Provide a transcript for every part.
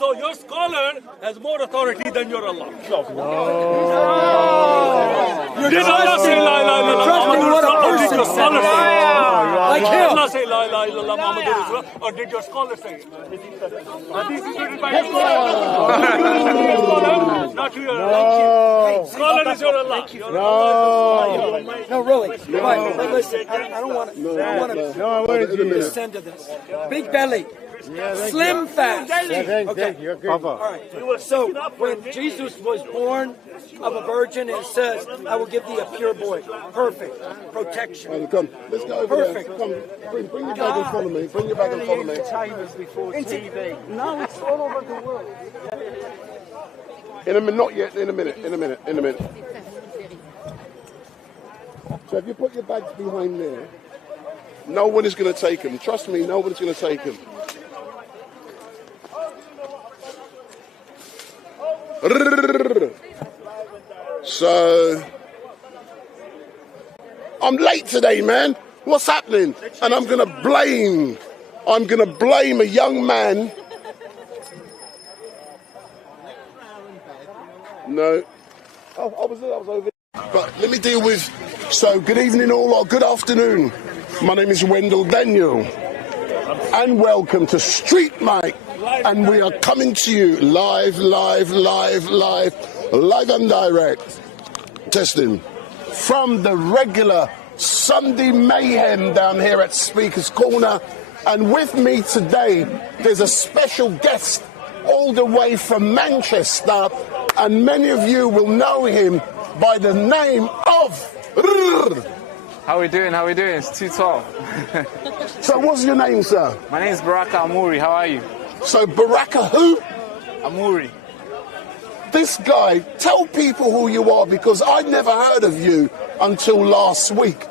So your scholar has more authority than your Allah. No. Did Allah say la ilaha illallah Muhammadur Rasulullah, or did your scholar say it? Like Did him. Allah say la ilaha illallah Muhammadur Rasulullah, or did your scholar say it? Hadith is written by your scholar. Not your Allah. Scholar is your Allah. No, really. Right, but listen, I don't want to descend to this. Big belly. Slim fast. Okay. All right. So when Jesus was born of a virgin, it says, "I will give thee a pure boy." Perfect. Protection. Come, let's go over Perfect. there. Come, bring your bag and follow me. Bring your bag and follow me. No, it's all over the world. In a minute, not yet. In a minute. So if you put your bags behind there, no one is going to take them. Trust me, no one's going to take them. So I'm late today, man. What's happening? And I'm gonna blame a young man. No. I was over there. But let me deal with. So good evening all, or good afternoon. My name is Wendell Daniel. And welcome to Street Mike. And we are coming to you live and direct. Testing. From the regular Sunday mayhem down here at Speaker's Corner. And with me today, there's a special guest all the way from Manchester. And many of you will know him by the name of... How we doing? It's 2:12. So what's your name, sir? My name is Baraka Amouri. How are you? So Baraka who? Amouri. This guy, tell people who you are, because I never heard of you until last week.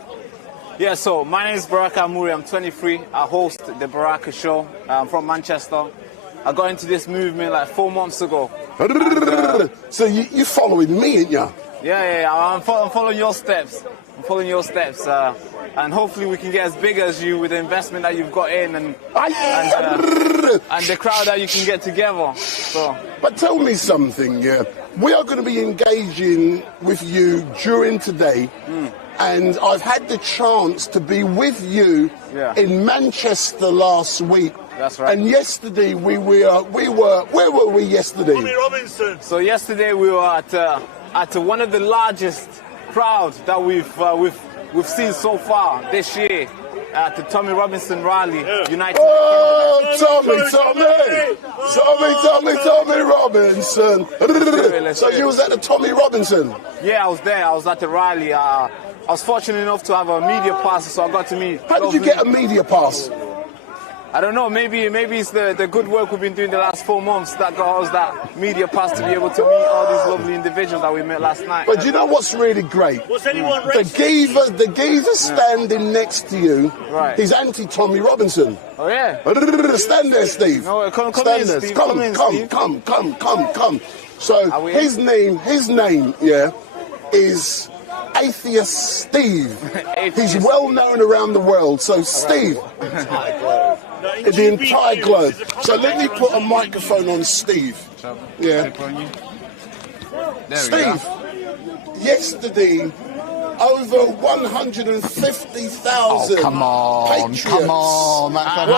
Yeah, so my name is Baraka Amouri. I'm 23. I host the Baraka Show. I'm from Manchester. I got into this movement like 4 months ago. So you following me, ain't ya? Yeah. I'm following your steps. And hopefully we can get as big as you with the investment that you've got in and the crowd that you can get together. So. But tell me something, yeah. We are going to be engaging with you during today, and I've had the chance to be with you in Manchester last week. That's right. And yesterday where were we yesterday? Tommy Robinson. So yesterday we were at one of the largest crowds that we've seen so far this year at the Tommy Robinson rally. United. Oh, Tommy Robinson. So you was at the Tommy Robinson? Yeah, I was there. I was at the rally. I was fortunate enough to have a media pass, so I got to meet. How did you get a media pass? I don't know, maybe it's the good work we've been doing the last 4 months that got us that media pass to be able to meet all these lovely individuals that we met last night. But you know what's really great? Was anyone The geezer standing next to you, he's anti-Tommy Robinson. Oh yeah? Stand there, Steve. No, come stand in, there. Steve. Come. So his name, is Atheist Steve. He's well known around the world. So Steve, the entire globe. So let me put a microphone on Steve. Yeah. Steve, yesterday over 150,000 come on, that's a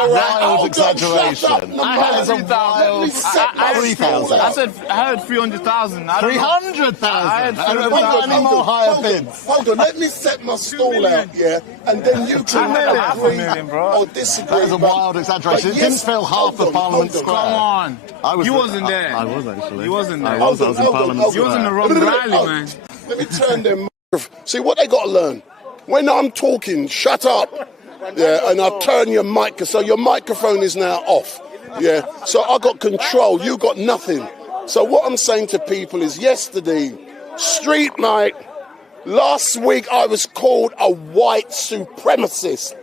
wild exaggeration. That is a wild... 3,000. I heard 300,000. 300,000? Any more higher bids? Hold on, let me set my stall out, and then you can agree or disagree. That is a wild exaggeration. It didn't fill half the Parliament Square. Come on. You wasn't there. I was actually. You wasn't there. I was in Parliament Square. You was in the wrong rally, man. Let me turn them. See what they got to learn. When I'm talking, shut up. And I turn your mic, so your microphone is now off. So I got control. You got nothing. So what I'm saying to people is, yesterday, Street Night. Last week I was called a white supremacist.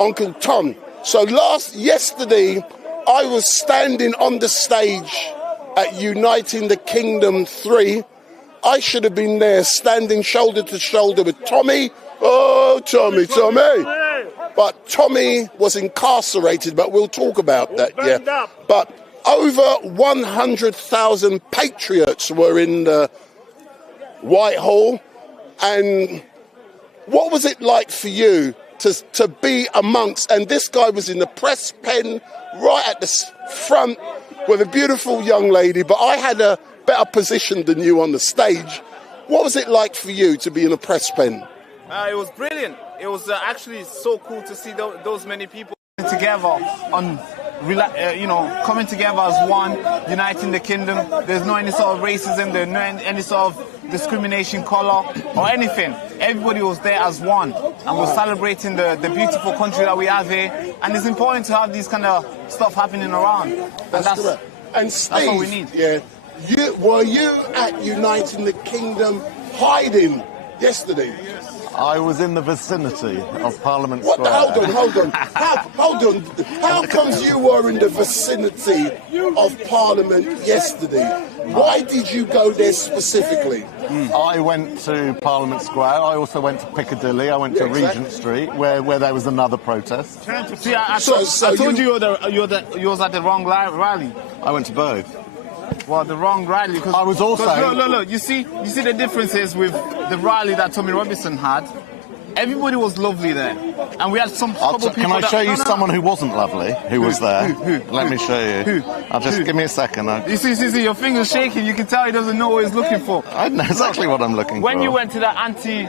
Uncle Tom. So yesterday I was standing on the stage at Uniting the Kingdom 3. I should have been there standing shoulder to shoulder with Tommy. Oh, Tommy. But Tommy was incarcerated, but we'll talk about that, But over 100,000 patriots were in Whitehall. And what was it like for you to be amongst, and this guy was in the press pen right at the front with a beautiful young lady, but I had a better position than you on the stage. What was it like for you to be in a press pen? It was brilliant. It was actually so cool to see those many people together on, coming together as one, uniting the kingdom. There's no any sort of racism, there's no any sort of discrimination, colour or anything. Everybody was there as one, and we're celebrating the beautiful country that we have here. And it's important to have these kind of stuff happening around. That's correct. And Steve, that's what we need. Yeah, were you at Uniting the Kingdom hiding yesterday? I was in the vicinity of Parliament What? Square. Hold on. Hold on. How comes you were in the vicinity of Parliament yesterday? Why did you go there specifically? I went to Parliament Square. I also went to Piccadilly. I went to Regent Street, where there was another protest. See, I told you you was at the wrong rally. I went to both. Well, the wrong rally. Cause, I was also... Look. You see the differences with the rally that Tommy Robinson had. Everybody was lovely there, and we had some couple people. Can I show you someone who wasn't lovely? Who was there? Who? Let me show you. Who? Give me a second. You see, your finger's shaking. You can tell he doesn't know what he's looking for. I know exactly what I'm looking for. When you went to the anti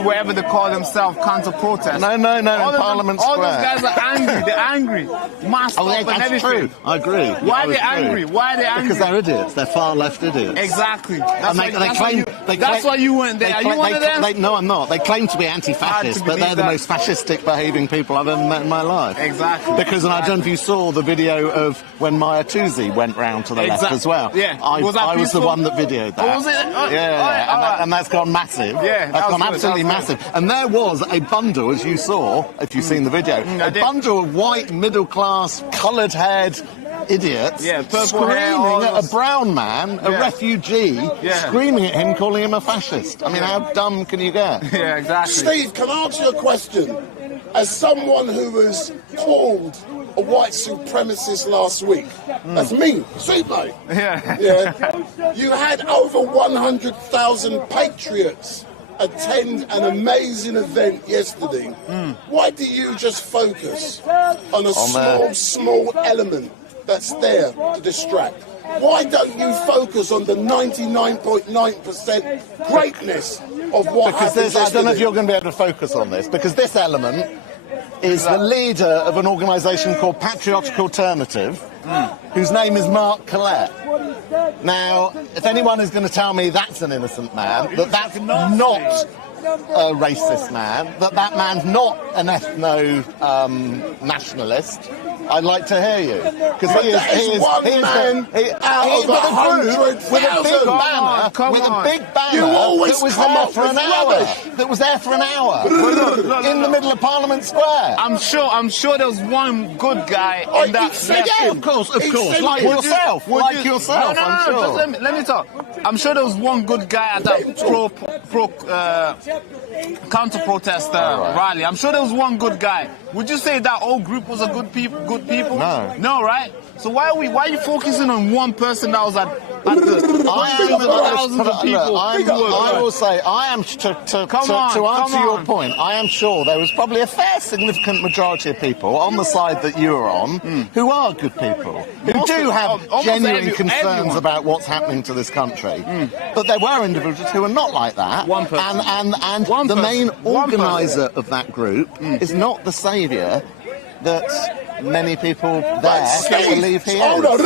whatever they call themselves, counter protest. No, in Parliament Square. All those guys are angry. They're angry. Masked up and everything. True. I agree. Why are they angry? Why are they angry? Because they're idiots. They're far left idiots. Exactly. That's why you went there. Are you one of them? No, I'm not. They claim to be anti-fascist, but they're the most fascistic behaving people I've ever met in my life. Exactly. Because, and I don't know if you saw the video of when Maya Toosey went round to the left as well. Yeah. I was the one that videoed that. Oh, was it? And that's gone massive. Yeah. That's gone absolutely massive. And there was a bundle, as you saw, if you've seen the video, a bundle of white, middle-class, coloured-haired idiots screaming at a brown man, a refugee, screaming at him, calling him a fascist. I mean, how dumb can you get? Yeah, exactly. Steve, can I ask you a question? As someone who was called a white supremacist last week, that's me, sweet mate. Yeah. You had over 100,000 patriots attend an amazing event yesterday. Why do you just focus on a small element that's there to distract? Why don't you focus on the 99.9% greatness of what happens? I don't know if you're going to be able to focus on this, because this element is the leader of an organisation called Patriotic Alternative, whose name is Mark Collette. Now, if anyone is going to tell me that's an innocent man, that's not a racist man, that man's not an ethno-nationalist, I'd like to hear you. Because he is one man out of 100,000. With a big banner You always that was come there up for with an hour. rubbish. That was there for an hour. In the middle of Parliament Square. I'm sure there was one good guy in that. Yeah, of course. Like yourself. I'm sure. Just let me talk. I'm sure there was one good guy at that counter-protest rally. I'm sure there was one good guy. Would you say that whole group was a good people? No. No, right? So why are you focusing on one person that was at the thousands of people? I will say, I am to answer your point. I am sure there was probably a fair significant majority of people on the side that you are on who are good people, who do have genuine concerns about what's happening to this country. But there were individuals who are not like that. One person. And the main organiser of that group is not the saviour that many people there believe he is. Hold on,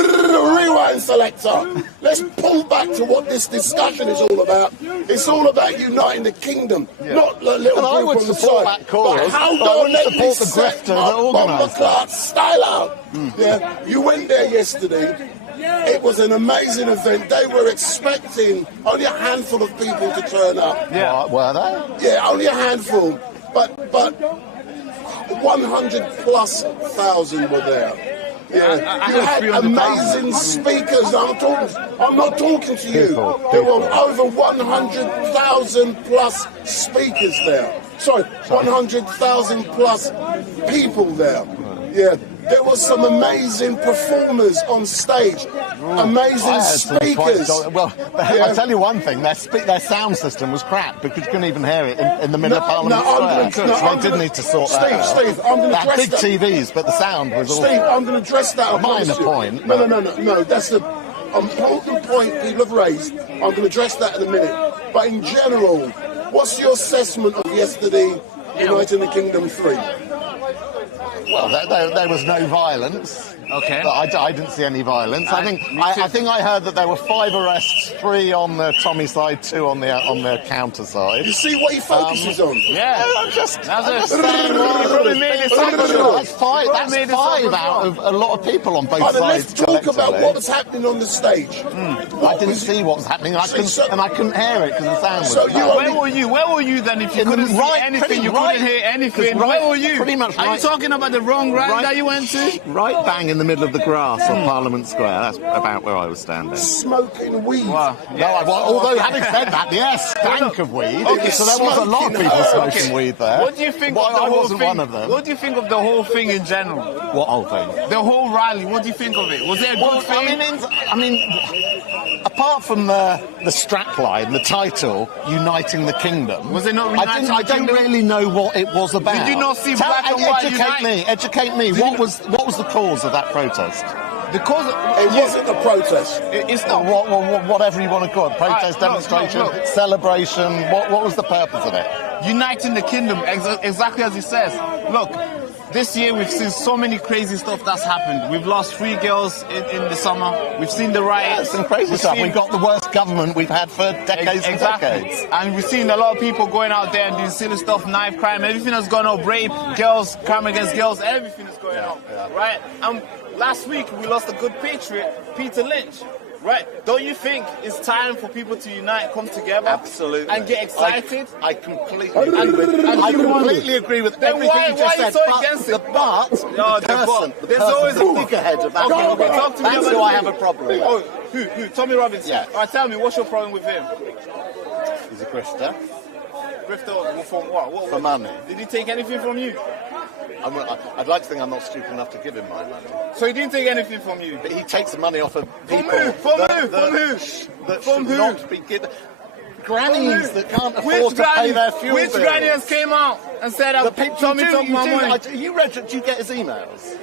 rewind, selector. Let's pull back to what this discussion is all about. It's all about uniting the kingdom, not the little and group I would on the support side. that cause. But how I don't wouldn't let me support the set grifter my that organised Bomber style out. Yeah, you went there yesterday. It was an amazing event. They were expecting only a handful of people to turn up. Yeah, were they? Yeah, only a handful. But 100,000+ were there. Yeah, you had amazing speakers. I'm not talking to you. There were over 100,000+ speakers there. Sorry, 100,000+ people there. Yeah, There was some amazing performers on stage, amazing speakers. Well, I'll tell you one thing, their sound system was crap because you couldn't even hear it in the middle of Parliament Square. So they did need to sort that out. Steve, I'm going to address big that. TVs, but the sound was all... Steve, I'm going to address that. A minor point. No, that's the important point people have raised. I'm going to address that in a minute. But in general, what's your assessment of yesterday, United the Kingdom 3? Well, there was no violence. Okay. But I didn't see any violence. I think I heard that there were 5 arrests, 3 on the Tommy side, 2 on the counter side. You see what he focuses on? Yeah. I'm just saying. That's That's 5 out of a lot of people on both sides. Let's talk about what was happening on the stage. I didn't see what was happening, and I couldn't hear it because the sound was Where were you? Where were you then? If you couldn't see anything, you couldn't hear anything. Where were you? Pretty much. Are you talking about the wrong rally that you went to? Right bang in the middle of the grass on Parliament Square. That's about where I was standing. Smoking weed. Wow. Although having said that, yes, stank of weed. Okay, so there was a lot of people smoking weed there. What do you think of the I whole wasn't thing? one of them. What do you think of the whole thing in general? What whole thing? The whole rally. What do you think of it? Was it a good thing? I mean, apart from the strapline, the title, Uniting the Kingdom. Was it not Uniting I don't really know what it was about. Did you not see black and white Educate me. What was the cause of that protest? Because it wasn't a protest. It's not. Whatever you want to call it. Protest, demonstration, celebration. What was the purpose of it? Uniting the kingdom, exactly as he says. Look, this year we've seen so many crazy stuff that's happened. We've lost 3 girls in the summer. We've seen the riots. Some crazy stuff. We've got the worst government we've had for decades and decades. And we've seen a lot of people going out there and doing silly stuff, knife crime, everything that's gone on, rape, girls, crime against girls, everything is going on, right? Last week we lost a good patriot, Peter Lynch. Right? Don't you think it's time for people to unite, come together, absolutely, and get excited? I completely agree with everything you just said. There's always a figurehead of that. That's who I have a problem with. Oh, who? Tommy Robinson. Yeah. All right, tell me, what's your problem with him? He's a grifter. Grifter from what? For money. Did he take anything from you? I'd like to think I'm not stupid enough to give him my money. So he didn't take anything from you? But he takes the money off of people. From who? Not be given. Grannies that can't afford to pay their fuel bills. Which granny has came out and said, Tommy took my money? Do you get his emails?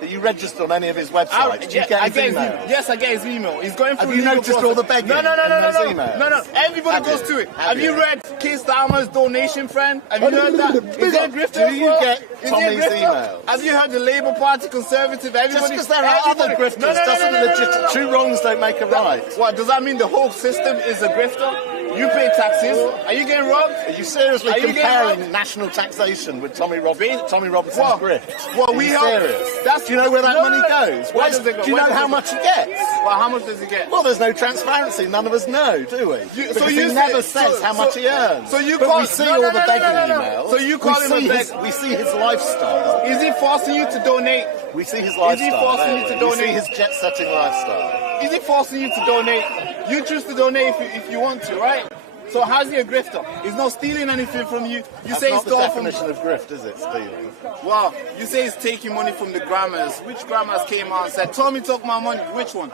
Are you registered on any of his websites? Do you get his emails? Yes, I get his email. He's going through. Have you noticed all the begging? No. Emails? No. Everybody goes to it. Have you read Keir Starmer's donation, friend? Have you heard that? Is it a grifter? Do you get Tommy's emails? Have you heard the Labour Party Conservative? Just because there are other grifters doesn't legit. 2 wrongs don't make a right. What does that mean? The whole system is a grifter? You pay taxes. Are you getting robbed? Are you seriously comparing national taxation with Tommy Robinson's grift? Well, we are serious. Do you know where that money goes? Where does it go? Do you know how much he gets? Well, how much does he get? Well, there's no transparency. None of us know, do we? Because he never says how much he earns. So you we see all the begging emails. So you call him a beggar? We see his lifestyle. Is he forcing you to donate? We see his lifestyle. Is he forcing you to donate? We see his jet-setting lifestyle. Is he forcing you to donate? You choose to donate if you want to, right? So how's he a grifter? He's not stealing anything from you. You say he's not the definition of grift, is it? Stealing. Wow. You say he's taking money from the grammars. Which grammars came out and said, Tommy took my money? Which one?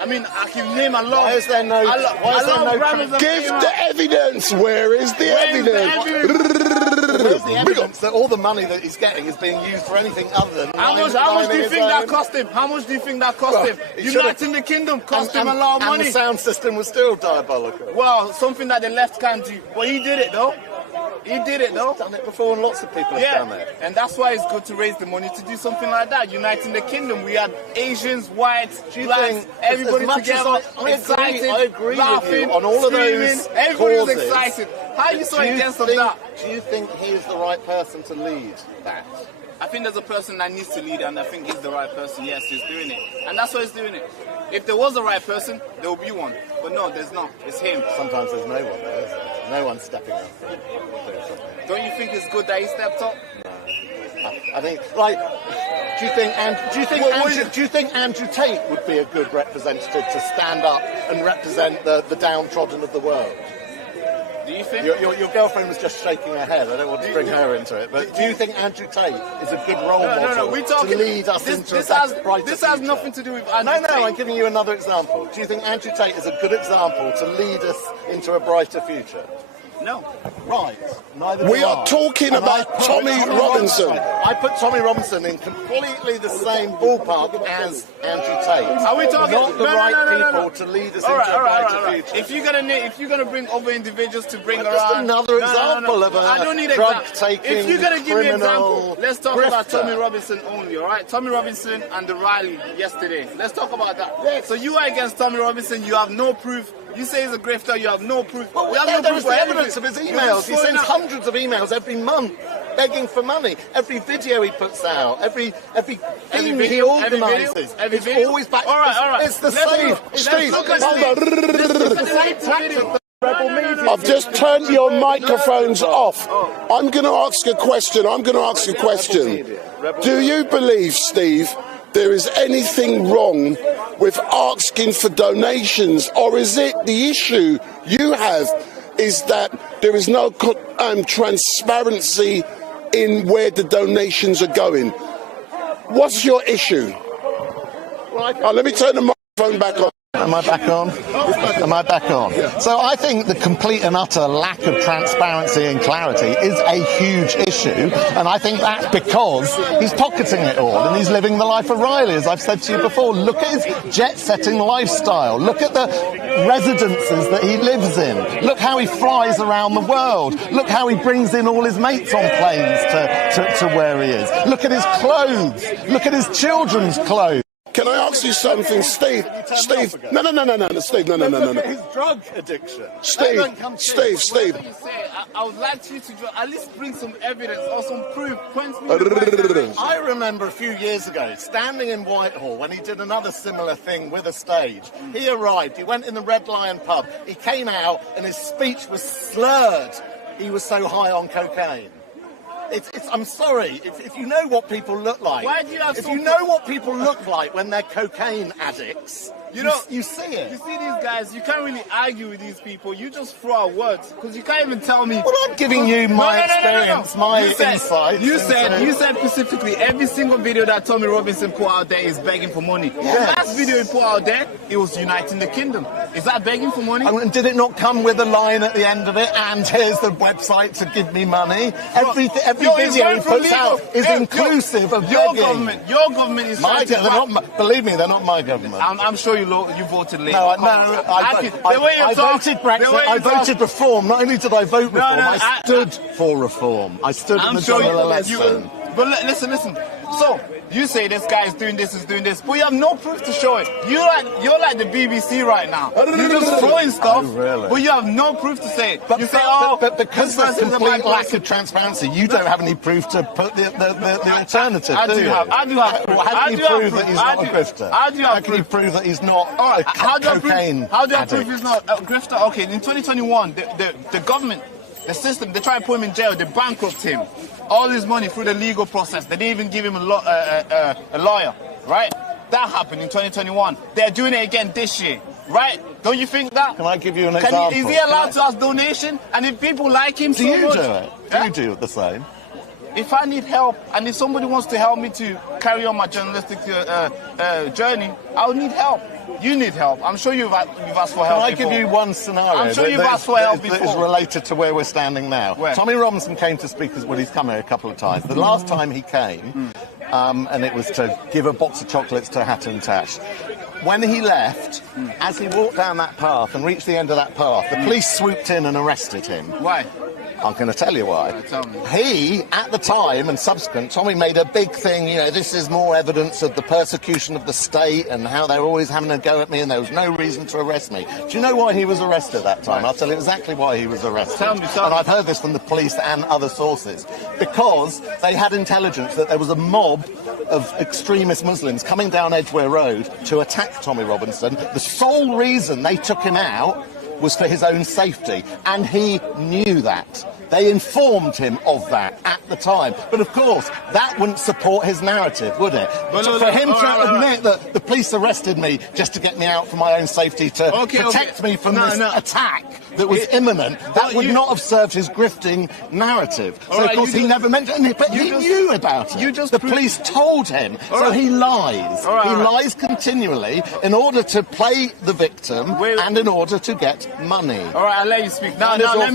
I mean, I can name a lot. Why is there no? Give the evidence. Where is the evidence? Where's the evidence that all the money that he's getting is being used for anything other than? How much do you think that cost him? How much do you think that cost him? Uniting the Kingdom cost him a lot of money. And the sound system was still diabolical. Well, something that the left can't do. Well, he did it though. He's done it before, and lots of people have done it. And that's why it's good to raise the money to do something like that. Uniting the Kingdom. We had Asians, whites, blacks, everybody together, excited, I agree laughing, with you on all of those everybody was causes. excited. How are you so against that? Do you think he is the right person to lead that? I think there's a person that needs to lead, and I think he's the right person. Yes, he's doing it. And that's why he's doing it. If there was a right person, there will be one. But no, there's not. It's him. Sometimes there's no one there, is there? No one's stepping up. Don't you think it's good that he stepped up? No. I think, like, do you think Andrew Tate would be a good representative to stand up and represent the downtrodden of the world? Do Do you think? Your girlfriend was just shaking her head. I don't want to bring her into it. But do you think Andrew Tate is a good role model to lead us into a brighter This has future? nothing to do with Andrew Tate. No, I'm giving you another example. Do you think Andrew Tate is a good example to lead us into a brighter future? No. Right. Neither We do are I. talking And about I put Tommy Robinson. I put Tommy Robinson in completely the same ballpark as Andrew Tate. Are we talking? Not the people to lead us into a brighter future. If you're gonna bring other individuals to bring Just around another example of a I don't need drug-taking, If you're gonna give me an example, criminal let's talk about grifter. Tommy Robinson only. All right, Tommy Robinson and the rally yesterday. Let's talk about that. Yes. So you are against Tommy Robinson. You have no proof. You say he's a grifter. You have no proof. Well, we have yeah, no there proof was for the evidence of everything. his You're emails. He throwing sends out- hundreds of emails every month begging for money. Every video he puts out, every thing he video, organises, every it's video. always back. All right. It's the Let's same. look- Steve, look at hold Steve. on. The same tactic. Rebel media. I've just turned your microphones off. I'm going to ask a question. Do you believe, Steve, there is anything wrong with asking for donations, or is it the issue you have is that there is no transparency in where the donations are going? What's your issue? Let me turn the microphone back on. Am I back on? Am I back on? So I think the complete and utter lack of transparency and clarity is a huge issue, and I think that's because he's pocketing it all and he's living the life of Riley, as I've said to you before. Look at his jet-setting lifestyle. Look at the residences that he lives in. Look how he flies around the world. Look how he brings in all his mates on planes to where he is. Look at his clothes. Look at his children's clothes. Can I ask you something, Steve? No, Steve, no. His drug addiction. Steve. I would like you to at least bring some evidence or some proof. I remember a few years ago standing in Whitehall when he did another similar thing with a stage. He arrived, he went in the Red Lion pub, he came out and his speech was slurred. He was so high on cocaine. I'm sorry, if you know what people look like, if you know what people look like when they're cocaine addicts, you see it. You see these guys, you can't really argue with these people. You just throw out words because you can't even tell me. Well, I'm giving you my experience, my insights. You said specifically every single video that Tommy Robinson put out there is begging for money. Yes. The last video he put out there, it was uniting the kingdom. Is that begging for money? And did it not come with a line at the end of it? And here's the website to give me money. Every video he puts out is inclusive of your begging. government. Your government is My trying government. Believe me, they're not my government. I'm sure you voted Labour. I voted Brexit. I voted reform. Not only did I vote reform, I stood for reform. I stood in the general election. But listen. So you say this guy is doing this, but you have no proof to show it. You're like the BBC right now. You're just throwing stuff, but you have no proof to say it. But because there's complete lack of transparency, you don't have any proof to put the alternative. I do have. How can you prove that he's not a grifter? How can you prove that he's not a cocaine addict? How do I prove he's not a grifter? Okay, in 2021, the government, the system, they try and put him in jail. They bankrupt him. All his money through the legal process. They didn't even give him a lawyer, right? That happened in 2021. They're doing it again this year, right? Don't you think that? Can I give you an example? Is he allowed to ask donation? And if people like him do so you much... do it? Do you do the same? If I need help, and if somebody wants to help me to carry on my journalistic journey, I'll need help. You need help. I'm sure you've asked for help. Can I give you one scenario? I'm sure you've asked for help before. That is related to where we're standing now. Where? Tommy Robinson came to Speakers Wood. He's come here a couple of times. The last time he came, and it was to give a box of chocolates to Hatton Tash. When he left, as he walked down that path and reached the end of that path, the police swooped in and arrested him. Why? I'm going to tell you why. Tell me. He, at the time and subsequent, Tommy made a big thing, this is more evidence of the persecution of the state and how they're always having a go at me and there was no reason to arrest me. Do you know why he was arrested that time? I'll tell you exactly why he was arrested. Tell me. And I've heard this from the police and other sources. Because they had intelligence that there was a mob of extremist Muslims coming down Edgware Road to attack Tommy Robinson. The sole reason they took him out was for his own safety, and he knew that. They informed him of that at the time. But of course, that wouldn't support his narrative, would it? For him to admit that the police arrested me just to get me out for my own safety, to protect me from this attack that was imminent, that would not have served his grifting narrative. So of course he never mentioned it, but he knew about it. The police told him, so he lies. He lies continually in order to play the victim and in order to get money. All right, I'll let you speak. Now let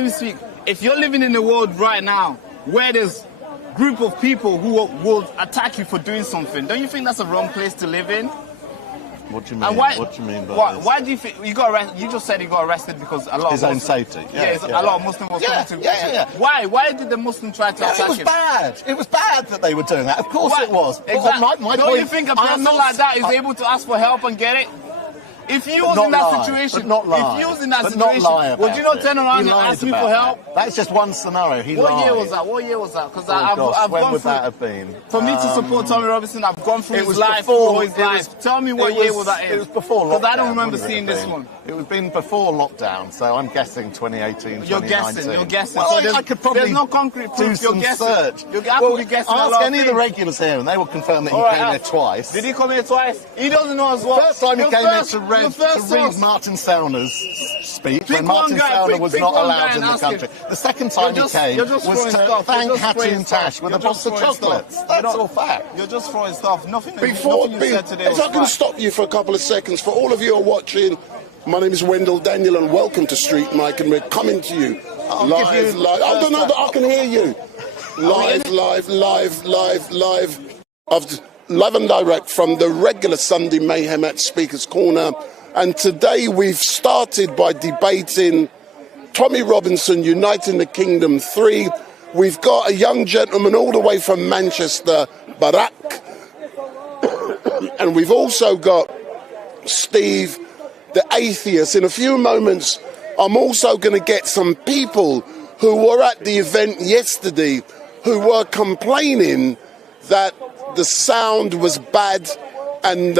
me speak. If you're living in a world right now where there's a group of people who will attack you for doing something, don't you think that's a wrong place to live in? What do you mean? What do you mean by this? Why do you think you got arrested? You just said he got arrested because a lot his of own safety. A lot of Muslims were coming to. Why? Why did the Muslim try to attack him? It was bad. It was bad that they were doing that. Of course it was. Exactly. My don't point, you think a person like that is able to ask for help and get it? If you was in that situation, would you not turn around and ask me for help? That's just one scenario. What year was that? Because I've gone when would through. that have been? For me to support Tommy Robinson, I've gone through his life. Tell me what year was that in? It was before lockdown. Because I don't remember seeing this one. It was been before lockdown, so I'm guessing 2018, 2019. You're guessing. Well, So I could probably there's no concrete proof. You're guessing. Search. You're guessing. Ask any of the regulars here, and they will confirm that he came here twice. Did he come here twice? He doesn't know as well. First time he came here to read Martin Sellner's speech when Martin Sellner was not allowed in the country. The second time he came was to thank Hatun Tash with a box of chocolates. That's all fact. You're just throwing stuff. Nothing you said today was if I can stop you for a couple of seconds, for all of you who are watching, my name is Wendell Daniel and welcome to Street Mike, and we're coming to you live. I don't know that I can hear you. Live and direct from the regular Sunday Mayhem at Speaker's Corner. And today we've started by debating Tommy Robinson, Uniting the Kingdom 3. We've got a young gentleman all the way from Manchester, Barack. And we've also got Steve, the atheist. In a few moments, I'm also going to get some people who were at the event yesterday who were complaining that the sound was bad and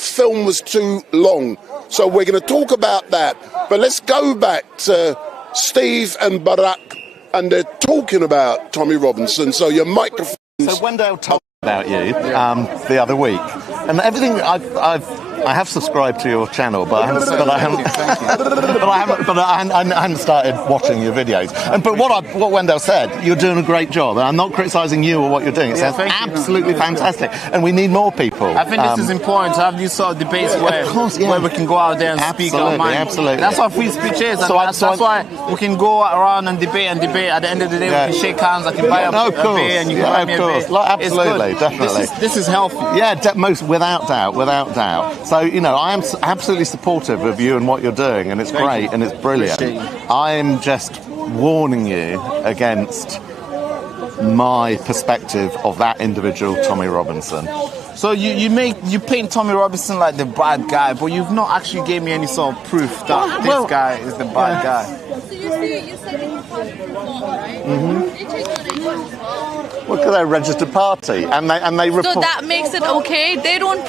film was too long. So we're going to talk about that. But let's go back to Steve and Barack, and they're talking about Tommy Robinson. So your microphone. So Wendell told me about you the other week, and everything I have subscribed to your channel, but I hadn't started watching your videos. But what Wendell said, you're doing a great job, and I'm not criticising you or what you're doing. It sounds absolutely fantastic, and we need more people. I think this is important to have these sort of debates where we can go out there and speak our mind. Absolutely. That's what free speech is. That's why we can go around and debate. At the end of the day, we can shake hands. I can buy a beer and you can buy me a beer. Absolutely, definitely. This is healthy. Yeah, without doubt. So, I am absolutely supportive of you and what you're doing, and it's great and it's brilliant. I'm just warning you against my perspective of that individual, Tommy Robinson. So you paint Tommy Robinson like the bad guy, but you've not actually gave me any sort of proof that this guy is the bad guy. So you said in your party reform, right? Mm-hmm. They take donations as well. Well, because they're a registered party, and they report. So that makes it okay. They don't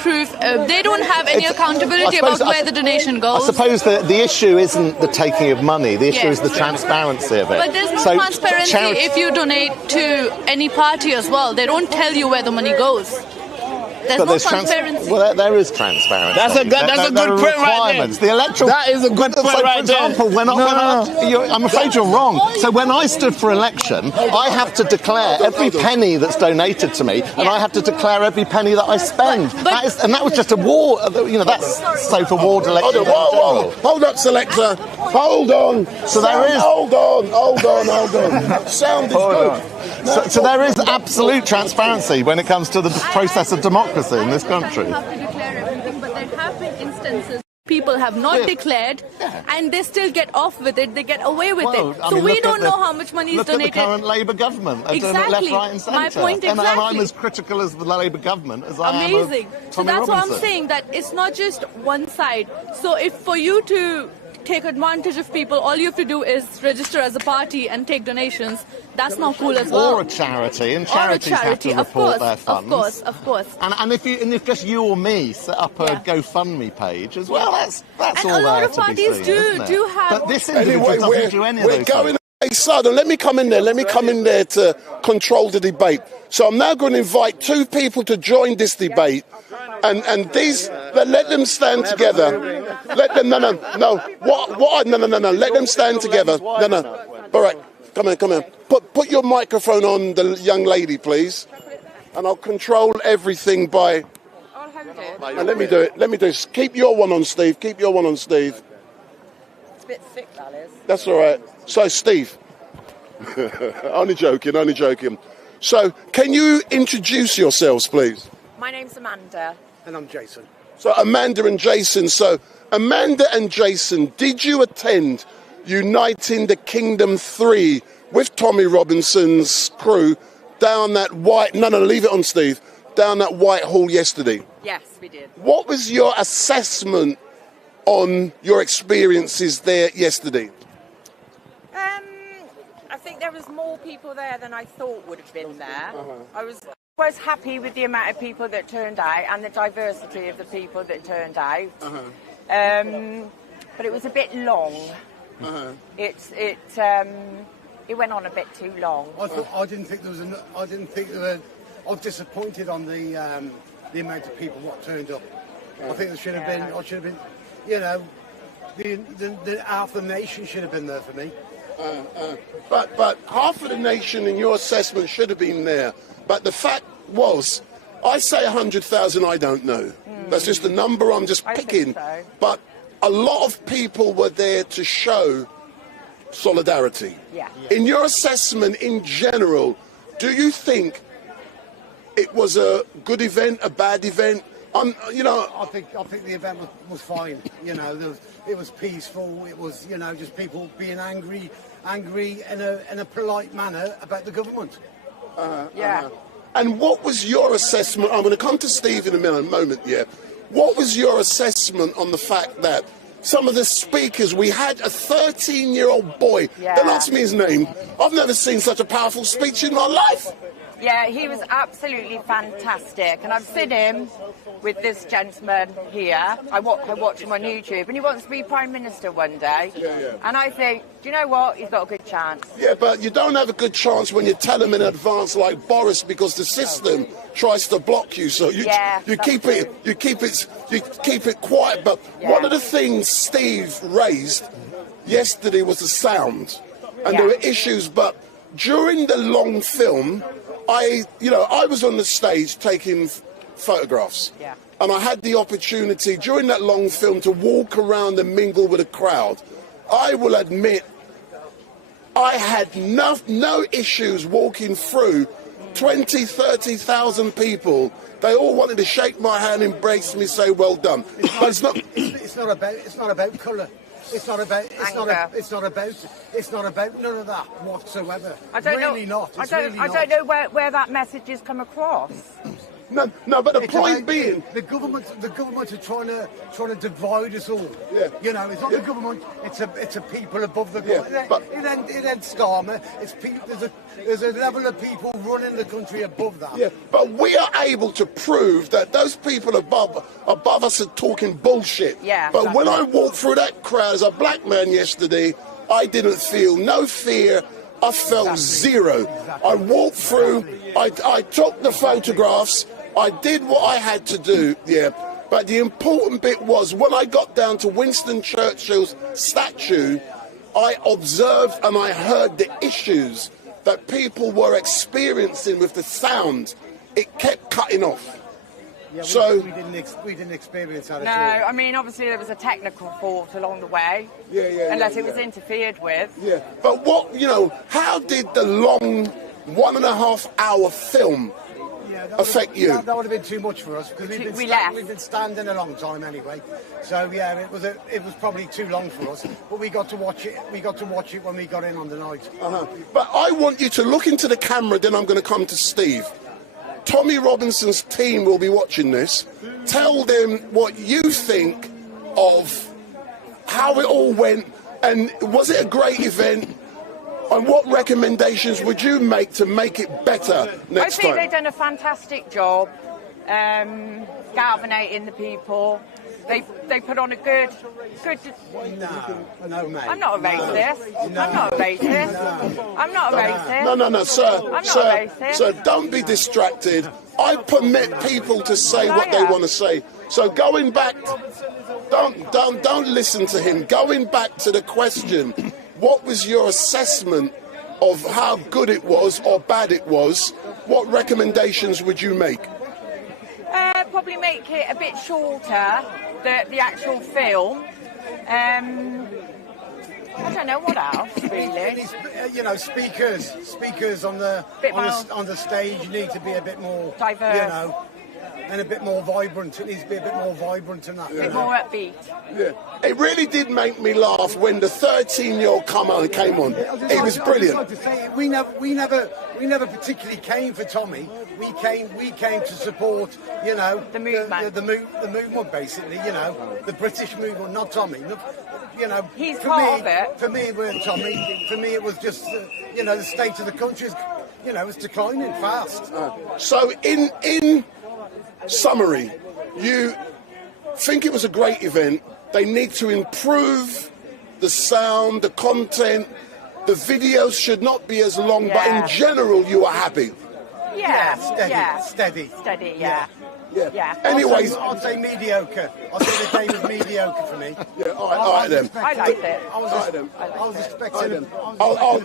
they don't have any accountability about where the donation goes. I suppose the issue isn't the taking of money. The issue is the transparency of it. But there's no transparency if you donate to any party as well. They don't tell you where the money goes. There's no transparency. Well, there is transparency. That's a good point right there. The electoral. That is a good point right there. For example, I'm afraid you're wrong. So when I stood for election, I have to declare every penny that's donated to me, and I have to declare every penny that I spend. And that was just a war. That's so for ward election. Hold up, selector. Hold on. So there is. Hold on. Sound is good. So there is absolute transparency when it comes to the process of democracy in this country. They have to declare everything, but there have been instances people have not declared, and they still get off with it. They get away with it. So we don't know how much money is donated. Look at the current Labour government. They're doing it left, right, and centre. My point exactly. And I'm as critical as the Labour government as I am of Tommy So that's Robinson. what I'm saying. That it's not just one side. So if for you to take advantage of people. All you have to do is register as a party and take donations. That's not cool as well. Or a charity, and charities have to report their funds. Of course. And if just you or me set up a GoFundMe page as well, that's And all a lot there of to be parties seen, do isn't it? do have. But this individual doesn't do any of we're those going. things. Hey, Sardon, let me come in there. Let me come in there to control the debate. So I'm now going to invite two people to join this debate, and these let them stand together. Let them no. Let them stand together. No. All right, come in. Put your microphone on the young lady, please, and I'll control everything by. Let me do it. Keep your one on, Steve. It's a bit thick, that is. That's all right. So, Steve, only joking. So, can you introduce yourselves, please? My name's Amanda. And I'm Jason. So, Amanda and Jason. So, Amanda and Jason, did you attend Uniting the Kingdom 3 with Tommy Robinson's crew down that white... No, leave it on, Steve. Down that white hall yesterday? Yes, we did. What was your assessment on your experiences there yesterday? I think there was more people there than I thought would have been there. I was happy with the amount of people that turned out and the diversity of the people that turned out. But it was a bit long. It went on a bit too long. I didn't think there were. I was disappointed on the amount of people what turned up. I think there should have been. You know, the half the nation should have been there for me. But half of the nation in your assessment should have been there. But the fact was, I say 100,000, I don't know. That's just a number I'm just picking. So. But a lot of people were there to show solidarity. Yeah. In your assessment in general, do you think it was a good event, a bad event? I think the event was fine. You know, it was peaceful. It was, just people being angry in a polite manner about the government. And what was your assessment? I'm going to come to Steve in a moment. Yeah. What was your assessment on the fact that some of the speakers, we had a 13-year-old boy. Don't ask me his name. I've never seen such a powerful speech in my life. Yeah, he was absolutely fantastic. And I've seen him with this gentleman here. I watch him on YouTube, and he wants to be Prime Minister one day. And I think, do you know what? He's got a good chance. Yeah, but you don't have a good chance when you tell him in advance like Boris, because the system tries to block you. So you keep it quiet. But one of the things Steve raised yesterday was the sound. And there were issues, but during the long film, I was on the stage taking photographs. Yeah. And I had the opportunity during that long film to walk around and mingle with a crowd. I will admit, I had no issues walking through 20, 30,000 people. They all wanted to shake my hand, embrace me, say well done. But it's not about colour. It's not about none of that whatsoever. I don't really know. Not. I don't know where that message has come across. No, but the point being, the government are trying to divide us all. Yeah. It's not the government. It's a people above the government. But it ain't Starmer. It's people. There's a level of people running the country above that. Yeah. But we are able to prove that those people above us are talking bullshit. Yeah. But when I walked through that crowd as a black man yesterday, I didn't feel no fear. I felt zero. I walked through. I took the photographs. I did what I had to do, but the important bit was when I got down to Winston Churchill's statue, I observed and I heard the issues that people were experiencing with the sound. It kept cutting off. Yeah, we didn't experience that at all. No, I mean, obviously there was a technical fault along the way. Unless it was interfered with. Yeah, but how did the long 1.5 hour film affect you? That would have been too much for us because we've been standing a long time anyway. So it was probably too long for us. But we got to watch it. We got to watch it when we got in on the night. But I want you to look into the camera. Then I'm going to come to Steve. Tommy Robinson's team will be watching this. Tell them what you think of how it all went, and was it a great event? And what recommendations would you make to make it better next I think time? they've done a fantastic job galvanizing the people. They put on a good. No, mate. I'm not a racist. I'm not a racist. I'm not a racist. No, sir. I'm not Sir, racist. sir, don't be distracted. I permit people to say what they want to say. So going back, don't listen to him. Going back to the question, what was your assessment of how good it was or bad it was? What recommendations would you make? Probably make it a bit shorter, the actual film. I don't know what else really. You know, speakers on the stage need to be a bit more diverse. You know, and a bit more vibrant. It needs to be a bit more vibrant than that. A bit more upbeat. Yeah. It really did make me laugh when the 13-year-old came on. It was brilliant. We never particularly came for Tommy. We came to support, you know, the movement. The movement, basically. You know, the British movement, not Tommy. You know, he's part of it. For me, it weren't Tommy. For me, it was just, you know, the state of the country is, you know, it's declining fast. So in summary, you think it was a great event. They need to improve the sound, the content. The videos should not be as long, but in general, you are happy. Steady. Anyways, I'd say mediocre. I'd say the day was mediocre for me. Yeah, all right then. I liked it. I was expecting.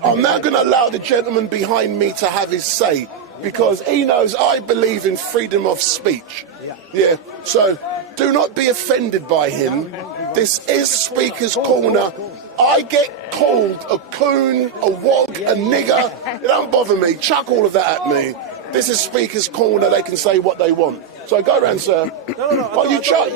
I'm now going to allow the gentleman behind me to have his say, because he knows I believe in freedom of speech. Yeah. So do not be offended by him. This is Speaker's Corner. I get called a coon, a wog, a nigger. It don't bother me. Chuck all of that at me. This is Speaker's Corner. They can say what they want. So go around, sir. Oh, you chuck.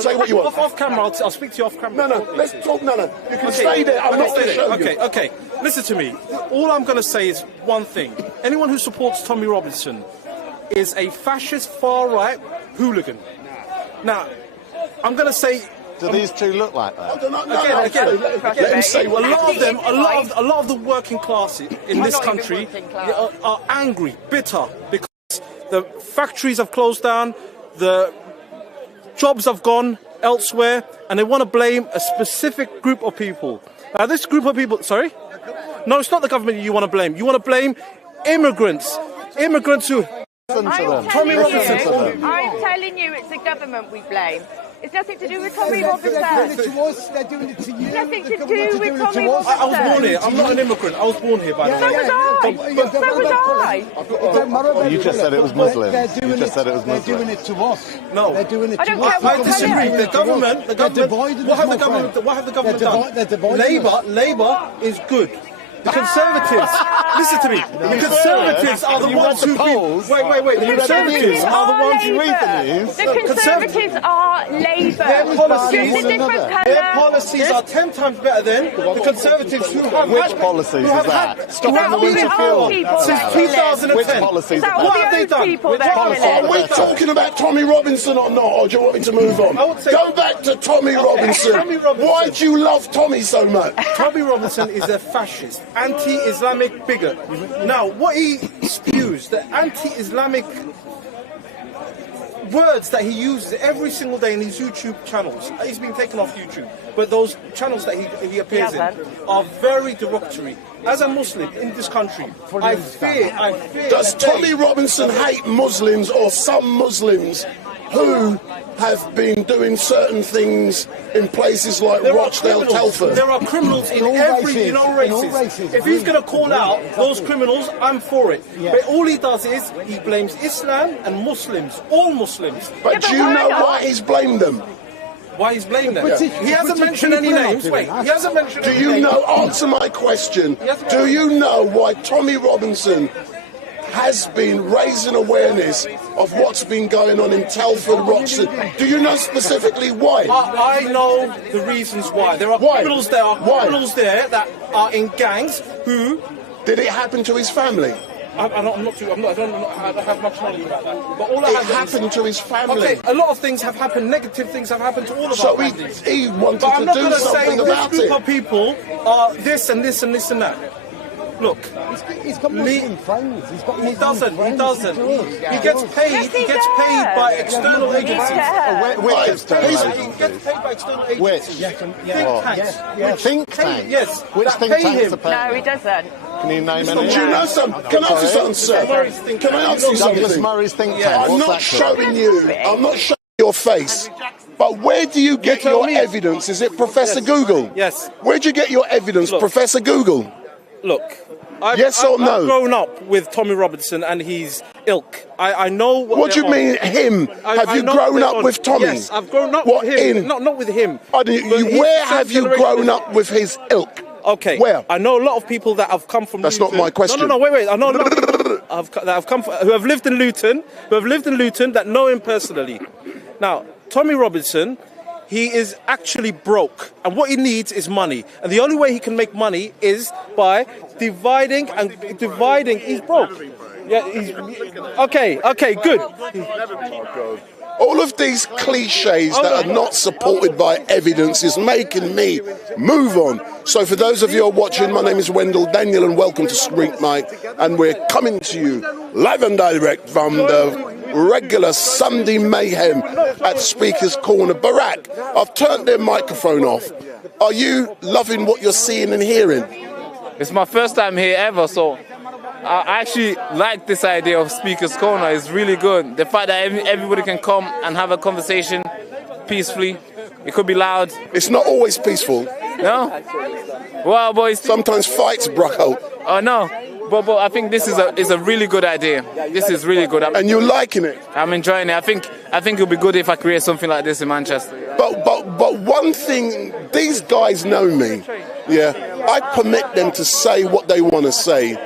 Say what you want. Off camera, I'll speak to you off camera. No, let's talk. No. You can stay there. I'm not going to show you. Okay. Listen to me. All I'm going to say is one thing. Anyone who supports Tommy Robinson is a fascist far-right hooligan. Now, I'm going to say... Do these two look like that? Again. Let him say what a lot of the working class in this country are angry, bitter, because the factories have closed down, the jobs have gone elsewhere, and they want to blame a specific group of people. This group of people, sorry? No, it's not the government you want to blame. You want to blame immigrants. Immigrants who... I'm telling you, it's the government we blame. It's nothing to do with Tommy Robinson. They're doing it to you. Nothing to do with Tommy Robinson. I was born here. I'm not an immigrant. I was born here, by the way. So was I. You just said it was Muslims. You just said it was Muslims. They're doing it to us. No. They're doing it to us. I disagree. The government. What have the government done? Labour is good. The Conservatives, listen to me. The Conservatives are the ones who... Wait. The Conservatives are the ones who read the news. The Conservatives are Labour. Their policies are 10 times better than the Conservatives who have... Which policies is that? Stop the people. Since 2010. Which policies? What have they done? Are we talking about Tommy Robinson or not, or do you want me to move on? Go back to Tommy Robinson. Why do you love Tommy so much? Tommy Robinson is a fascist, anti-Islamic bigot. Now, what he spews, the anti-Islamic words that he uses every single day in his YouTube channels, he's been taken off YouTube, but those channels that he appears in are very derogatory. As a Muslim in this country, I fear... Does Tommy Robinson hate Muslims or some Muslims who have been doing certain things in places like Rochdale, Telford? There are criminals in all races. If he's going to call out those criminals, I'm for it. But all he does is he blames Islam and Muslims, all Muslims. But do you know why he's blamed them? Why he's blamed them? He hasn't mentioned any names. Wait, he hasn't mentioned any names. Do you know, answer my question, do you know why Tommy Robinson has been raising awareness of what's been going on in Telford, Roxton? Do you know specifically why? I know the reasons why. There are criminals there. Criminals there that are in gangs who... Did it happen to his family? I don't have much knowledge about that. But all I It have happened to his family. Okay, a lot of things have happened. Negative things have happened to all of So our families. he wanted But I'm to not do going to say something this about group it. of people are this and this and this and that. Look, He's got Muslim friends. He's got he Muslim doesn't. He friends. doesn't. He gets paid. Yes, He he gets paid does. by external agencies. Yeah. Which external He agencies? gets paid by external agencies. Which? Think tanks. Yes. Think Pay- tanks? yes, Which that think pay tanks him. are paying? No, he doesn't. Can you name any? Do you know something? Can I ask you something, sir? Can I ask you Douglas something? Murray's think tank. Yeah. I'm What's not that called? showing you. I'm not showing your face. But where do you get tell your me. evidence? Is it Professor Google? Yes. Where'd you get your evidence, Look. Professor Google? Look. Yes or no? I've grown up with Tommy Robinson and his ilk. I know What do you they're on. mean him? Have I you know grown they're up on. with Tommy? Yes, I've grown up What, with him. in? Not with him. But But he's where the have same you generation grown as- up with his ilk? Okay. Where? I know a lot of people that have come from That's Luton. not my question. No, wait. I know a lot of people that have come who have lived in Luton, that know him personally. Now, Tommy Robinson, he is actually broke, and what he needs is money. And the only way he can make money is by dividing. He's broke. Yeah, he's okay, good. All of these cliches that are not supported by evidence is making me move on. So for those of you who are watching, my name is Wendell Daniel and welcome to Screen Mike. And we're coming to you live and direct from the regular Sunday mayhem at Speaker's Corner. Barack, I've turned their microphone off. Are you loving what you're seeing and hearing? It's my first time here ever, so I actually like this idea of Speaker's Corner. It's really good. The fact that everybody can come and have a conversation peacefully. It could be loud. It's not always peaceful. No? Well, boys. Sometimes fights broke out. Oh, no. But I think this is a really good idea. This is really good. And you're liking it? I'm enjoying it. I think it'll be good if I create something like this in Manchester. But one thing, these guys know me. Yeah, I permit them to say what they want to say.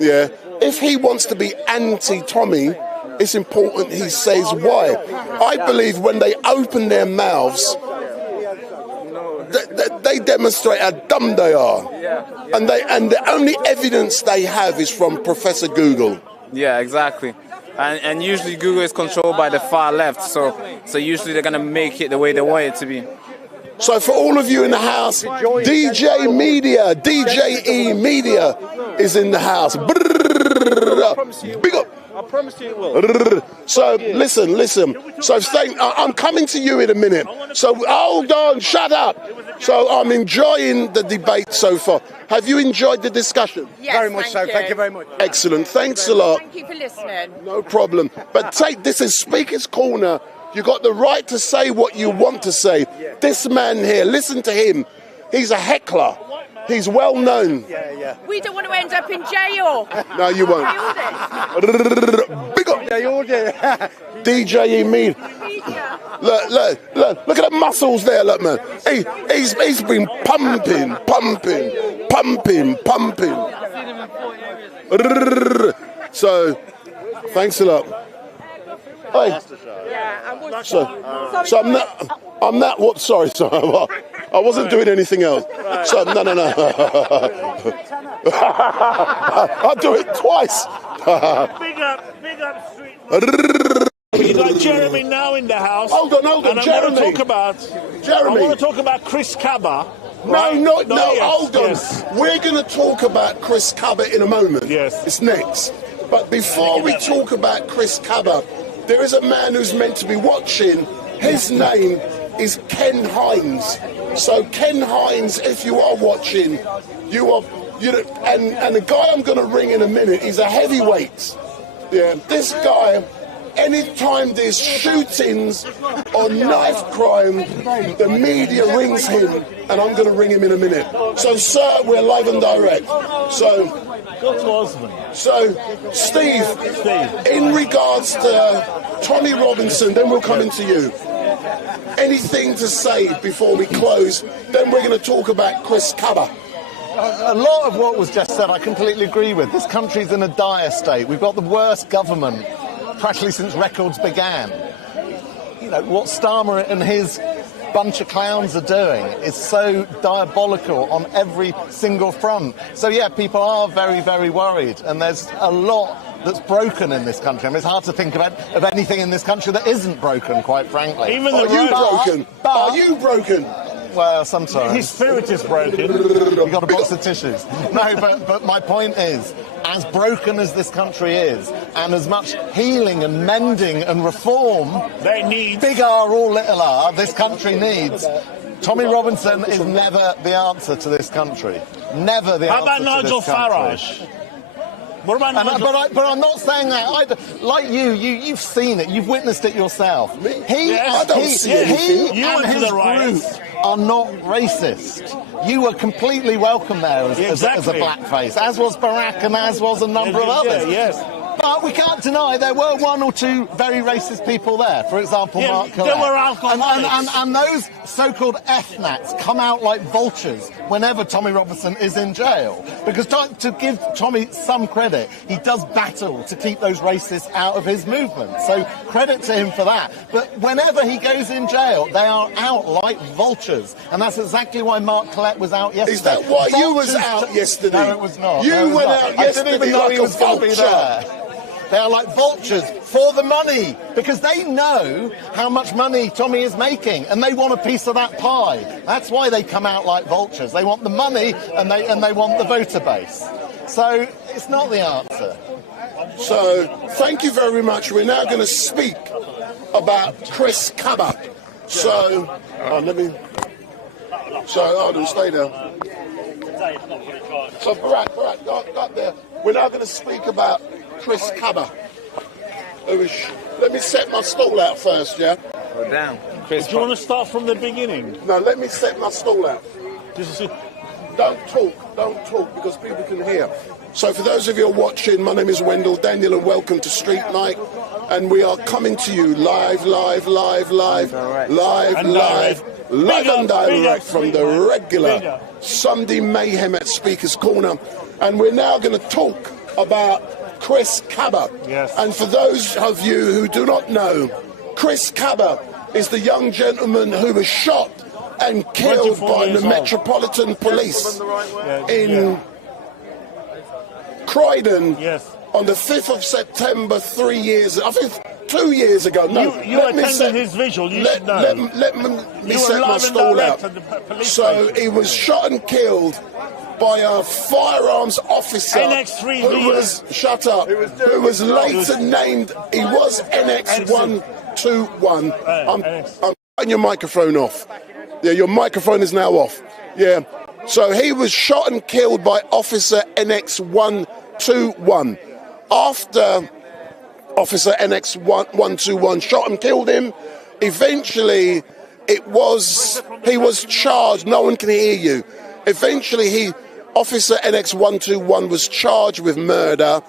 Yeah, if he wants to be anti-Tommy, it's important he says why. I believe when they open their mouths, they demonstrate how dumb they are. And the only evidence they have is from Professor Google. Yeah, exactly. And usually Google is controlled by the far left, so usually they're gonna make it the way they want it to be. So for all of you in the house, DJ Media, DJE Media is in the house. Big up. I promise you it will. So listen. So I'm coming to you in a minute. So hold on, shut up. So I'm enjoying the debate so far. Have you enjoyed the discussion? Yes, Very much so. Thank you very much. Excellent. Thanks a lot. Thank you for listening. No problem. But this is Speaker's Corner. You got the right to say what you want to say. This man here, listen to him. He's a heckler. He's well known. We don't want to end up in jail. No, you won't. Big up. DJ Mead. Look at the muscles there, look, man. He's been pumping. So, thanks a lot. Hey. So I'm not. What? Sorry. I wasn't doing anything else. So no. I'll do it twice. Big up, street. You got Jeremy now in the house. Hold on, and Jeremy. I want to talk about Chris Cabba. Right? No, Yes, hold on. yes. We're going to talk about Chris Cabba in a moment. Yes. It's next. But before we talk about Chris Cabba, there is a man who's meant to be watching. His name is Ken Hines. So Ken Hines, if you are watching, and the guy I'm going to ring in a minute, he's a heavyweight. Yeah, this guy, anytime there's shootings or knife crime, the media rings him, and I'm going to ring him in a minute. So, sir, we're live and direct. So, Steve, in regards to Tommy Robinson, then we'll come into you. Anything to say before we close? Then we're going to talk about Chris Cabba. A lot of what was just said I completely agree with. This country's in a dire state. We've got the worst government practically since records began. You know, what Starmer and his bunch of clowns are doing is so diabolical on every single front. So yeah, people are very, very worried, and there's a lot that's broken in this country. I mean, it's hard to think of anything in this country that isn't broken, quite frankly. Even Are you broken? Are you broken? Well, sometimes. His spirit is broken. You've got a box of tissues. No, but my point is, as broken as this country is, and as much healing and mending and reform they need, big R or little r, this country needs, Tommy Robinson is never the answer to this country. Never the answer to this country. How about Nigel Farage? What about Nigel? But I'm not saying that. Like you've seen it. You've witnessed it yourself. He and his group are not racist. You were completely welcome there as a blackface, as was Barack and as was a number of others. Yes. But we can't deny there were one or two very racist people there. For example, Mark Collette. There were alcoholics. And those so-called ethnats come out like vultures whenever Tommy Robinson is in jail. Because to give Tommy some credit, he does battle to keep those racists out of his movement. So credit to him for that. But whenever he goes in jail, they are out like vultures. And that's exactly why Mark Collette was out yesterday. Is that why you was out yesterday? No, it was not. You went out yesterday. I didn't even know like he was going to be there. They are like vultures for the money, because they know how much money Tommy is making, and they want a piece of that pie. That's why they come out like vultures. They want the money, and they want the voter base. So it's not the answer. So thank you very much. We're now going to speak about Chris Cabba. So stay there. So Barack, got there. We're now going to speak about Chris Cabba. Let me set my stall out first, yeah? Go down. Do you want to start from the beginning? No, let me set my stall out. Don't talk, because people can hear. So for those of you watching, my name is Wendell Daniel, and welcome to Street Night. And we are coming to you live and direct from the regular Sunday Mayhem at Speaker's Corner. And we're now going to talk about Chris Cabba. Yes. And for those of you who do not know, Chris Cabba is the young gentleman who was shot and killed by the Metropolitan Police in Croydon on the 5th of September 3 years, I think 2 years ago. No, you attended his visual, you should know. Let me set my stall out. So he was shot and killed by a firearms officer who was, shut up, who was later named, he was NX121. I'm cutting your microphone off. Yeah, your microphone is now off. Yeah. So he was shot and killed by Officer NX121. After Officer NX121 shot and killed him, eventually he was charged. No one can hear you. Eventually Officer NX121 was charged with murder,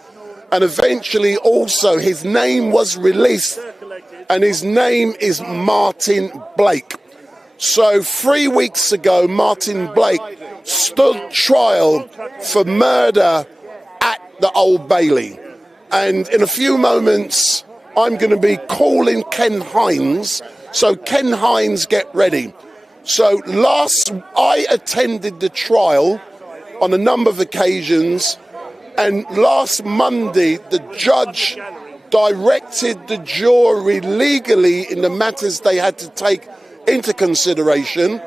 and eventually also his name was released, and his name is Martin Blake. So 3 weeks ago, Martin Blake stood trial for murder at the Old Bailey. And in a few moments, I'm going to be calling Ken Hines. So Ken Hines, get ready. So I attended the trial on a number of occasions, and last Monday the judge directed the jury legally in the matters they had to take into consideration,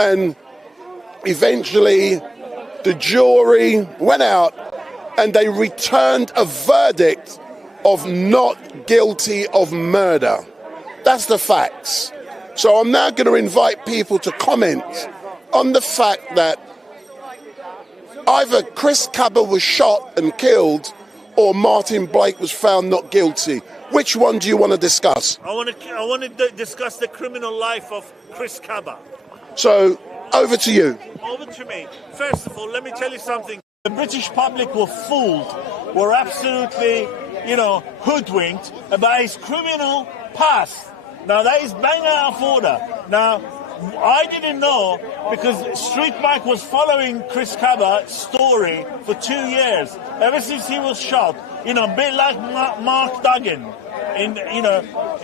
and eventually the jury went out and they returned a verdict of not guilty of murder. That's the facts. So I'm now going to invite people to comment on the fact that either Chris Cabba was shot and killed or Martin Blake was found not guilty. Which one do you want to discuss? I want to discuss the criminal life of Chris Cabba. So, over to you. Over to me. First of all, let me tell you something. The British public were fooled, were absolutely, hoodwinked about his criminal past. Now, that is bang out of order. Now, I didn't know, because Street Mike was following Chris Cabba's story for 2 years, ever since he was shot. A bit like Mark Duggan in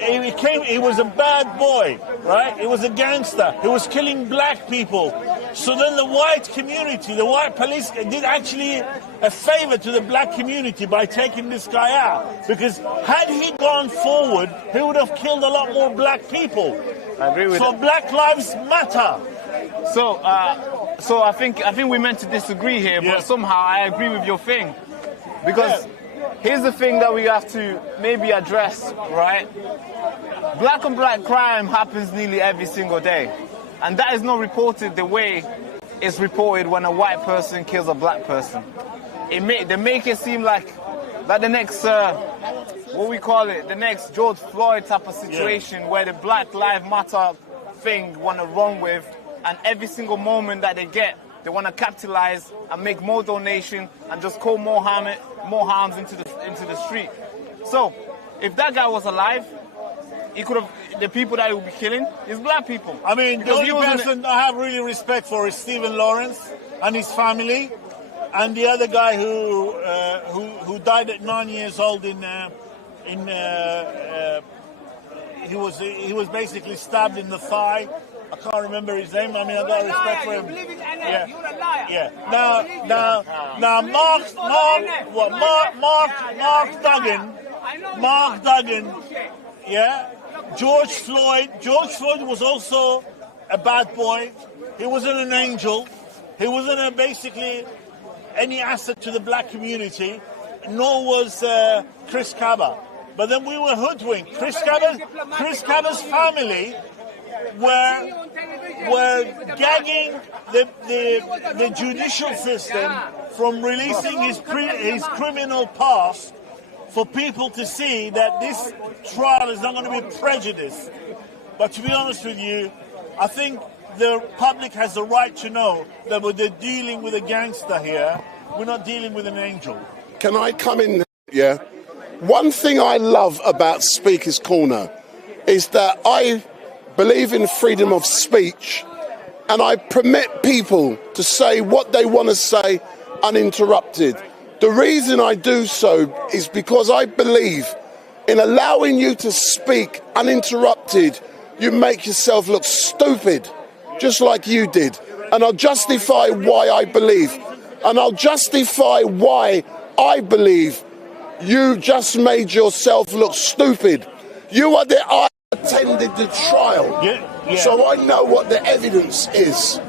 he was a bad boy, right? He was a gangster. He was killing black people. So then the white community, the white police did actually a favor to the black community by taking this guy out. Because had he gone forward, he would have killed a lot more black people. I agree with So that. Black Lives Matter. So I think we're meant to disagree here, but somehow I agree with your thing. Because here's the thing that we have to maybe address, right? Black on black crime happens nearly every single day. And that is not reported the way it's reported when a white person kills a black person. They make it seem like the next, what we call it, the next George Floyd type of situation where the Black Lives Matter thing want to run with, and every single moment that they get, they want to capitalize and make more donation and just call more harms into the street. So, if that guy was alive, he could have, the people that he would be killing is black people. I mean, the only person I have really respect for is Stephen Lawrence and his family, and the other guy who died at 9 years old he was basically stabbed in the thigh. I can't remember his name. I mean, I got respect for him. Yeah. Now, Mark Duggan. Yeah. George Floyd was also a bad boy. He wasn't an angel. He wasn't basically any asset to the black community, nor was Chris Kaba. But then we were hoodwinked. Chris Kaba's family were gagging the judicial system from releasing his criminal past for people to see that this trial is not going to be prejudiced. But to be honest with you, I think the public has the right to know that we're dealing with a gangster here. We're not dealing with an angel. Can I come in? Yeah. One thing I love about Speaker's Corner is that I believe in freedom of speech, and I permit people to say what they want to say uninterrupted. The reason I do so is because I believe in allowing you to speak uninterrupted. You make yourself look stupid, just like you did. And I'll justify why I believe. And I'll justify why I believe you just made yourself look stupid. I attended the trial, so I know what the evidence is.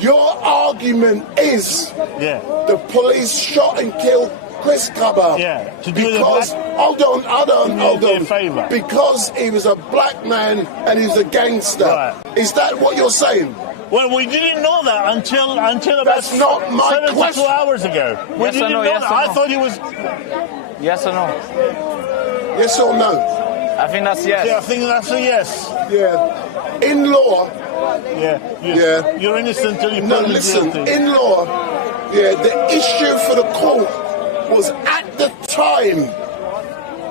Your argument is the police shot and killed Chris Kaba because hold on, because he was a black man and he was a gangster. Right. Is that what you're saying? Well, we didn't know that until about That's not my 72 question. hours ago. We didn't know that. I thought he was. Yes or no? Yes or no? I think that's yes. Yeah, I think that's a yes. Yeah. In law. Yeah. You're innocent until you No, listen. In law, the issue for the court was at the time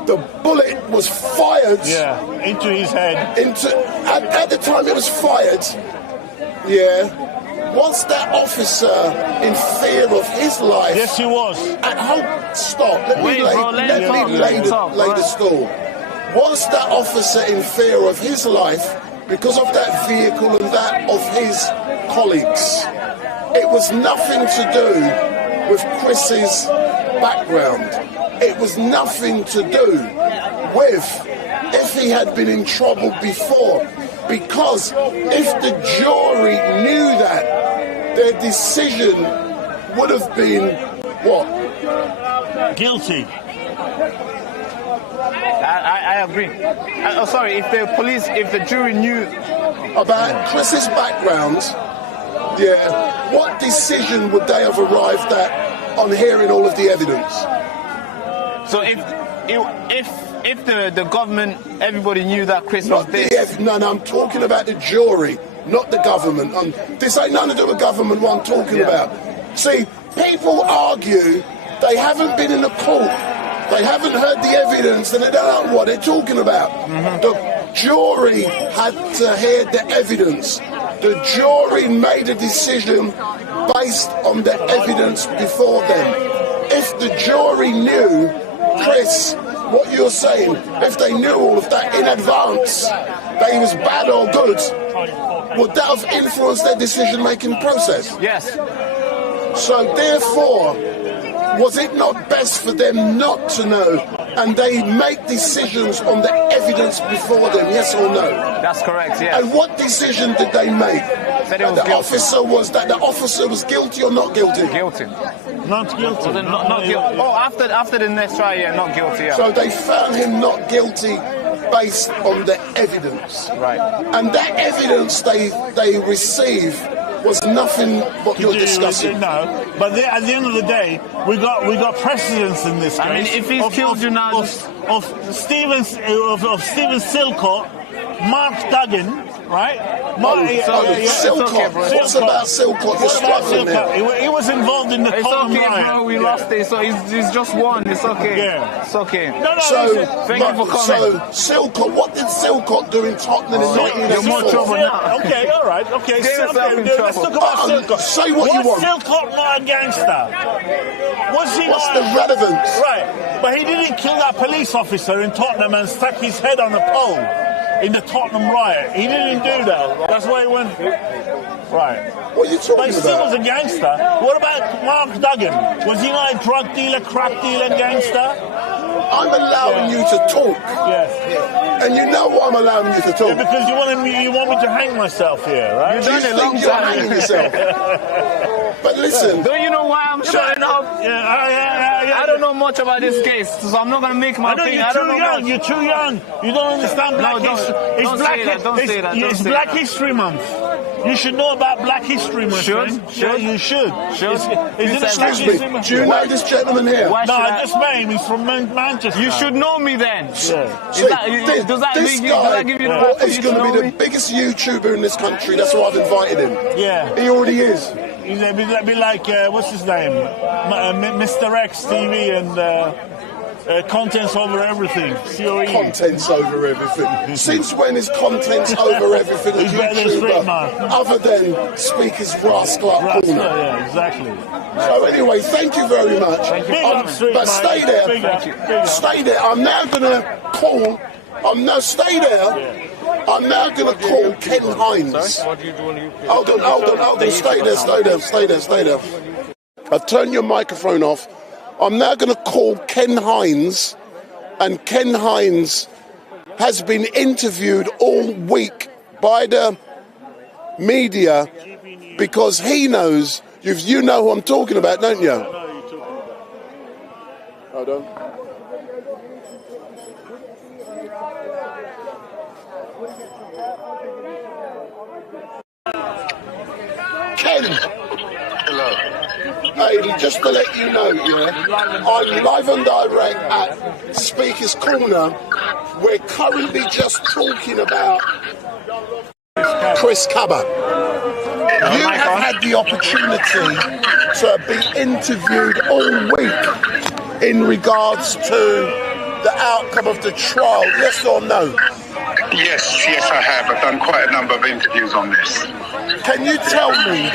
the bullet was fired. Yeah, into his head. At the time it was fired. Yeah. Was that officer in fear of his life? Yes, he was. Stop. Let me lay the stool. Was that officer in fear of his life because of that vehicle and that of his colleagues? It was nothing to do with Chris's background. It was nothing to do with if he had been in trouble before. Because if the jury knew that, their decision would have been what? Guilty. I agree. If the jury knew about Chris's background, what decision would they have arrived at on hearing all of the evidence? So if the government, everybody knew that Chris was this. No, I'm talking about the jury, not the government. This ain't nothing to do with government, what I'm talking about. See, people argue they haven't been in the court, they haven't heard the evidence, and they don't know what they're talking about. Mm-hmm. The jury had to hear the evidence. The jury made a decision based on the evidence before them. If the jury knew Chris what you're saying, if they knew all of that in advance, that he was bad or good, would that have influenced their decision-making process? Yes. So therefore, was it not best for them not to know, and they make decisions on the evidence before them, yes or no? That's correct, yes. And what decision did they make? That the officer was guilty or not guilty? Guilty. Not guilty. Not guilty. Oh, after the next trial, yeah, not guilty. Yeah. So they found him not guilty based on the evidence. Right. And that evidence they receive was nothing what you're discussing. No, but at the end of the day, we got precedents in this case. I mean, if he's killed you now, of Stephen Silcott, Mark Duggan, right? Silcott. What's about Silcott? You're struggling there. He was involved in the Tottenham riot. Bro, we lost it, so he's just won. It's okay. Yeah. It's okay. No, thank you for coming. So Silcott, what did Silcott do in Tottenham in 1984? You're more trouble now. Okay, all right. Okay, Let's talk about Silcott. Say what you want. Was Silcott not a gangster? What's the relevance? Right, but he didn't kill that police officer in Tottenham and stuck his head on a pole in the Tottenham riot. He didn't do that. That's why he went. Right. What are you talking But he still about? was a gangster. What about Mark Duggan? Was he not a drug dealer, crack dealer, gangster? I'm allowing you to talk. Yes. And you know what I'm allowing you to talk. Yeah, because you want me to hang myself here, right? You've done it a long time. You're hanging yourself. But listen. Don't you know why I'm shutting up? Yeah. I don't know much about this case, so I'm not going to make my opinion. You're too young. You don't understand Black History. It's Black History Month. You should know about Black History Month. Yeah, you should. Excuse me. Do you know this gentleman here? No, I just met him. He's from Manchester. You should know me then. Yeah. Does that give you the right is going to be the biggest YouTuber in this country. That's why I've invited him. Yeah. He already is. He's a bit like, what's his name? Mr. X TV and Contents Over Everything. COE. Contents Over Everything. Since when is Contents Over Everything a YouTuber? Other than Speaker's Rascal Corner. Yeah, exactly. So anyway, thank you very much. But stay there. Stay there. I'm now going to call. Stay there. I'm now going to call Ken Hines. Hold on. Stay there. I've turned your microphone off. I'm now going to call Ken Hines, and Ken Hines has been interviewed all week by the media because he knows, you know who I'm talking about, don't you? Hold on. Ken! Hello. Hey, just to let you know, I'm live and direct at Speaker's Corner. We're currently just talking about Chris Cabba. You have had the opportunity to be interviewed all week in regards to the outcome of the trial, yes or no? Yes, I have. I've done quite a number of interviews on this. Can you tell me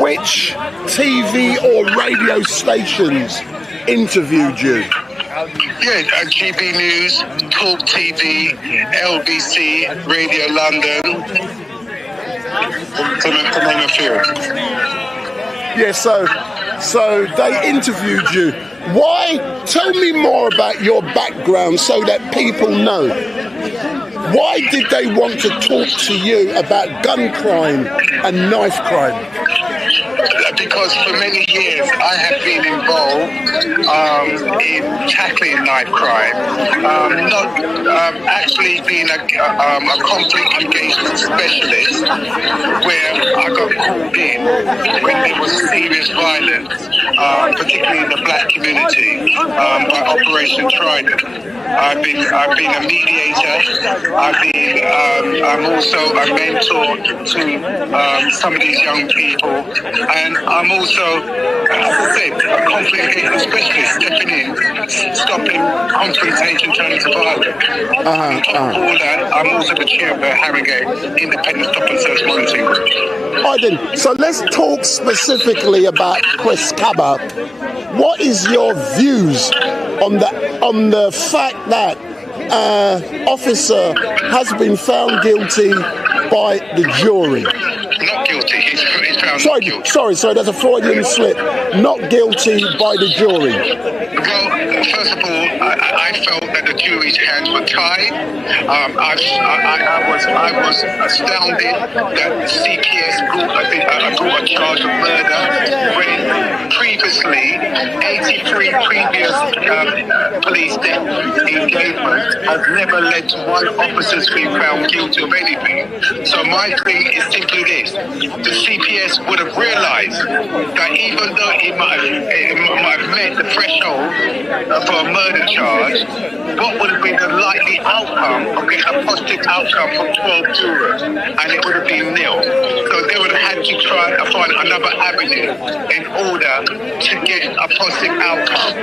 which TV or radio stations interviewed you? Yeah, GB News, Talk TV, LBC, Radio London, to name a few. Yeah, so they interviewed you. Why? Tell me more about your background so that people know. Why did they want to talk to you about gun crime and knife crime? Because for many years I have been involved in tackling knife crime, not actually being a conflict engagement specialist, where I got called in when there was serious violence, particularly in the black community, by Operation Trident. I've been a mediator. I'm also a mentor to some of these young people, and I'm also, as I said, a conflict engagement specialist, stepping in, stopping confrontation turning to violence. On top of all that, I'm also the chair of the Harrogate Independent Stop and Search Monitoring Group. All right then, so let's talk specifically about Chris Cabba. What is your views on the fact that officer has been found guilty by the jury. Not guilty. He's found Sorry, not guilty. sorry, that's a Freudian slip. Not guilty by the jury. Well, first of all, I felt that the jury's hands were tied. I was astounded that CPS brought a charge of murder when previously 83 previous police death engagements has never led to one officer's being found guilty of anything. So my thing is simply this: the CPS would have realised that even though it might have met the threshold for a murder charge, what would have been the likely outcome of getting a positive outcome from 12 jurors, and it would have been nil. So they would have had to try to find another avenue in order to get a positive outcome.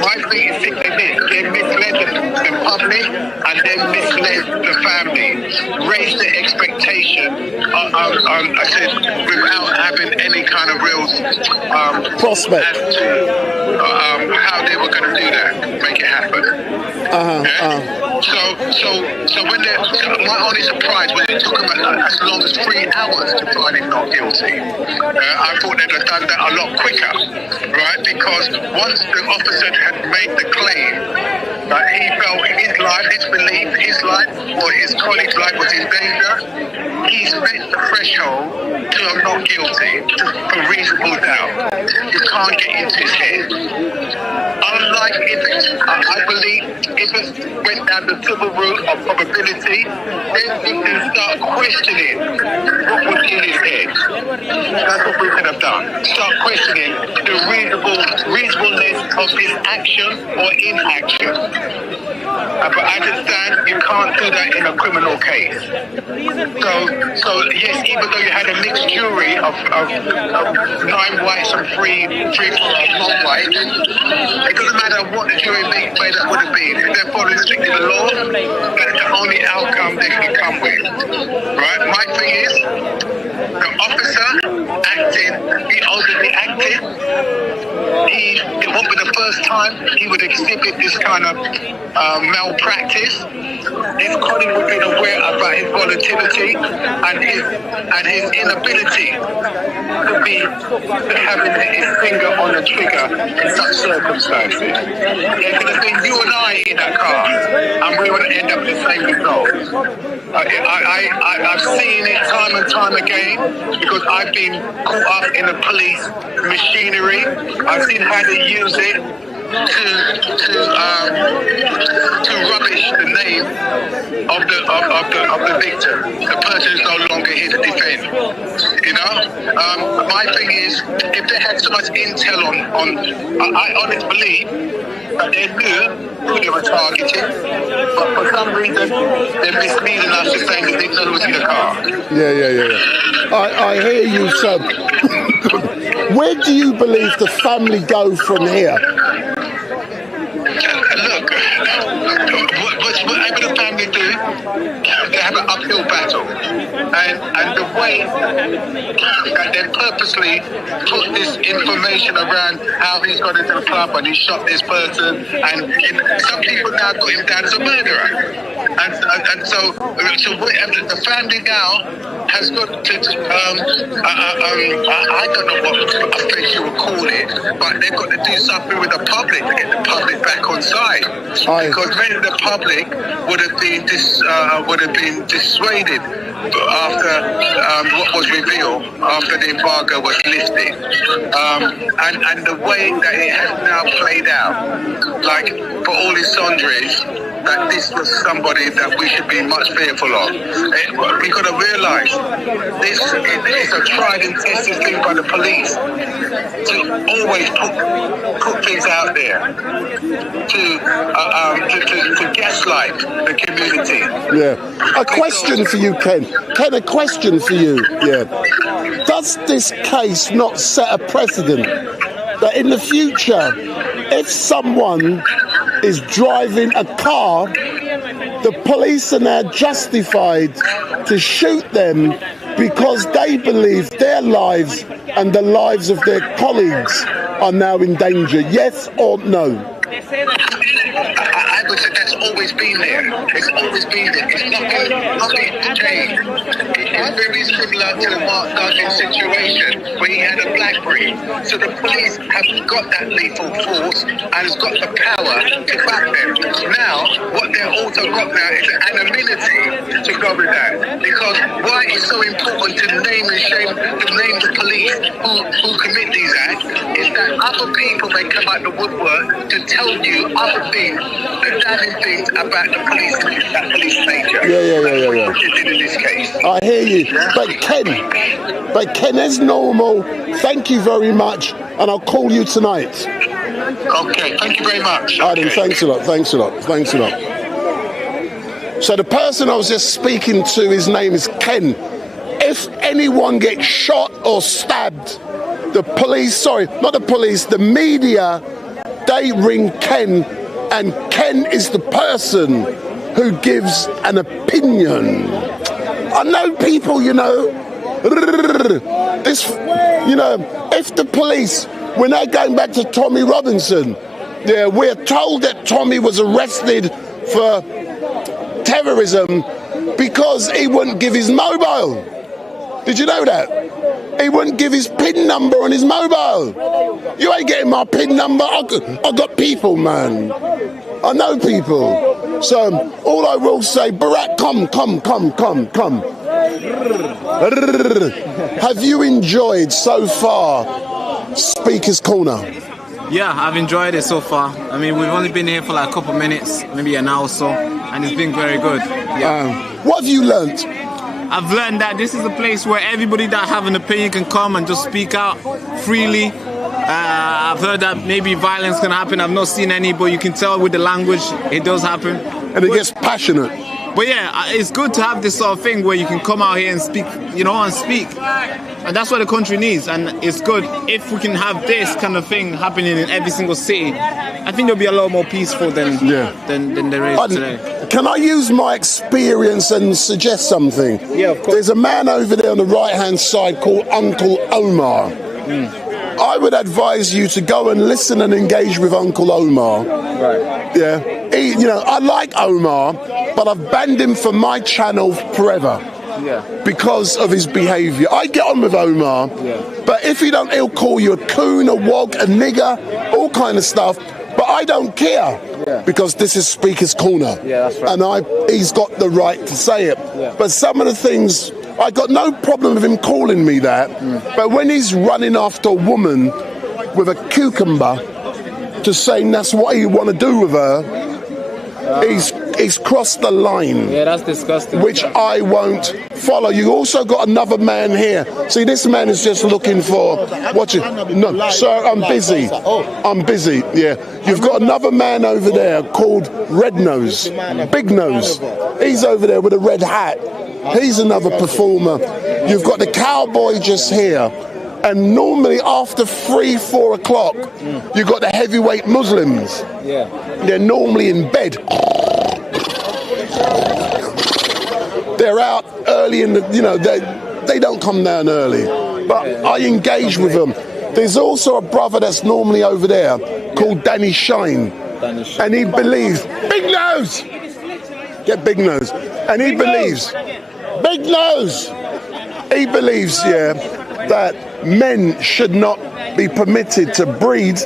My thing is simply this: they misled the public and then misled the family, raised the expectation, I said, without having any kind of real prospect as to how they were going to do that, make it happen. So when my only surprise was it took them as long as 3 hours to find him not guilty. I thought they'd have done that a lot quicker, right? Because once the officer had made the claim that he felt his life, his belief, his life or his colleague's life was in danger, he's met the threshold to I'm not guilty for reasonable doubt. You can't get into his head. Unlike I believe if it went down the civil route of probability, then we can start questioning what was in his head. That's what we could have done. Start questioning the reasonableness of his action or inaction. But I understand you can't do that in a criminal case. So yes, even though you had a mixed jury of 9 whites and 3 non-whites, it doesn't matter what the jury made up would have been. If they're following strictly the law, that's the only outcome they can come with. Right? My thing is, the officer acting, he openly acted. It won't be the first time he would exhibit this kind of malpractice. His colleague would be aware about his volatility and his inability to having his finger on the trigger in such circumstances. It could have been you and I in that car, and we would end up with the same result. I've seen it time and time again because I've been caught up in the police machinery. I've seen how they use it to rubbish the name of the victim. The person is no longer here to defend. You know, my thing is, if they had so much intel on I honestly believe that they knew who they were targeting, but for some reason they're misleading us to saying that they know who's in the car. Yeah. I hear you, sir. Where do you believe the family go from here? Look, whatever the family do, they have an uphill battle. And the way that they purposely put this information around how he's got into the club and he shot this person, and some people now got him down as a murderer. And so the family now has got to, I don't know what offence you would call it, but they've got to do something with the public to get the public back on side. Because many of the public would have been dissuaded after what was revealed after the embargo was lifted, and the way that it has now played out, like for all his sundries, that this was somebody that we should be much fearful of. We've got to realise this is a tried and tested thing by the police to always put things out there to gaslight the community. Yeah. A question for you, Ken. Ken, a question for you. Yeah. Does this case not set a precedent that in the future, if someone is driving a car, the police are now justified to shoot them because they believe their lives and the lives of their colleagues are now in danger? Yes or no? that's always been there. It's always been there. It's nothing changed. It's very similar to the Mark Duggan situation where he had a BlackBerry. So the police have got that lethal force and has got the power to back them. Now, what they've also got now is an anonymity to go with that. Because why it's so important to name and shame, to name the police who commit these acts, is that other people may come out the woodwork to tell you other things, the damning things about the police, that police nature. Yeah. Which is in this case. I hear you. Yeah. But Ken, as normal, thank you very much, and I'll call you tonight. Okay, thank you very much. Adam, thanks a lot. So the person I was just speaking to, his name is Ken. If anyone gets shot or stabbed, the police, the media, they ring Ken, and Ken is the person who gives an opinion. I know people, if the police, when they're going back to Tommy Robinson, we're told that Tommy was arrested for terrorism because he wouldn't give his mobile. Did you know that? He wouldn't give his PIN number on his mobile. You ain't getting my PIN number. I got people, man. I know people. So all I will say, Barack, come. Have you enjoyed so far Speaker's Corner? Yeah, I've enjoyed it so far. I mean, we've only been here for like a couple of minutes, maybe an hour or so, and it's been very good. Yeah. What have you learnt? I've learned that this is a place where everybody that have an opinion can come and just speak out freely. I've heard that maybe violence can happen. I've not seen any, but you can tell with the language it does happen. And it gets passionate. But yeah, it's good to have this sort of thing where you can come out here and speak, and that's what the country needs. And it's good if we can have this kind of thing happening in every single city. I think there'll be a lot more peaceful than there is today. Can I use my experience and suggest something? Yeah, of course. There's a man over there on the right-hand side called Uncle Omar. I would advise you to go and listen and engage with Uncle Omar. Right. Yeah. I like Omar, but I've banned him from my channel forever. Yeah. Because of his behaviour. I get on with Omar, but if you don't, he'll call you a coon, a wog, a nigger, all kind of stuff. But I don't care, because this is Speaker's Corner. Yeah, that's right. And he's got the right to say it. Yeah. But some of the things, I got no problem with him calling me that. But when he's running after a woman with a cucumber to saying that's what he want to do with her, he's crossed the line. Yeah, that's disgusting. Which I won't follow. You also got another man here. See, this man is just looking for no, sir, I'm busy. I'm busy. Yeah. You've got another man over there called Red Nose, Big Nose. He's over there with a red hat. He's another performer. You've got the cowboy just here. And normally after 3-4 o'clock, you've got the heavyweight Muslims. Yeah. They're normally in bed. They're out early in the, they don't come down early. But I engage with them. There's also a brother that's normally over there called Danny Shine. And he believes, Big Nose! Get Big Nose. And he believes, Big Nose! He believes, that men should not be permitted to breed.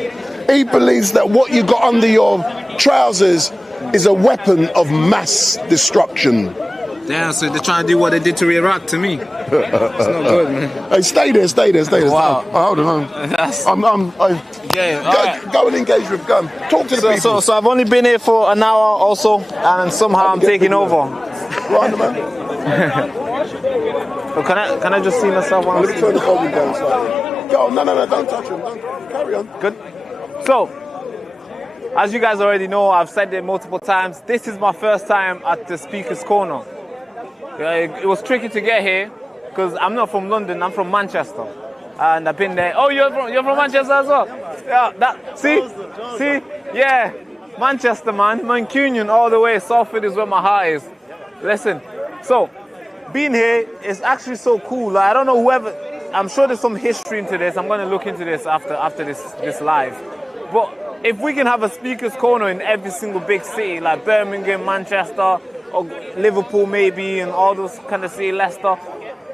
He believes that what you got under your trousers is a weapon of mass destruction. Yeah, so they're trying to do what they did to Iraq to me. It's not good, man. Hey, stay there. Wow. Hold on. Go and engage with Talk to the people. So I've only been here for an hour also, and somehow I'm taking over. Right, man. So can I just see myself on Let me turn the volume down slightly. Go, no, don't touch him. Carry on. Good. So, as you guys already know, I've said it multiple times, this is my first time at the Speaker's Corner. It was tricky to get here, because I'm not from London, I'm from Manchester. And I've been there. Oh, you're from Manchester as well? Yeah, see? Yeah, Manchester, man. Mancunian all the way. Salford is where my heart is. Listen, so, being here is actually so cool. Like, I don't know I'm sure there's some history into this. I'm going to look into this after this live. But if we can have a speaker's corner in every single big city, like Birmingham, Manchester, or Liverpool maybe, and all those kind of cities, Leicester,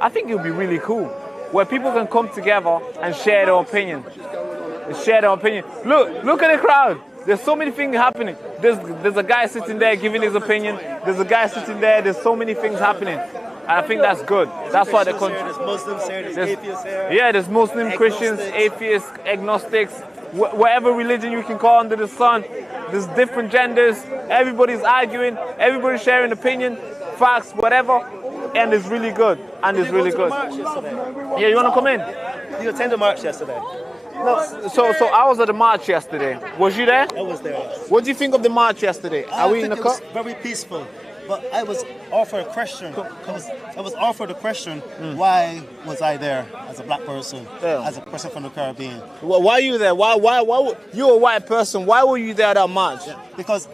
I think it would be really cool, where people can come together and share their opinion. Look at the crowd. There's so many things happening. There's a guy sitting there giving his opinion. There's a guy sitting there. There's so many things happening. And I think that's good. That's why the country. There's Muslims here, there's atheists here. Yeah, there's Muslim, Christians, atheists, agnostics, whatever religion you can call under the sun. There's different genders. Everybody's arguing. Everybody's sharing opinion, facts, whatever. And it's really good. Yeah, you want to come in? Did you attend the march yesterday? No. So I was at the march yesterday. Was you there? I was there. Yes. What do you think of the march yesterday? Are we in the cut? Very peaceful. But I was offered a question. I was offered a question. Why was I there as a black person, as a person from the Caribbean? Well, why are you there? Why? You're a white person. Why were you there at that march? Yeah, because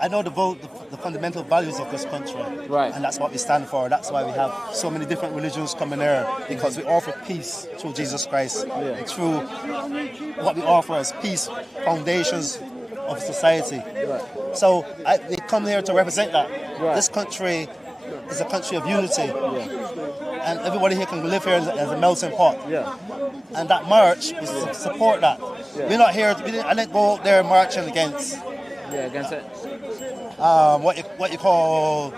I know the fundamental values of this country, right? And that's what we stand for. That's why we have so many different religions coming here, because we offer peace through Jesus Christ, and through what we offer as peace foundations of society. Right. So we come here to represent that. Right. This country is a country of unity, and everybody here can live here as a melting pot. Yeah. And that march is to support that. Yeah. We're not here. I didn't go out there marching against. Yeah, against it. What you call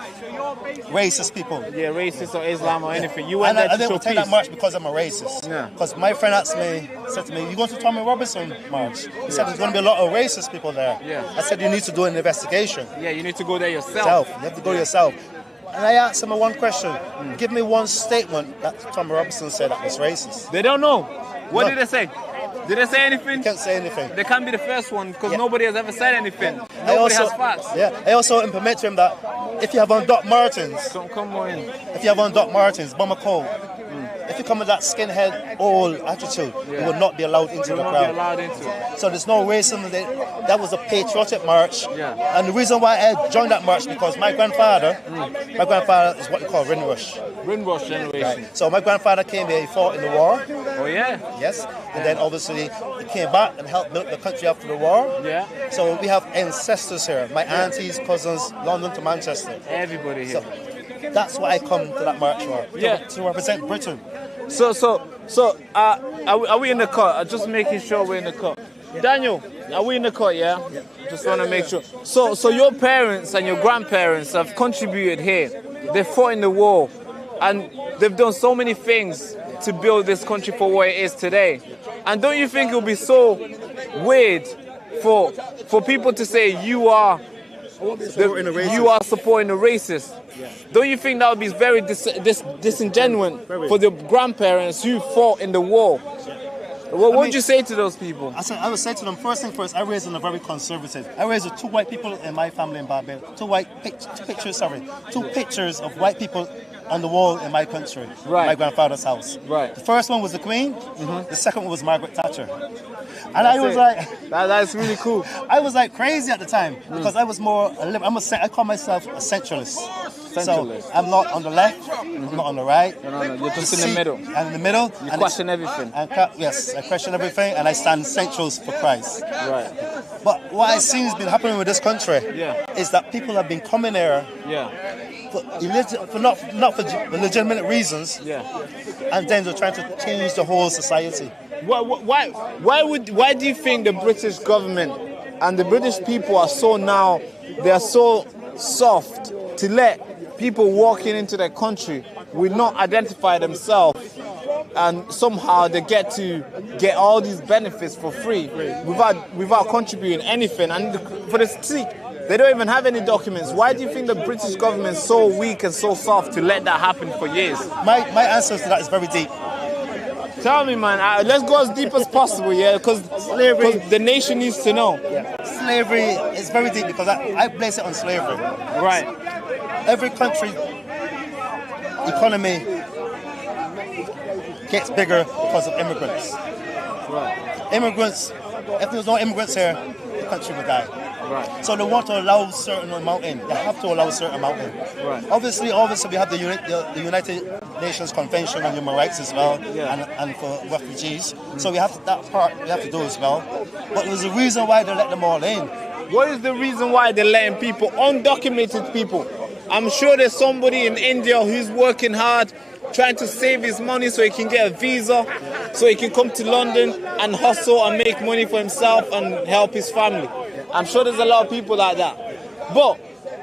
racist people. Yeah, racist or Islam or anything. You went there to I didn't take that march because I'm a racist. Yeah. Because my friend said to me, "You going to Tommy Robinson march?" He said there's going to be a lot of racist people there. Yeah. I said you need to do an investigation. Yeah, you need to go there yourself. You have to go yourself. And I asked him one question. Give me one statement that Tommy Robinson said that was racist. They don't know. What did they say? Did they say anything? Can't say anything. They can't be the first one because nobody has ever said anything. Nobody has facts. Yeah, I also implement to him that if you have on Doc Martens, come on in. If you have on Doc Martens, Bamako, if you come with that skinhead old attitude, you will not be allowed into the crowd. So there's no racism. That was a patriotic march. Yeah. And the reason why I joined that march because my grandfather is what you call Windrush. Windrush generation. Right. So my grandfather came here, he fought in the war. Oh yeah. Yes. And then obviously he came back and helped build the country after the war. Yeah. So we have ancestors here. My aunties, cousins, London to Manchester. Everybody here. So that's why I come to that march for. To represent Britain. So are we in the cut? Just making sure we're in the cut. Daniel, are we in the cut? Yeah. Just want to make sure. So your parents and your grandparents have contributed here. They fought in the war, and they've done so many things to build this country for what it is today. And don't you think it would be so weird for people to say you are supporting the racist? Yeah. Don't you think that would be very disingenuous for the grandparents who fought in the war? What would you say to those people? I would say to them, first thing first, I raised them very conservative. I raised with two white people in my family in Barbados. Two pictures of white people on the wall in my country, my grandfather's house. Right. The first one was the Queen. The second one was Margaret Thatcher. And I was like, that's really cool. I was like crazy at the time because I was more. I call myself a centralist. So I'm not on the left. I'm not on the right. No. You're just in the middle. I'm in the middle. You question everything. Yes, I question everything, and I stand centrals for Christ. Right. But what I see has been happening with this country is that people have been coming here. For not for legitimate reasons. And then they're trying to change the whole society. Why do you think the British government and the British people are so soft to let people walking into their country will not identify themselves, and somehow they get all these benefits for free without contributing anything? And for the sake, they don't even have any documents. Why do you think the British government is so weak and so soft to let that happen for years? My answer to that is very deep. Tell me, man. Let's go as deep as possible, because the nation needs to know. Slavery is very deep because I place it on slavery. Right. Every country economy gets bigger because of immigrants. Right. Immigrants. If there was no immigrants here, the country would die. Right. So they want to allow certain amount in. They have to allow a certain amount in. Right. Obviously, we have the United Nations Convention on Human Rights as well, and for refugees. So we have that part we have to do as well. But there's a reason why they let them all in. What is the reason why they're letting people, undocumented people? I'm sure there's somebody in India who's working hard, trying to save his money so he can get a visa, so he can come to London and hustle and make money for himself and help his family. I'm sure there's a lot of people like that. But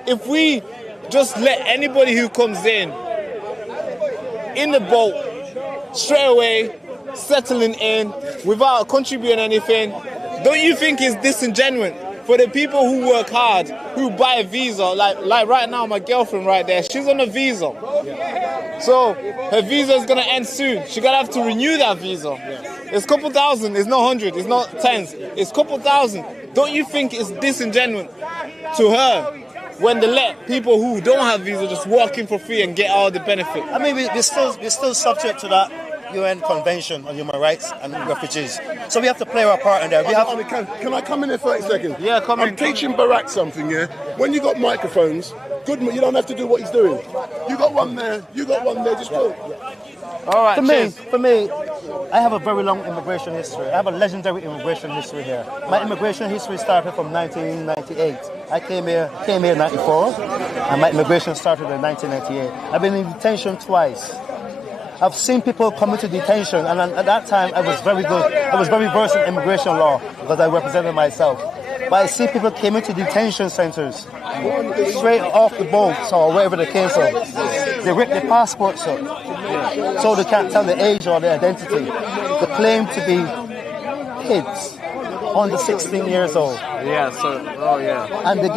if we just let anybody who comes in the boat, straight away, settling in, without contributing anything, don't you think it's disingenuous for the people who work hard, who buy a visa? Like right now, my girlfriend right there, she's on a visa. So her visa is going to end soon. She's going to have to renew that visa. It's a couple thousand, it's not 100, it's not tens, it's a couple thousand. Don't you think it's disingenuous to her when they let people who don't have visa just walk in for free and get all the benefit? I mean, we're still subject to that UN Convention on Human Rights and Refugees. So we have to play our part in there. Can I come in here 30 seconds? Yeah, come in. I'm teaching Barack something, yeah? When you got microphones, you don't have to do what he's doing. You got one there, just talk. All right, for me, I have a very long immigration history. I have a legendary immigration history here. My immigration history started from 1998. I came here in 94, and my immigration started in 1998. I've been in detention twice. I've seen people come into detention, and at that time I was very good. I was very versed in immigration law because I represented myself. But I see people came into detention centers straight off the boats or wherever they came from. They rip their passports up, so they can't tell their age or their identity. They claim to be kids under 16 years old. Yeah. And they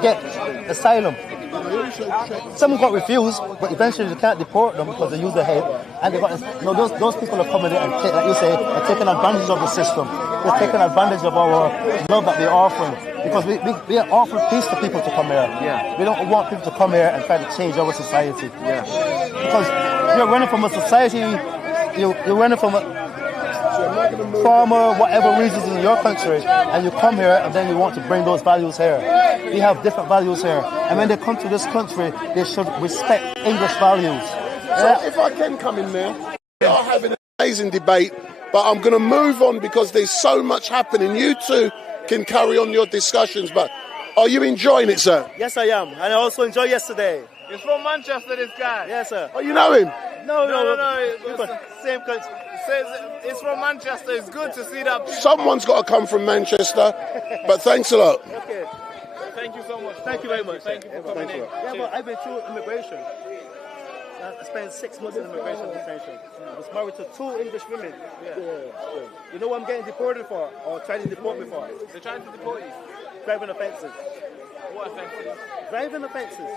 get asylum. Some got refused, but eventually they can't deport them because they use their head. And those people are coming in and, like you say, they're taking advantage of the system. They're taking advantage of our love that we're offering. Because we are offering peace to people to come here. Yeah. We don't want people to come here and try to change our society. Yeah. Because you're running from a society, you're running from a farmer, whatever reasons in your country, and you come here and then you want to bring those values here. We have different values here. And when they come to this country, they should respect English values. So if I can come in there, we are having an amazing debate, but I'm going to move on because there's so much happening. You two can carry on your discussions, but are you enjoying it, sir? Yes, I am. And I also enjoyed yesterday. He's from Manchester, this guy. Yes, sir. Oh, you know him? No. Same country. It's from Manchester. It's good to see that. Someone's got to come from Manchester, but thanks a lot. Okay. Thank you so much. Thank you very much. Thank you for coming in. Yeah, but I've been through immigration. I spent 6 months in immigration detention. I was married to 2 English women. Yeah. You know what I'm getting deported for, or trying to deport me for? They're trying to deport you. Driving offences. What offences? Driving offences.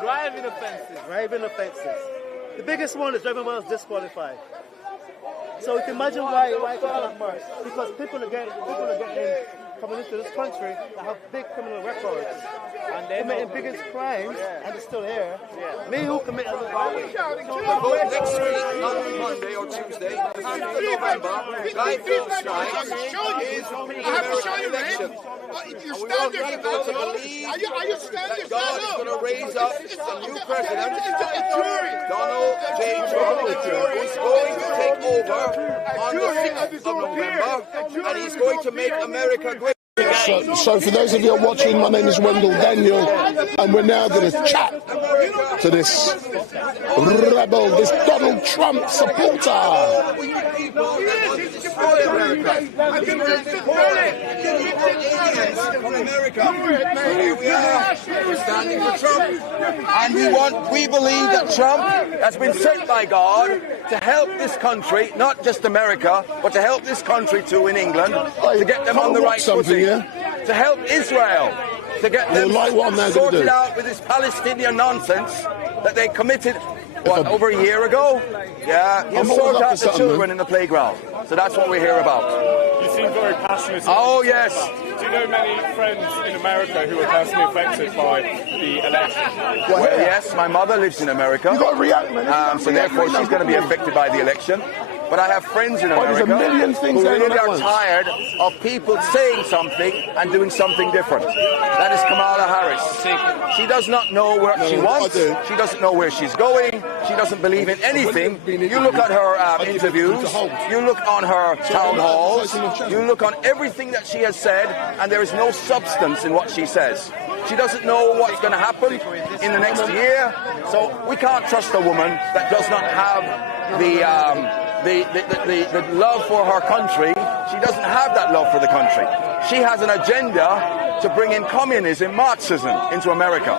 Driving offences. Driving offences. The biggest one is driving while disqualified. So you can imagine why people are marked. Because people are getting coming into this country that have big criminal records. And they're committing biggest crimes and they're still here. Yeah. Me who committed a vote next week, not Monday or Tuesday, 10th of November, Guy Fieldstrike is the election. And we want people to believe that God is going to raise up a new president, Donald J. Trump, who is going to take over on the 6th of November, and he's going to make America great. So for those of you who are watching, my name is Wendell Daniel, and we're now going to chat to this rebel, this Donald Trump supporter. Here we are, we're standing for Trump, and we believe that Trump has been sent by God to help this country, not just America, but to help this country too in England, to get them on the right footing, to help Israel, to get them sorted out with this Palestinian nonsense that they committed, over a year ago? Yeah, he'll sort out the children in the playground. So that's what we're here about. You seem very passionate. Oh, yes. Do you know many friends in America who are personally affected by the election? Well, yes, my mother lives in America. You've got to react, man. So therefore she's going to be affected by the election. but I have friends in America there's a million things who going on really at are once. tired of people saying something and doing something different. That is Kamala Harris. She does not know where she wants. She doesn't know where she's going. She doesn't believe in anything. You look at her interviews. You look on her town halls. You look on everything that she has said, and there is no substance in what she says. She doesn't know what's going to happen in the next year. So we can't trust a woman that does not have the love for her country. She doesn't have that love for the country. She has an agenda to bring in communism, Marxism into America.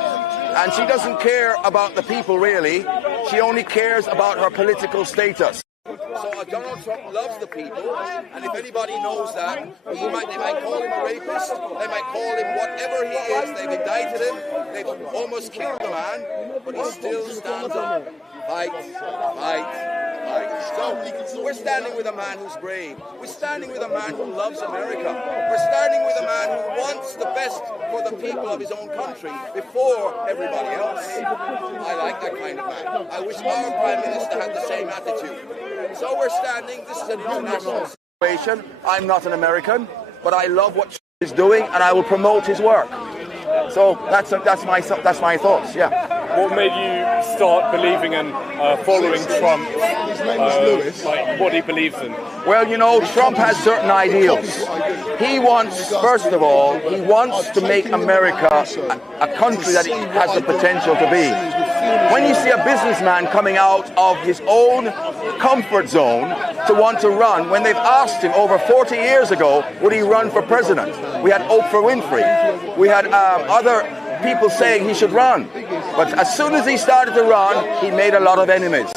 And she doesn't care about the people, really. She only cares about her political status. So Donald Trump loves the people, and if anybody knows that, they might call him a rapist, they might call him whatever he is. They've indicted him, they've almost killed the man, but he still stands up. Fight, fight, fight. So we're standing with a man who's brave. We're standing with a man who loves America. We're standing with a man who wants the best for the people of his own country before everybody else. I like that kind of man. I wish our Prime Minister had the same attitude. So we're standing, this is an international situation. I'm not an American, but I love what he's doing, and I will promote his work. So that's my thoughts, yeah. What made you start believing and following Trump, like what he believes in? Well, you know, Trump has certain ideals. He wants, first of all, he wants to make America a country that it has the potential to be. When you see a businessman coming out of his own comfort zone to want to run, when they've asked him over 40 years ago, would he run for president? We had Oprah Winfrey. We had other people saying he should run. But as soon as he started to run, he made a lot of enemies.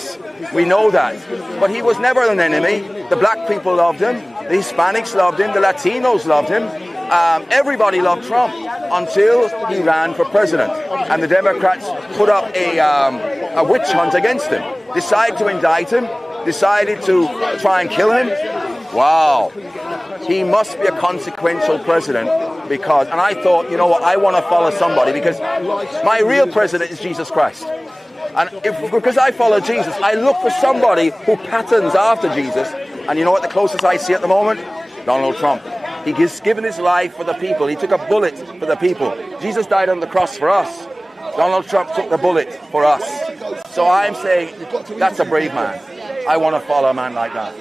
We know that. But he was never an enemy. The black people loved him. The Hispanics loved him. The Latinos loved him. Everybody loved Trump until he ran for president. And the Democrats put up a witch hunt against him. Decided to indict him. Decided to try and kill him. Wow. He must be a consequential president because, and I thought, you know what, I want to follow somebody because my real president is Jesus Christ. And because I follow Jesus, I look for somebody who patterns after Jesus. And you know what the closest I see at the moment? Donald Trump. He's given his life for the people. He took a bullet for the people. Jesus died on the cross for us. Donald Trump took the bullet for us. So I'm saying that's a brave man. I want to follow a man like that.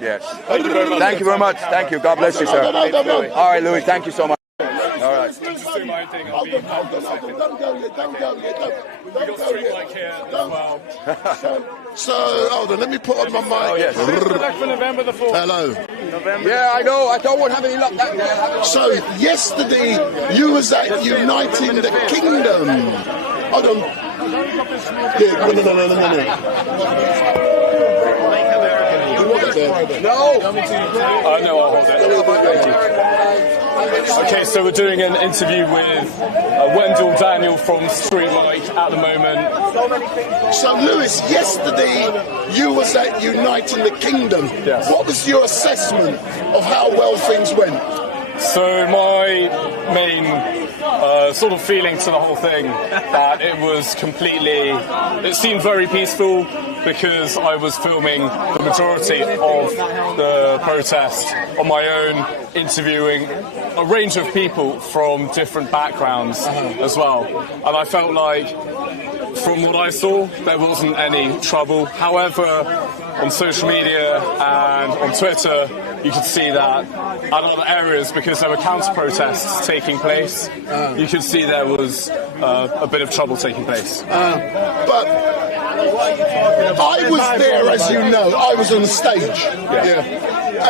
Yes. Thank you very much. Thank you very much. Thank you. God bless you, sir. All right, Louis. Thank you so much. All right. Just do my thing. I'll be back in a second. We got street mic here as well. So, hold on, let me put on my mic. Oh, yes. For November the 4th. Hello. Yeah, I know. I don't want to have any luck that day. So, yesterday, you was at Uniting the Kingdom. Hold on. Yeah, no. No. No, I'll hold it. Okay, so we're doing an interview with Wendell Daniel from Street Light at the moment. So, Lewis, yesterday you was at Uniting the Kingdom. Yes. What was your assessment of how well things went? So my main sort of feeling to the whole thing, that it was completely, it seemed very peaceful because I was filming the majority of the protest on my own, interviewing a range of people from different backgrounds as well. And I felt like, from what I saw, there wasn't any trouble. However, on social media and on Twitter, you could see that at other areas, because there were counter-protests taking place, you could see there was a bit of trouble taking place. But I was there, as you know. I was on stage. Yeah.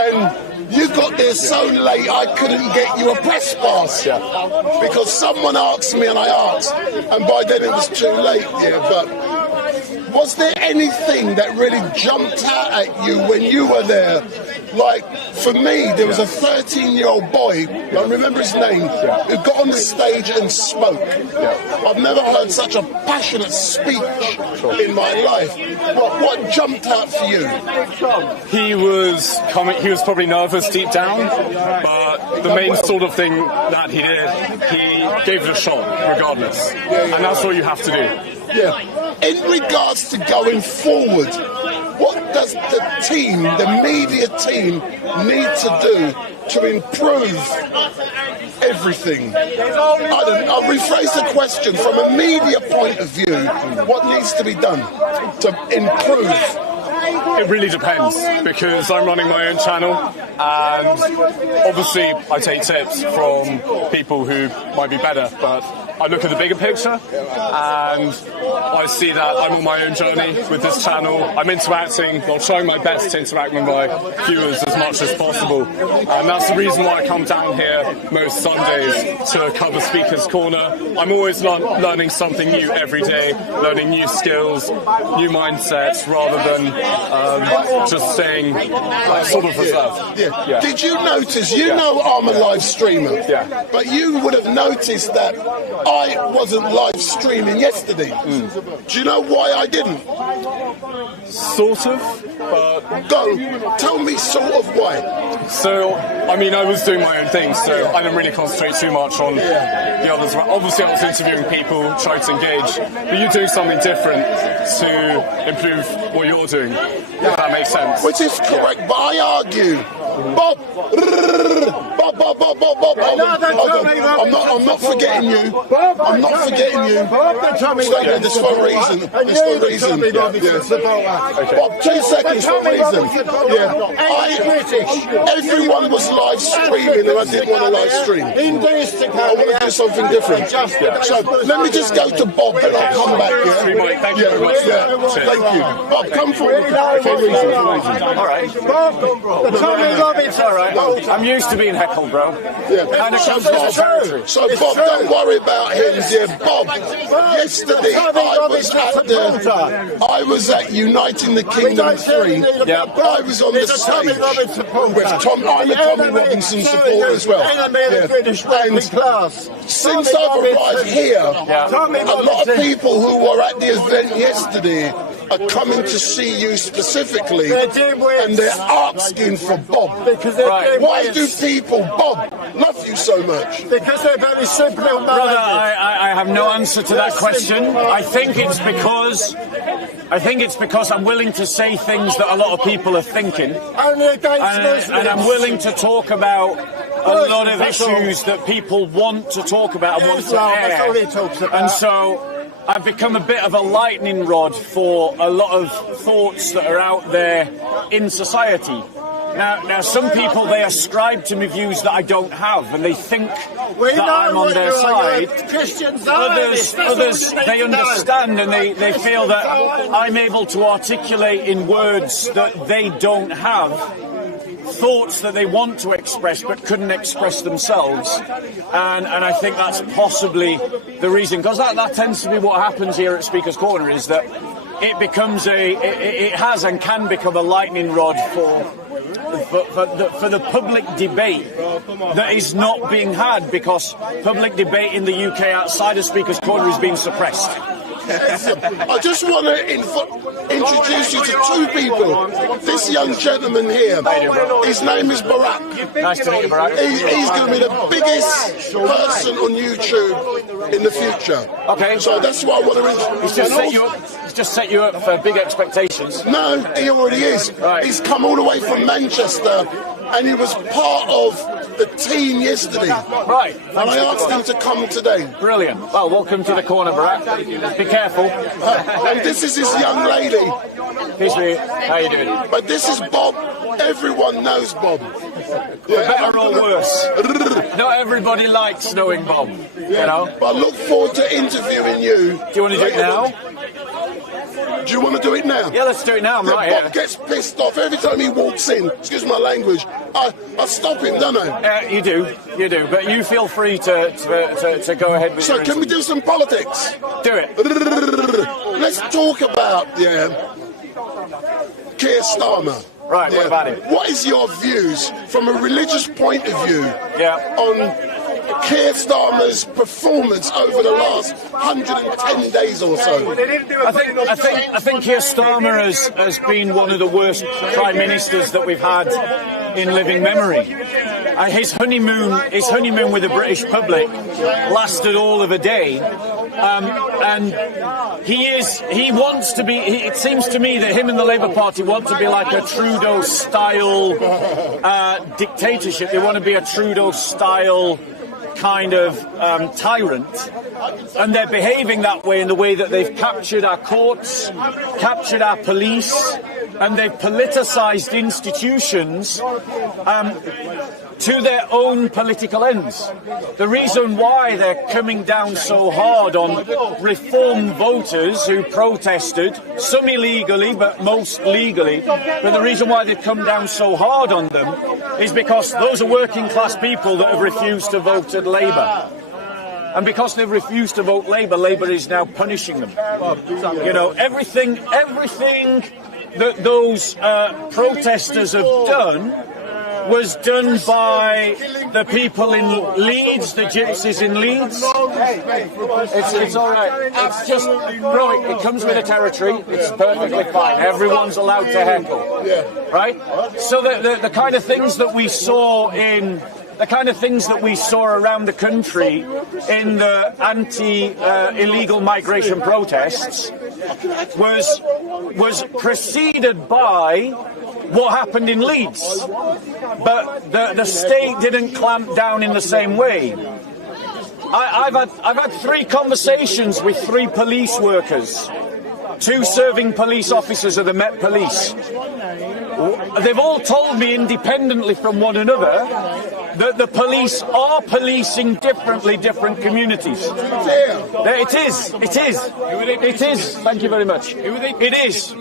And you got there so late, I couldn't get you a press pass. Because someone asked me and I asked. And by then it was too late. Yeah, but was there anything that really jumped out at you when you were there? Like, for me, there was a 13-year-old boy, I remember his name, who got on the stage and spoke. I've never heard such a passionate speech in my life. What jumped out for you? He was probably nervous deep down, but the main sort of thing that he did, he gave it a shot, regardless. And that's what you have to do. Yeah. in regards to going forward, what does the team, the media team, need to do to improve everything? I'll rephrase the question. From a media point of view, what needs to be done to improve? It really depends, because I'm running my own channel, and obviously I take tips from people who might be better, but I look at the bigger picture and I see that I'm on my own journey with this channel. I'm interacting, or trying my best to interact with my viewers as much as possible, and that's the reason why I come down here most Sundays to cover Speaker's Corner. I'm always learning something new every day, learning new skills, new mindsets, rather than just staying sort of reserved. Yeah. Did you notice, you know I'm a live streamer, but you would have noticed that I wasn't live streaming yesterday. Do you know why I didn't? Sort of, but... Go, tell me sort of why. So, I mean, I was doing my own thing, so I didn't really concentrate too much on the others. Obviously, I was interviewing people, trying to engage, but you're doing something different to improve what you're doing, if that makes sense. Which is correct, but I argue, Bob, I'm not forgetting you. I'm not forgetting you. It's for a reason. It's for a reason. Bob, 2 seconds for a reason. Everyone was live streaming and I didn't want to live stream. I want to do something different. So let me just go to Bob and I'll come back. Thank you very much. Thank you. Bob, come forward. For a reason. All right. It's all right. I'm used to being heckled, bro. Kind of comes with the territory. So Bob, don't worry about him, dear Bob. Yesterday I was at Uniting the Kingdom 3. I was on the stage with I'm a Tommy Robinson supporter as well. And since I've arrived here, a lot of people who were at the event yesterday are coming to see you specifically, and they're asking for Bob. Why do people, Bob, love you so much? Because they're very simple. Brother, I have no answer to that question. I think it's because I'm willing to say things that a lot of people are thinking. And I'm willing to talk about a lot of issues that people want to talk about and want to air. And so I've become a bit of a lightning rod for a lot of thoughts that are out there in society. Now, some people, they ascribe to me views that I don't have, and they think that I'm on their side. Others, they understand, and they feel that I'm able to articulate in words that they don't have thoughts that they want to express but couldn't express themselves, and I think that's possibly the reason, because that tends to be what happens here at Speaker's Corner, is that it becomes it has and can become a lightning rod for the public debate that is not being had, because public debate in the UK outside of Speaker's Corner is being suppressed. I just want to introduce you to 2 people. This young gentleman here, his name is Barack. Nice to meet you, Barack. He's going to be the biggest person on YouTube in the future. Okay. So that's what I want to introduce. He's just set you up for big expectations. No, he already is. Right. He's come all the way from Manchester, and he was part of the team yesterday. Right. And I asked him to come today. Brilliant. Well, welcome to the corner, Barack. Be careful. And this is his young lady. Peace be. How you doing? But this is Bob. Everyone knows Bob. For better or worse. Not everybody likes knowing Bob, you know. But I look forward to interviewing you. Do you want to do it now? Do you want to do it now? Yeah, let's do it now. I'm right Bob here. gets pissed off every time he walks in. Excuse my language. I stop him, don't I? You do. But you feel free to go ahead with. So can we do some politics? Do it. Let's talk about Keir Starmer. Right. What about it? What is your views from a religious point of view on Keir Starmer's performance over the last 110 days or so? I think Keir Starmer has been one of the worst prime ministers that we've had in living memory. His honeymoon with the British public lasted all of a day, And he wants to be, it seems to me that him and the Labour Party want to be like a Trudeau-style dictatorship. They want to be a Trudeau-style kind of tyrant, and they're behaving that way in the way that they've captured our courts, captured our police, and they've politicised institutions to their own political ends. The reason why they're coming down so hard on reform voters who protested, some illegally but most legally, but the reason why they've come down so hard on them is because those are working class people that have refused to vote at Labour. And because they've refused to vote Labour, Labour is now punishing them. You know, everything that those protesters have done was done by the people in Leeds, the gypsies in Leeds. It's all right. It's just, bro, it comes with the territory. It's perfectly fine. Everyone's allowed to heckle, right? So the kind of things that we saw around the country in the anti-illegal migration protests was preceded by what happened in Leeds, but the state didn't clamp down in the same way. I've had 3 conversations with 3 police workers, 2 serving police officers of the Met Police. They've all told me independently from one another that the police are policing differently different communities. It is. Thank you very much. It is.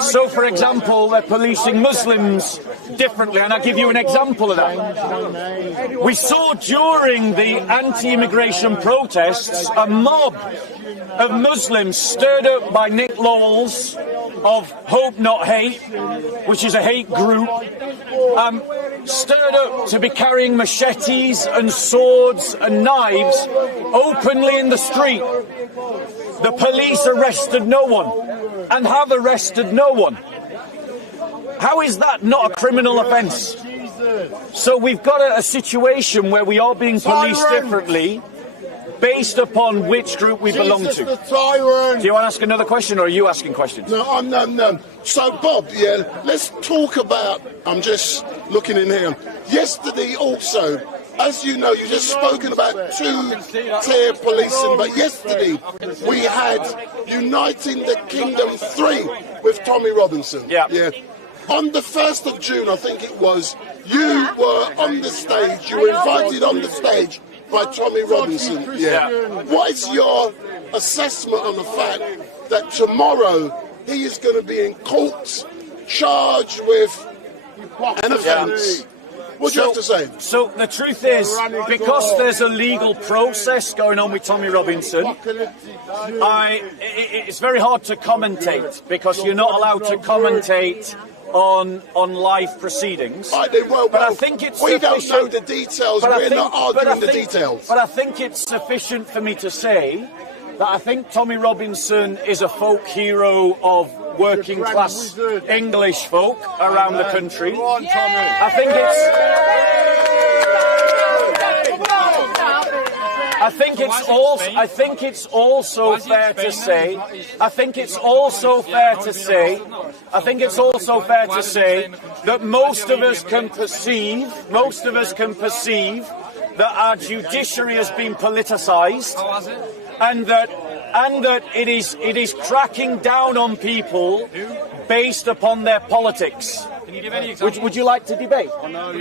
So, for example, they're policing Muslims differently, and I'll give you an example of that. We saw during the anti-immigration protests a mob of Muslims stirred up by Nick Lowell's of Hope Not Hate, which is a hate group, stirred up to be carrying machetes and swords and knives openly in the street. The police arrested no one and have arrested no one. How is that not a criminal offence? So we've got a situation where we are being policed differently based upon which group we belong to. Do you want to ask another question, or are you asking questions? No. So, Bob, let's talk about, I'm just looking in here. Yesterday also, as you know, you've just spoken about 2-tier policing, but yesterday we had Uniting the Kingdom 3 with Tommy Robinson. Yeah. On the 1st of June, I think it was, you were on the stage, you were invited on the stage by Tommy Robinson. What is your assessment on the fact that tomorrow he is going to be in court, charged with an offence? What do you have to say? So the truth is, because there's a legal process going on with Tommy Robinson, it's very hard to commentate, because you're not allowed to commentate on live proceedings. But I think it's we don't know the details. We're not arguing the details. But I think it's sufficient for me to say that I think Tommy Robinson is a folk hero of working class English folk around the country. I think it's also fair to say that most of us can perceive that our judiciary has been politicised, and that it is cracking down on people based upon their politics. Can you give any examples? Would you like to debate? Oh, no, do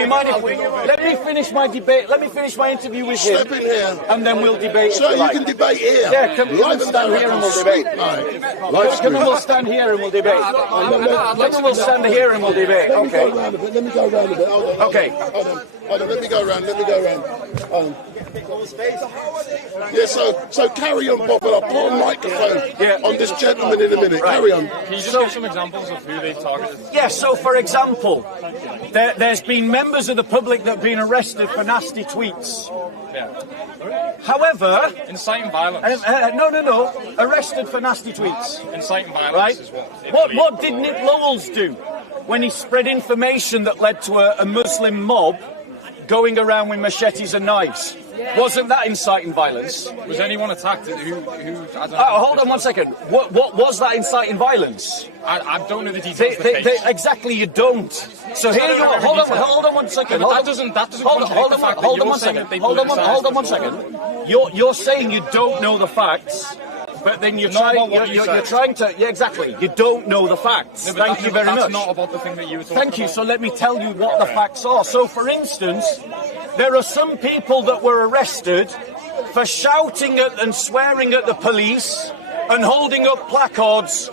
you mind if we... Let me finish my debate. Let me finish my interview with him. Step in here. And then we'll debate. So you can debate here. Yeah, come and stand here and we'll debate. Come and we'll stand here and we'll debate. Come and we'll stand here and we'll debate. Okay. Let me go around a bit. Okay. Hold on. Let me go around. Yeah, so carry on, Bob. I'll put a microphone on this gentleman in a minute. Carry on. Can you just give some examples of who they've targeted? Yeah, so for example, there's been members of the public that have been arrested for nasty tweets. Yeah. However... Inciting violence. No. Arrested for nasty tweets. Inciting violence right? is What did Nick Lowell's do when he spread information that led to a Muslim mob going around with machetes and knives? Wasn't that inciting violence? Was anyone attacked? Who I don't know. Hold on one second. What was that inciting violence? I don't know the details of the case. Exactly, you don't. So here you are. Hold on one second. But that doesn't contradict the fact that you're saying that they Hold on one second. You're saying you don't know the facts. But then you're trying to... Yeah, exactly. You don't know the facts. Thank you very much. That's not about the thing that you were talking about. Thank you. So let me tell you what the facts are. So, for instance, there are some people that were arrested for shouting at and swearing at the police and holding up placards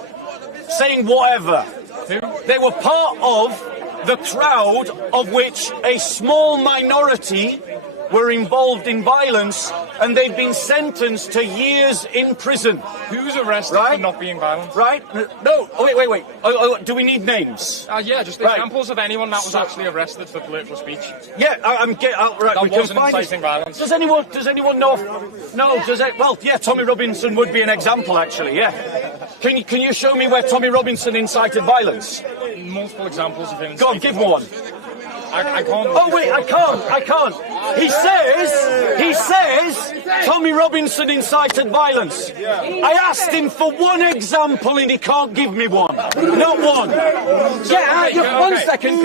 saying whatever. They were part of the crowd of which a small minority were involved in violence, and they've been sentenced to years in prison. Who's arrested for not being violent? Right? No. Wait. Do we need names? Yeah, just examples of anyone that was actually arrested for political speech. Yeah, right. That we can wasn't find inciting violence. Does anyone know? No. Well, yeah. Tommy Robinson would be an example, actually. Yeah. Can you show me where Tommy Robinson incited violence? Multiple examples of him. Go on, give me one. I can't. Oh wait, I can't. He says Tommy Robinson incited violence. I asked him for one example and he can't give me one. Not one. Get out your one second.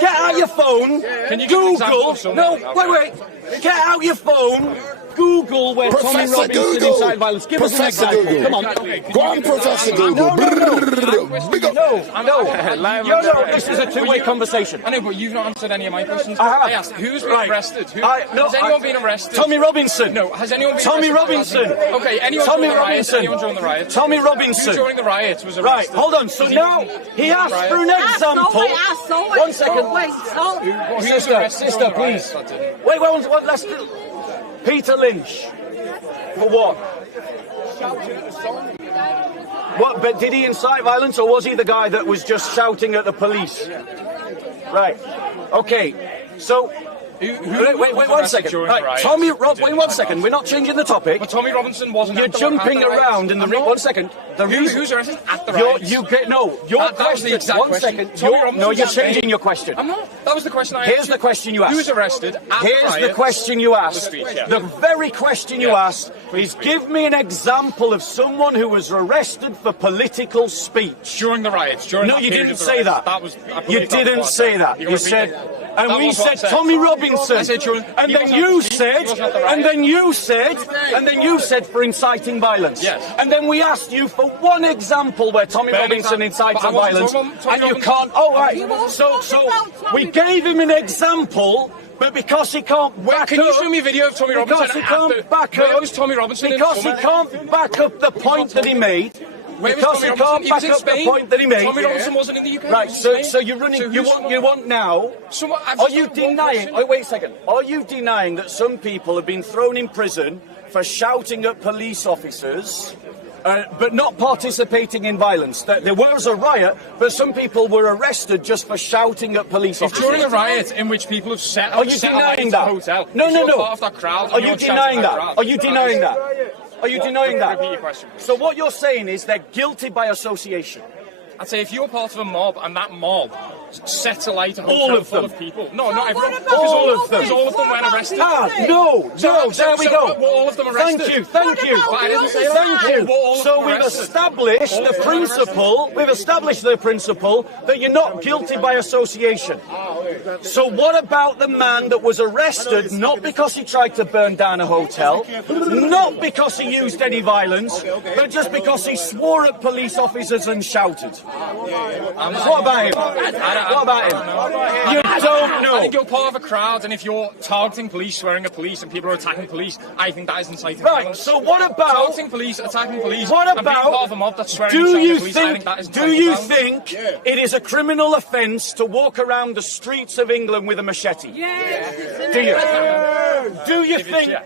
Get out your phone. Can you Google. No, wait. Get out your phone. Google where Tommy Robinson incited violence. Give us an example. Google. Come on. Go on, Professor Google. No. This is a two-way conversation. I know, but you've not answered any of my questions. I asked who's been arrested. Has anyone been arrested? Tommy Robinson. No, has anyone been Tommy arrested? Robinson. Okay, anyone Tommy during the riot? Robinson. Anyone during the riot? Tommy Robinson. Who during the riot was Right, arrested? hold on. So now he asked for an example. One second. Sister, please. Wait, let's... Peter Lynch. For what? What? But did he incite violence, or was he the guy that was just shouting at the police? Right. Okay. So... Wait, one second. Right, wait 1 second. We're not changing the topic. But Tommy Robinson wasn't. You're jumping around in the 1 second. Who's arrested at the riot? Your question. 1 second. You're changing your question. I'm not. That was the question I asked. Here's the question you asked. Who's arrested at the riot? Here's the question you asked. The very question you asked is, give me an example of someone who was arrested for political speech during the riots. No, you didn't say that. You didn't say that. You said. And we said Tommy Robinson, and then you said for inciting violence. Yes. And then we asked you for one example where Tommy Robinson incited violence, and you can't. Oh, right. So we gave him an example. But because he can't back Can you show me a video of Tommy Robinson? Because he can't back up. Where was Tommy Robinson? Because he can't back up the point that he made. Because he can't back up the point that he made. Tommy Robinson wasn't in the UK. Right, so you're running. You want now? Are you denying? Oh, wait a second. Are you denying that some people have been thrown in prison for shouting at police officers? But not participating in violence. There was a riot, but some people were arrested just for shouting at police officers. During a riot in which people have set up Are you denying that? Hotel, No. Part of that crowd, Are you denying that? Are you denying that? Are you denying that? Repeat your question. So what you're saying is they're guilty by association. I'd say if you're part of a mob and that mob set alight a hotel full of people. No, not everyone. All of them. Because all of them went arrested. No, there we go. Were all of them arrested? Thank you. So we've established the principle that you're not guilty by association. So what about the man that was arrested not because he tried to burn down a hotel, not because he used any violence, but just because he swore at police officers and shouted? What about him? You don't know. I think you're part of a crowd, and if you're targeting police, swearing at police, and people are attacking police, I think that is inciting violence. So what about targeting police, attacking police? What and about? being part of a mob that's swearing at police? I think that is do you think it is a criminal offence to walk around the streets of England with a machete? Yes. Do you?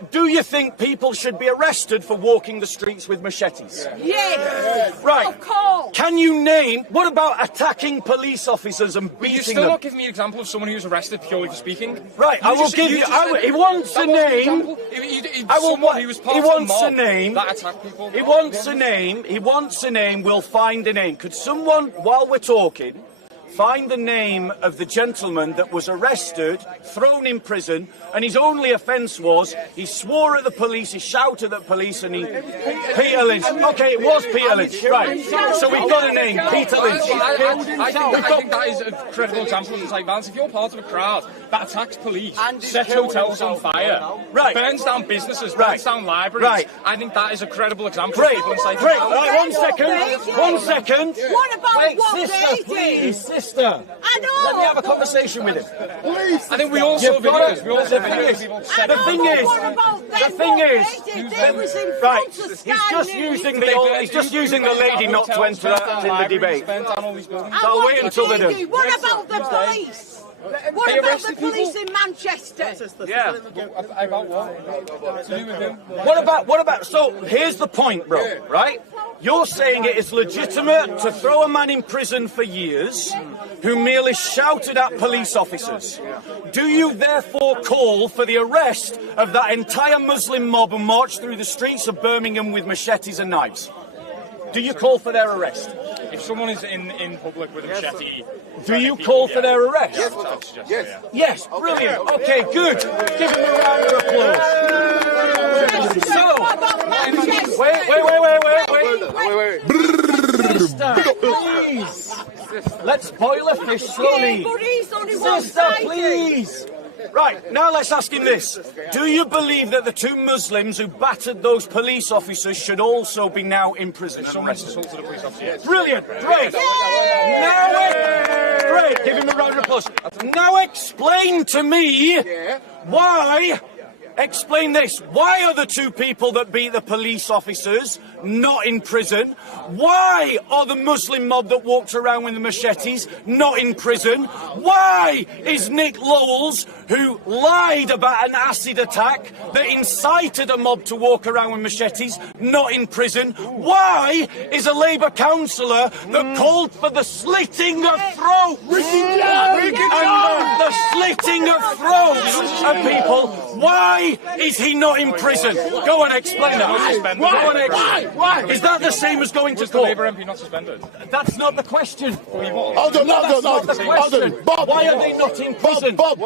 Do you think people should be arrested for walking the streets with machetes? Yes. Right. Of course. Can you name? What about attacking police officers and beating them? You're still not giving me an example of someone who's arrested purely for speaking. Right. I will give you. He wants a name. He was part of a mob that attacked people. He wants a name. We'll find a name. Could someone, while we're talking, find the name of the gentleman that was arrested, thrown in prison, and his only offence was he swore at the police, he shouted at police, and Peter Lynch. Okay, it was Peter Lynch, right. So we've got a name, Peter Lynch. I think that is a credible example of inside violence. If you're part of a crowd that attacks police, sets hotels on fire, burns down businesses, burns down libraries, I think that is a credible example of people inciting violence. Right, one second. What about what sister, they did? please, sister. I know. Let me have a conversation with him. Please. I think we all saw videos. We all saw videos. The thing is, he's just using the lady not to enter that in the debate. I'll wait until they do. What about the police? What about the police in Manchester? Yeah. About what? To do with him? What about, so here's the point, bro, right? You're saying it is legitimate to throw a man in prison for years who merely shouted at police officers. Do you therefore call for the arrest of that entire Muslim mob who marched through the streets of Birmingham with machetes and knives? Do you call for their arrest? If someone is in public with a machete... Do you call for their arrest? Yes. Yes, brilliant. Okay, good. Give him a round of applause. So, wait. Please. Let's boil a fish slowly. Sister, please. Right, now let's ask him this. Do you believe that the two Muslims who battered those police officers should also be now in prison? Someone's assaulted a police officer, yes. Brilliant, great. Great, give him a round of applause. Now explain to me why... Explain this. Why are the two people that beat the police officers not in prison? Why are the Muslim mob that walked around with the machetes not in prison? Why is Nick Lowell's, who lied about an acid attack that incited a mob to walk around with machetes, not in prison? Why is a Labour councillor that called for the slitting of throats the slitting of throats of people, why is he not in prison? Go and explain that. Why? Is that the same as going to court? Was the Labour MP not suspended? That's not the question. Hold on. Bob, why are they not in prison? Bob,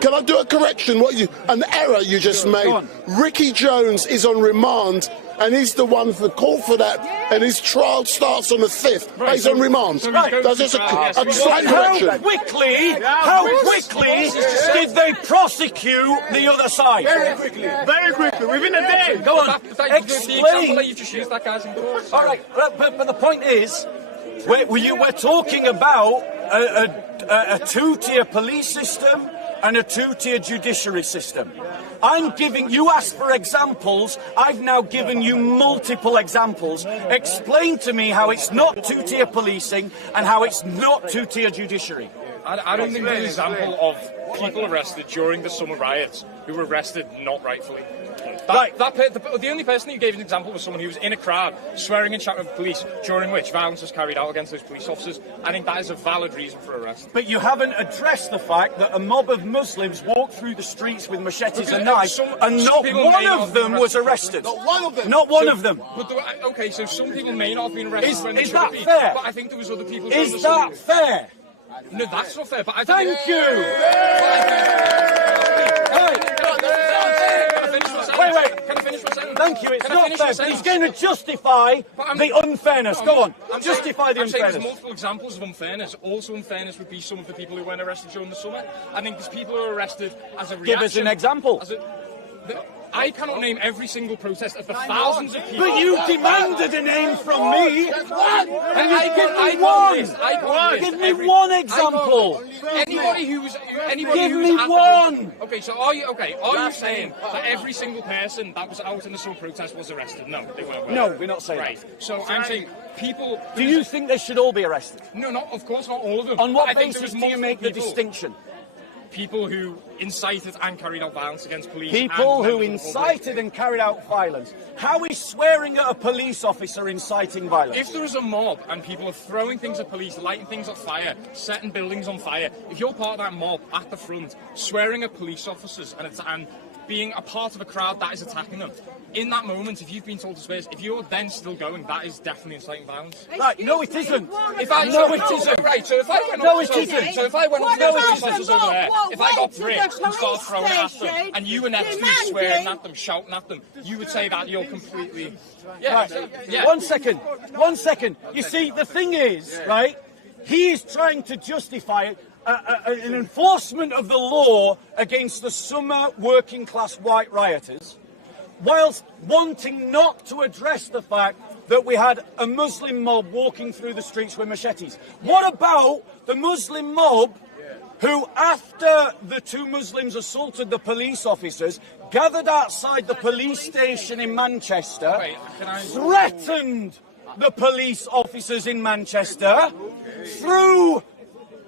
can I do a correction? An error you just made. Ricky Jones is on remand, and he's the one for call for that, and his trial starts on the 5th. He's on remand. That's just a slight correction. How quickly did they prosecute the other side? Very quickly, within a day. Go on, explain. You've just used that guy's in court. All right, but the point is, we're talking about a two-tier police system and a two-tier judiciary system. You asked for examples, I've now given you multiple examples. Explain to me how it's not two-tier policing and how it's not two-tier judiciary. I don't think there's an example of people arrested during the summer riots who were arrested not rightfully. The only person who gave an example was someone who was in a crowd swearing and shouting at the police, during which violence was carried out against those police officers. I think that is a valid reason for arrest. But you haven't addressed the fact that a mob of Muslims walked through the streets with machetes and knives, and not one of them was arrested. Not one of them. Not one of them. Okay, so some people may not have been arrested. Is that fair? But I think there was other people. Is that fair? No, that's not fair. But I thank you. Wait. Can I finish my sentence? Thank you. It's not fair. But he's going to justify the unfairness. Go on. Justify the unfairness. There's multiple examples of unfairness. Also, unfairness would be some of the people who weren't arrested during the summer. I think there's people who are arrested as a reaction. Give us an example. I cannot name every single protest of the thousands of people. But you demanded a name from me. Give me one example. Anybody who's give me one. Okay, so are you saying that every single person that was out in the summer protest was arrested? No, they weren't. No, we're not saying that. So I'm saying people. Do you think they should all be arrested? No, of course not all of them. On what basis do you make the distinction? People who incited and carried out violence against police. People who incited and carried out violence. How is swearing at a police officer inciting violence? If there is a mob and people are throwing things at police, lighting things on fire, setting buildings on fire, if you're part of that mob at the front, swearing at police officers and being a part of a crowd that is attacking them. In that moment, if you've been told to space, if you're then still going, that is definitely inciting violence. Right, no it isn't. If I, no it isn't. Right, so if I went no up, it isn't. So if I went up to no those it police officers over there, if I got to bricks the and started throwing at them, police and you were next to me swearing at them, shouting at them, you would say that you're completely... Yeah, Right. yeah. 1 second. 1 second. You see, the thing is, right, he is trying to justify an enforcement of the law against the summer working class white rioters, whilst wanting not to address the fact that we had a Muslim mob walking through the streets with machetes. What about the Muslim mob who, after the two Muslims assaulted the police officers, gathered outside the police station in Manchester, threatened the police officers in Manchester, threw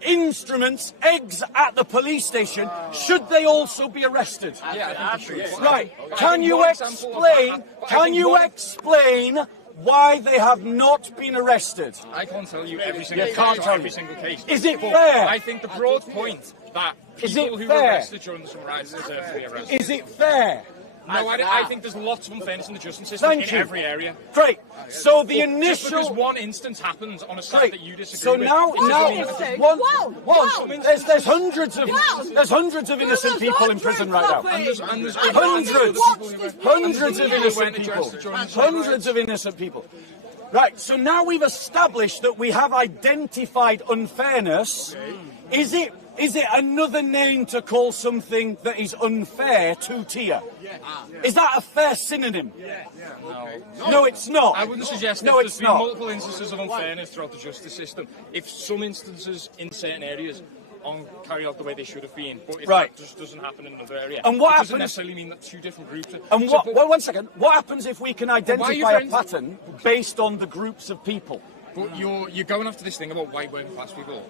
instruments, eggs at the police station? Should they also be arrested? Right. Can you explain why they have not been arrested? I can't tell you every single You case can't or tell every me. single case. Is it But fair? I think the broad point that Is it people who fair? were arrested during the summer riots deserve to be arrested. Is it fair? No, I think there's lots of unfairness in the justice system Thank in you. every area. Great. So the Just initial... because one instance happens on a side Great. that you disagree So with... now, there's hundreds of innocent people in prison right now. Hundreds of innocent people. Hundreds of innocent people. Right. So now we've established that we have identified unfairness. Is it another name to call something that is unfair two-tier? Is that a fair synonym? No, it's not. I wouldn't suggest that there's been multiple instances of unfairness throughout the justice system. If some instances in certain areas aren't carried out the way they should have been, but if that just doesn't happen in another area, and what it doesn't happens, necessarily mean that two different groups... And So, what, well, 1 second. What happens if we can identify a pattern based on the groups of people? But you're going after this thing about white working class people.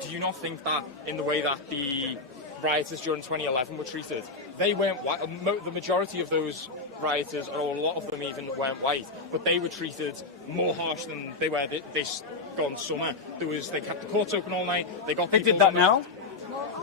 Do you not think that in the way that the rioters during 2011 were treated, they weren't white? The majority of those rioters, or a lot of them even, weren't white, but they were treated more harsh than they were this gone summer. They kept the courts open all night. They did that now?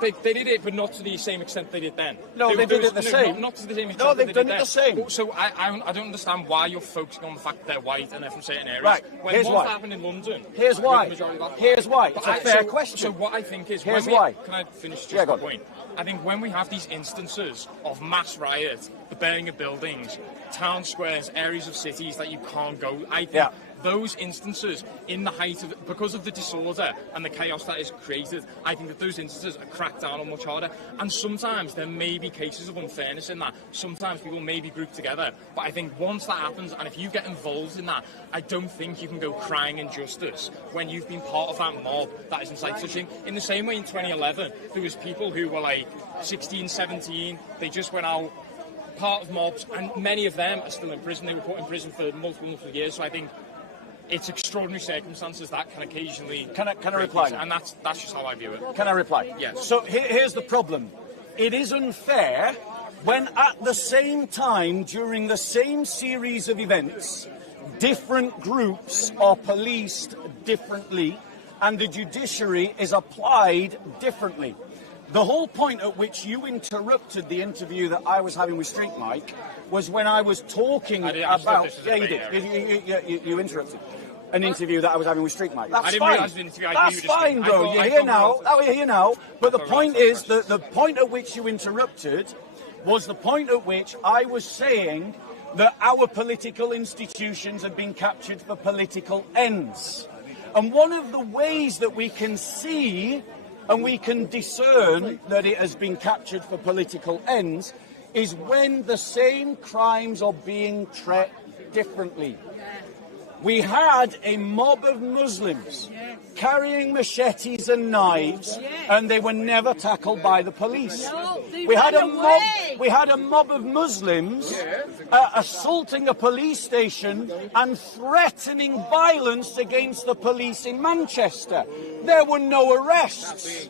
They did it, but not to the same extent they did then. No, they did it the same. Not to the same extent. No, they've done it the same. So I don't understand why you're focusing on the fact that they're white and they're from certain areas. Right. When Here's why. happened in London. Here's why. Here's why. It's a fair So question. what I think is... Here's why. Can I finish just Yeah, go the on. point? I think when we have these instances of mass riots, the burning of buildings, town squares, areas of cities that you can't go, I think those instances, in the height of, because of the disorder and the chaos that is created, I think that those instances are cracked down on much harder. And sometimes there may be cases of unfairness in that. Sometimes people may be grouped together. But I think once that happens, and if you get involved in that, I don't think you can go crying injustice when you've been part of that mob that is inciting such thing. In the same way in 2011, there was people who were like 16, 17, they just went out, part of mobs, and many of them are still in prison. They were put in prison for multiple years. So I think it's extraordinary circumstances that can occasionally... Can I reply? And that's just how I view it. Can I reply? Yes. So here's the problem. It is unfair when at the same time, during the same series of events, different groups are policed differently and the judiciary is applied differently. The whole point at which you interrupted the interview that I was having with Street Mike was when I was talking about... Yeah, you did. You interrupted an interview that I was having with Street Mike. That's fine. That's fine, bro. You're here now. You're here now. But the point is that the point at which you interrupted was the point at which I was saying that our political institutions have been captured for political ends. And one of the ways that we can see and we can discern that it has been captured for political ends is when the same crimes are being treated differently. We had a mob of Muslims carrying machetes and knives, and they were never tackled by the police. We had a mob of Muslims assaulting a police station and threatening violence against the police in Manchester. There were no arrests.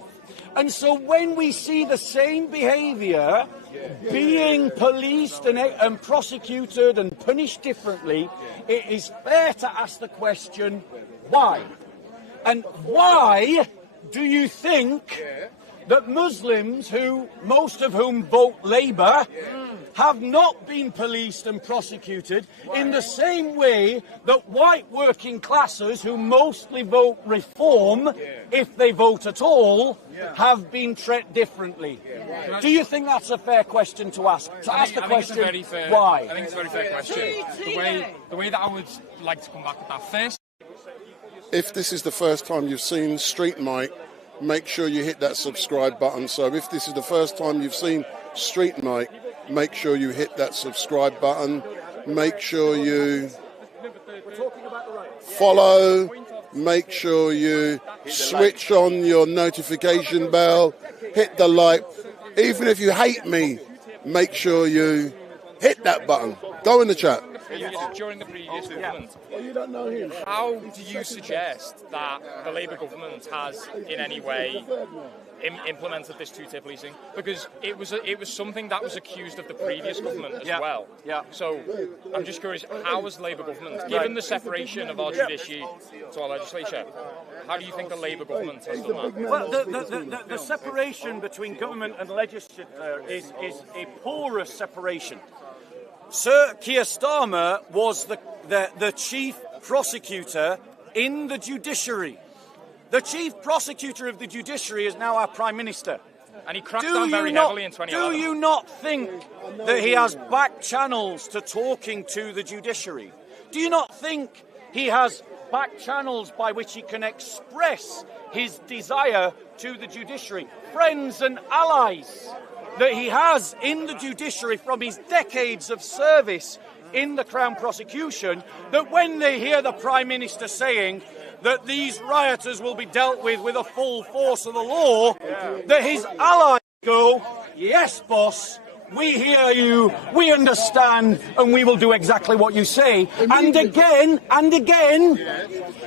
And so when we see the same behaviour being policed and prosecuted and punished differently, it is fair to ask the question, why? And why do you think that Muslims, most of whom vote Labour, have not been policed and prosecuted in the same way that white working classes, who mostly vote Reform, if they vote at all, have been treated differently. Do you think that's a fair question to ask? To ask the question, why? I think it's a very fair question. The way that I would like to come back at that first. If this is the first time you've seen Street Mike, make sure you hit that subscribe button. So if this is the first time you've seen Street Mike, make sure you hit that subscribe button. Make sure you follow. Make sure you switch on your notification bell. Hit the like. Even if you hate me, make sure you hit that button. Go in the chat. During the previous government, You don't know him. how do you suggest that the Labour government has in any way implemented this two-tier policing? Because it was something that was accused of the previous government as well. Yeah. So I'm just curious, how has the Labour government, given the separation of our judiciary to our legislature, how do you think the Labour government has done that? Well, the separation between government and legislature is a porous separation. Sir Keir Starmer was the chief prosecutor in the judiciary. The chief prosecutor of the judiciary is now our Prime Minister. And he cracked down very heavily in 2011. Do you not think that he has back channels to talking to the judiciary? Do you not think he has back channels by which he can express his desire to the judiciary? Friends and allies that he has in the judiciary from his decades of service in the Crown prosecution, that when they hear the Prime Minister saying that these rioters will be dealt with the full force of the law, that his allies go, yes, boss, we hear you, we understand, and we will do exactly what you say. And again,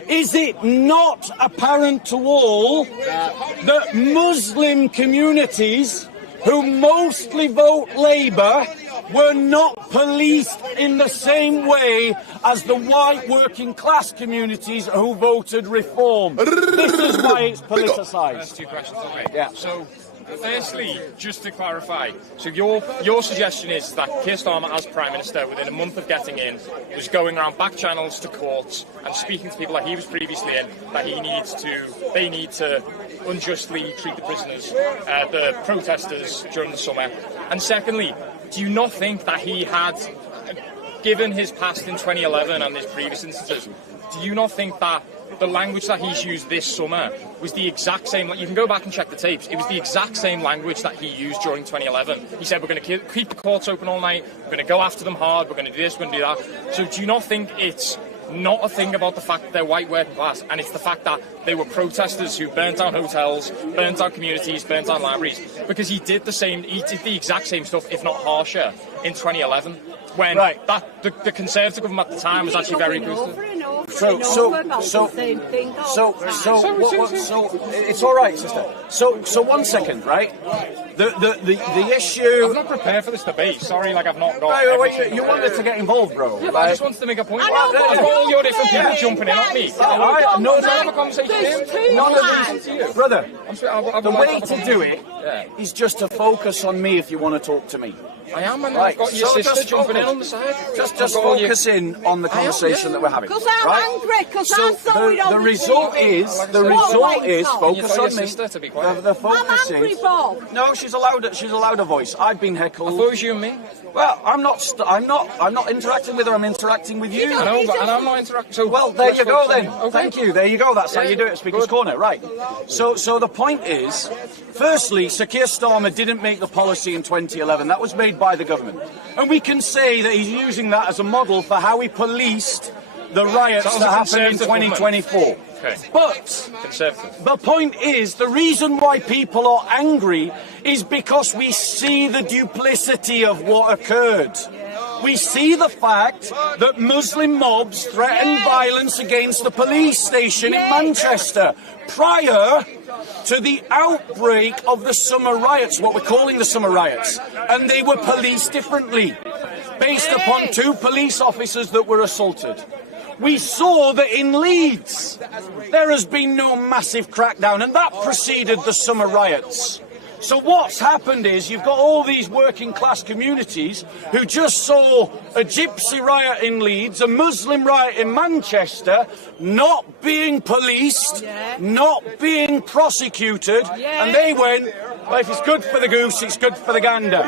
is it not apparent to all that Muslim communities who mostly vote Labour were not policed in the same way as the white working class communities who voted Reform? This is why it's politicised. That's two questions. Okay. Yeah. So, firstly, just to clarify, so your suggestion is that Keir Starmer, as Prime Minister, within a month of getting in, was going around back channels to courts and speaking to people that he was previously in, that they need to unjustly treat the prisoners, the protesters during the summer. And secondly, do you not think that he had, given his past in 2011 and his previous instances, do you not think that the language that he's used this summer was the exact same? You can go back and check the tapes. It was the exact same language that he used during 2011. He said, we're going to keep the courts open all night, we're going to go after them hard, we're going to do this, we're going to do that. So do you not think it's not a thing about the fact that they're white working class, and it's the fact that they were protesters who burnt down hotels, burnt down communities, burnt down libraries? Because he did the exact same stuff, if not harsher, in 2011, when the Conservative government at the time was actually very good. So it's all right, sister. So 1 second, right? The issue. I'm not prepared for this debate. Sorry, I've not got. Wait, you wanted to get involved, bro. Yeah, I just wanted to make a point. I've got all your different people jumping in on me. No, don't have a conversation. Brother, the way to do it is just to focus on me if you want to talk to me. I am, and I've got your sister jumping in on the side. Just focus in on the conversation that we're having. Because I'm angry, because I saw it on the result is focus on me. The focus I'm angry, is. Bob. No, she's allowed a voice. I've been heckled. I thought it was you and me. Well, I'm not interacting with her. I'm interacting with you. I know, and I'm not interacting. So well, there you go then. Okay. Thank you. There you go. That's how you do it at Speaker's Corner, right? So the point is, firstly, Sir Keir Starmer didn't make the policy in 2011. That was made by the government, and we can say that he's using that as a model for how he policed the riots that happened in 2024. Okay. But the point is, the reason why people are angry is because we see the duplicity of what occurred. We see the fact that Muslim mobs threatened violence against the police station in Manchester prior to the outbreak of the summer riots, what we're calling the summer riots, and they were policed differently, based upon 2 police officers that were assaulted. We saw that in Leeds there has been no massive crackdown, and that preceded the summer riots. So what's happened is you've got all these working class communities who just saw a gypsy riot in Leeds, a Muslim riot in Manchester, not being policed, not being prosecuted, and they went, well, if it's good for the goose, it's good for the gander.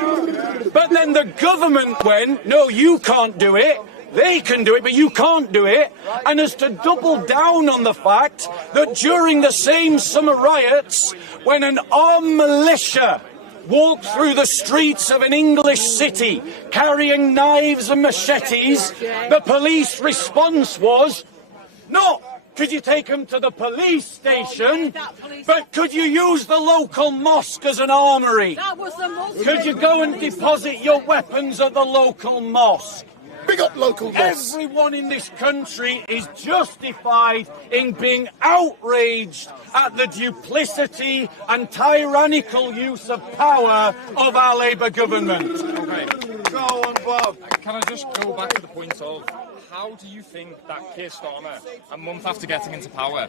But then the government went, no, you can't do it. They can do it, but you can't do it, and as to double down on the fact that during the same summer riots, when an armed militia walked through the streets of an English city carrying knives and machetes, the police response was, no, could you take them to the police station, but could you use the local mosque as an armoury? Could you go and deposit your weapons at the local mosque? Big up local mosques. Everyone in this country is justified in being outraged at the duplicity and tyrannical use of power of our Labour government. Okay. Go on, Bob. Can I just go back to the point of how do you think that Keir Starmer, a month after getting into power,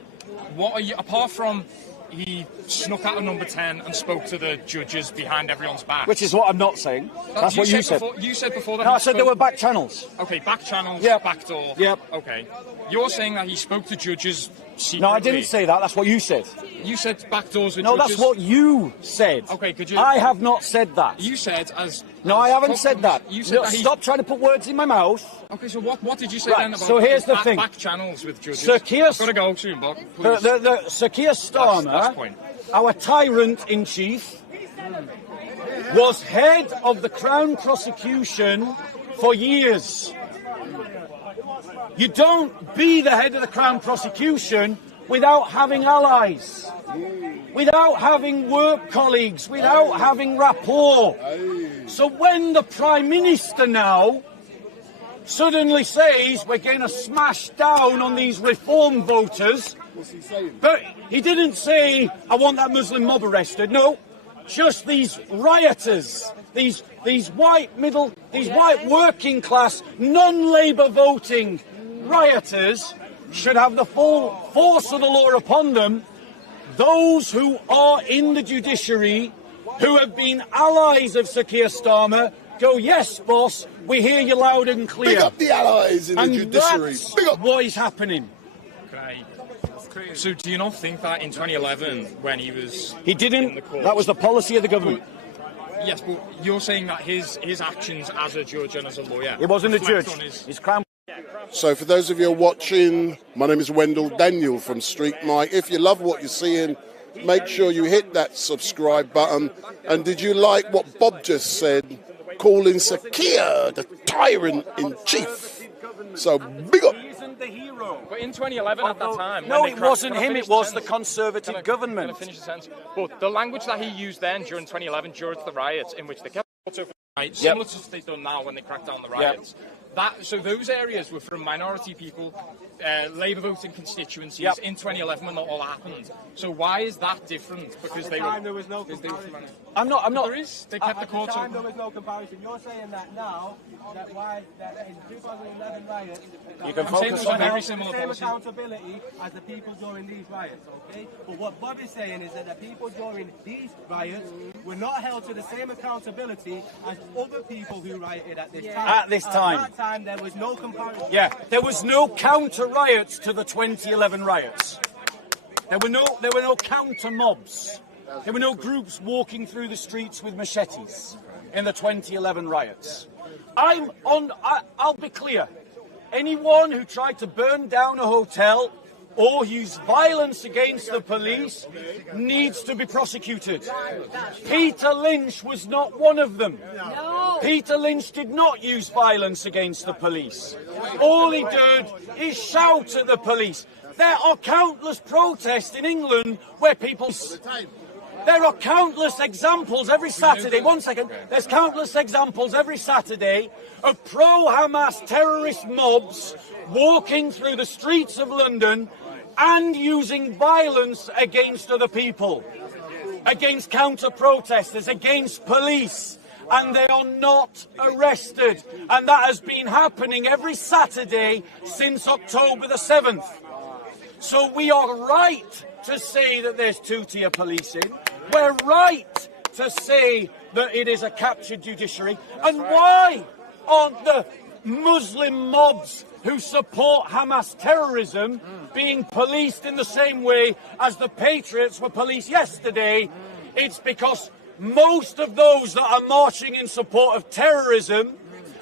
what are you, apart from he snuck out of number 10 and spoke to the judges behind everyone's back. Which is what I'm not saying. That's what you said. You said before that. No, I said there were back channels. Okay, back channels, back door. Yep. Okay. You're saying that he spoke to judges secretly. No, I didn't say that. That's what you said. You said back doors with no, judges. No, that's what you said. Okay, could you... I have not said that. You said as... No, I haven't said that. You said that stop trying to put words in my mouth. Okay, so what did you say right, then about so here's the thing. Back channels with judges? Sir Keir... I've got to go soon, Bob. Please. Sir Keir Starmer, our tyrant-in-chief, was head of the Crown prosecution for years. You don't be the head of the Crown prosecution without having allies, without having work colleagues, without having rapport. So when the Prime Minister now suddenly says we're going to smash down on these reform voters, what's he saying? But he didn't say, I want that Muslim mob arrested. No, just these rioters, these white working class, non-Labour voting rioters should have the full force of the law upon them. Those who are in the judiciary, who have been allies of Sir Keir Starmer, go, yes, boss, we hear you loud and clear. Big up the allies in the judiciary. That's Big up. what is happening. Okay. So do you not think that in 2011, when he was... He didn't. In the court, that was the policy of the government. Yes, but you're saying that his actions as a judge and as a lawyer... It wasn't a judge. His crown... So for those of you watching, my name is Wendell Daniel from Street Mike. If you love what you're seeing, make sure you hit that subscribe button. And did you like what Bob just said, calling Sir Keir the tyrant-in-chief? So big up. The hero. But in 2011 at that time... No, it wasn't him, it was the Conservative government. Can I finish the sentence? But the language that he used then during 2011, during the riots, in which they kept overnight, similar to what they've done now when they cracked down the riots, so those areas were from minority people, Labour voting constituencies in 2011 when that all happened. So why is that different? Because they were... There was no comparison. I'm not... There is. They kept the courts open. There was no comparison. You're saying that now, that in 2011 riots... You can focus on the same accountability as the people during these riots, okay? But what Bob is saying is that the people during these riots were not held to the same accountability as other people who rioted at this time. At this time. At that time, there was no comparison. Yeah, there was no counter riots to the 2011 riots. There were no counter mobs. There were no groups walking through the streets with machetes in the 2011 riots. I'll be clear. Anyone who tried to burn down a hotel or use violence against the police needs to be prosecuted. Peter Lynch was not one of them. No. Peter Lynch did not use violence against the police. All he did is shout at the police. There are countless protests in England where people... There are countless examples every Saturday. One second. There's countless examples every Saturday of pro-Hamas terrorist mobs walking through the streets of London and using violence against other people, against counter-protesters, against police. And they are not arrested. And that has been happening every Saturday since October the 7th. So we are right to say that there's two-tier policing. We're right to say that it is a captured judiciary? And why aren't the Muslim mobs who support Hamas terrorism being policed in the same way as the Patriots were policed yesterday? It's because most of those that are marching in support of terrorism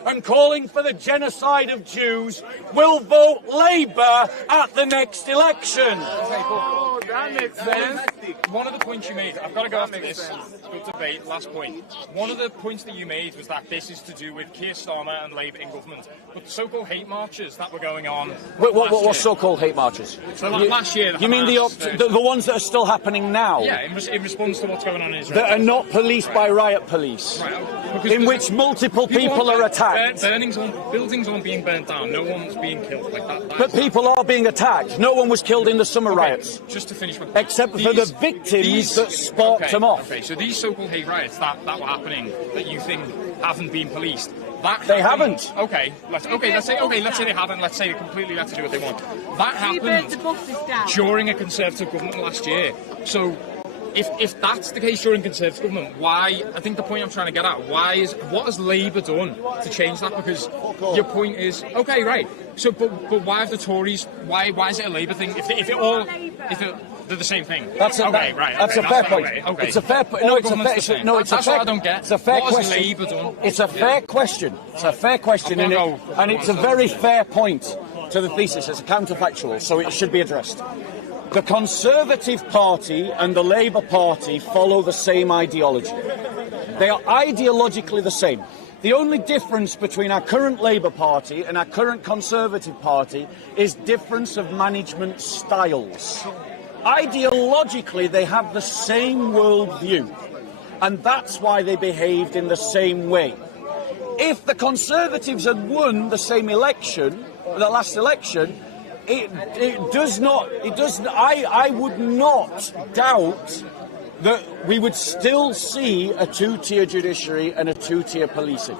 and calling for the genocide of Jews will vote Labour at the next election. Oh, that makes sense. One of the points you made, I've got to go after this good debate, last point. One of the points that you made was that this is to do with Keir Starmer and Labour in government. But the so-called hate marches that were going on... What so-called hate marches? So last year... You mean the ones that are still happening now? Yeah, in response to what's going on in Israel. That are not policed by riot police, in which multiple people are attacked. Buildings aren't being burnt down. No one's being killed. Like that. But people are being attacked. No one was killed in the summer riots. Just to finish with... Except for the victims that sparked them off. Okay, so these so-called hate riots that were happening, that you think haven't been policed, they haven't. Okay, let's say they haven't. Let's say they completely let to do what they want. That happened during a Conservative government last year. So... If that's the case during Conservative government, why? I think the point I'm trying to get at, what has Labour done to change that? Because your point is okay, right? So, but why have the Tories? Why is it a Labour thing? If they're the same thing. That's a fair point. Okay. It's a fair point. That's what I don't get. It's a fair what question. Has Labour done? It's a fair question. It's a fair question, and it's a very fair point to the thesis. It's a counterfactual, so it should be addressed. The Conservative Party and the Labour Party follow the same ideology. They are ideologically the same. The only difference between our current Labour Party and our current Conservative Party is difference of management styles. Ideologically, they have the same worldview, and that's why they behaved in the same way. If the Conservatives had won the same election, the last election, I would not doubt that we would still see a two-tier judiciary and a two-tier policing.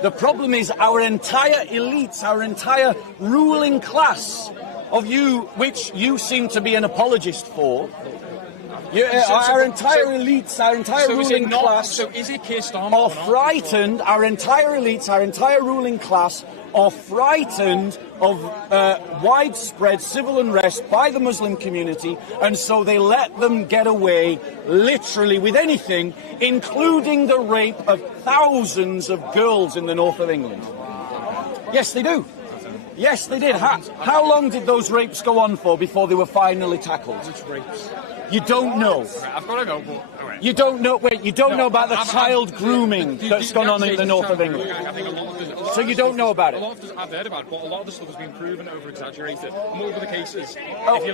The problem is our entire elites, our entire ruling class of you, which you seem to be an apologist for, our entire elites, our entire ruling class So is it Keir Starmer are frightened, our entire elites, our entire ruling class are frightened of widespread civil unrest by the Muslim community, and so they let them get away literally with anything, including the rape of thousands of girls in the north of England. Yes, they do. Yes, they did. How long did those rapes go on for before they were finally tackled? Which rapes? You don't know. I've got to go, but... Right. You don't know. Wait, you don't know about the child grooming that's gone on in the north of England. So you don't know about it. I've heard about it, but a lot of the stuff has been proven over-exaggerated. And what were the cases? If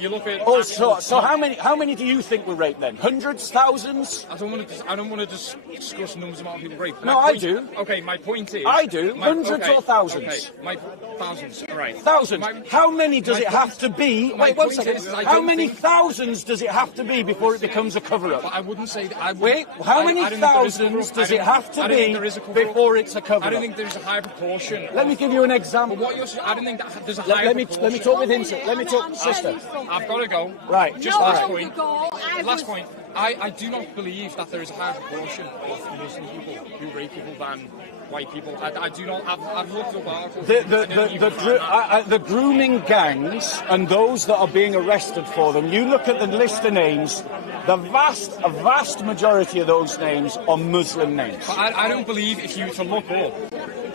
you look at. Oh, so how many do you think were raped then? Hundreds, thousands? I don't want to discuss numbers of people raped. No, I do. Okay, my point is. I do. Hundreds or thousands? Okay, my thousands. Right. Thousands. How many does it have to be? Wait, 1 second. How many thousands does it have to be before it becomes a cover-up? I wouldn't say that. Wait, how many thousands does it have to be before it's a cover-up? I don't think there's a high proportion. Let me give you an example. But I don't think that there's a high proportion. Let me talk with him. Let me talk, sister. I've got to go. Right. Just last point. Last point. I do not believe that there is a higher proportion of Muslim people who rape people than white people. I do not. I've looked up articles. The grooming gangs and those that are being arrested for them. You look at the list of names. A vast majority of those names are Muslim names. I don't believe if you were to look up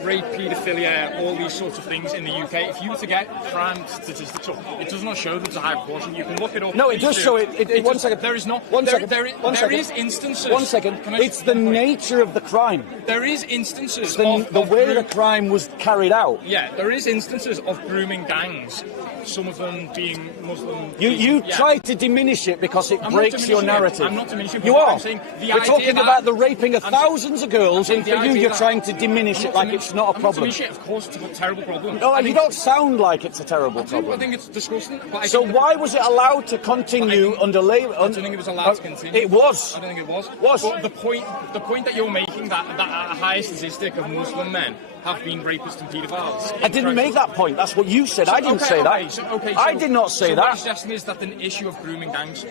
rape, paedophilia, all these sorts of things in the UK, if you were to get crime statistics up, it does not show that there's a high proportion. You can look it up. No, it does show it. 1 second. There is not. There is instances. 1 second. It's the nature of the crime. There is instances the way the crime was carried out. Yeah, there is instances of grooming gangs. Some of them being Muslim. You try to diminish it because it breaks your narrative. I'm not diminishing. You are. We're talking about the raping of thousands of girls, and for you're trying to diminish it like it's not a problem. Of course, it's a terrible problem. No, you don't sound like it's a terrible problem. I think it's disgusting. So why was it allowed to continue under Labour? I don't think it was allowed to continue. It was. I don't think it was. But the point that you're making, that a high statistic of Muslim men have been rapists and paedophiles. I didn't make that point. That's what you said. I didn't say that. I did not say that. What I'm suggesting is that the issue of grooming gangs,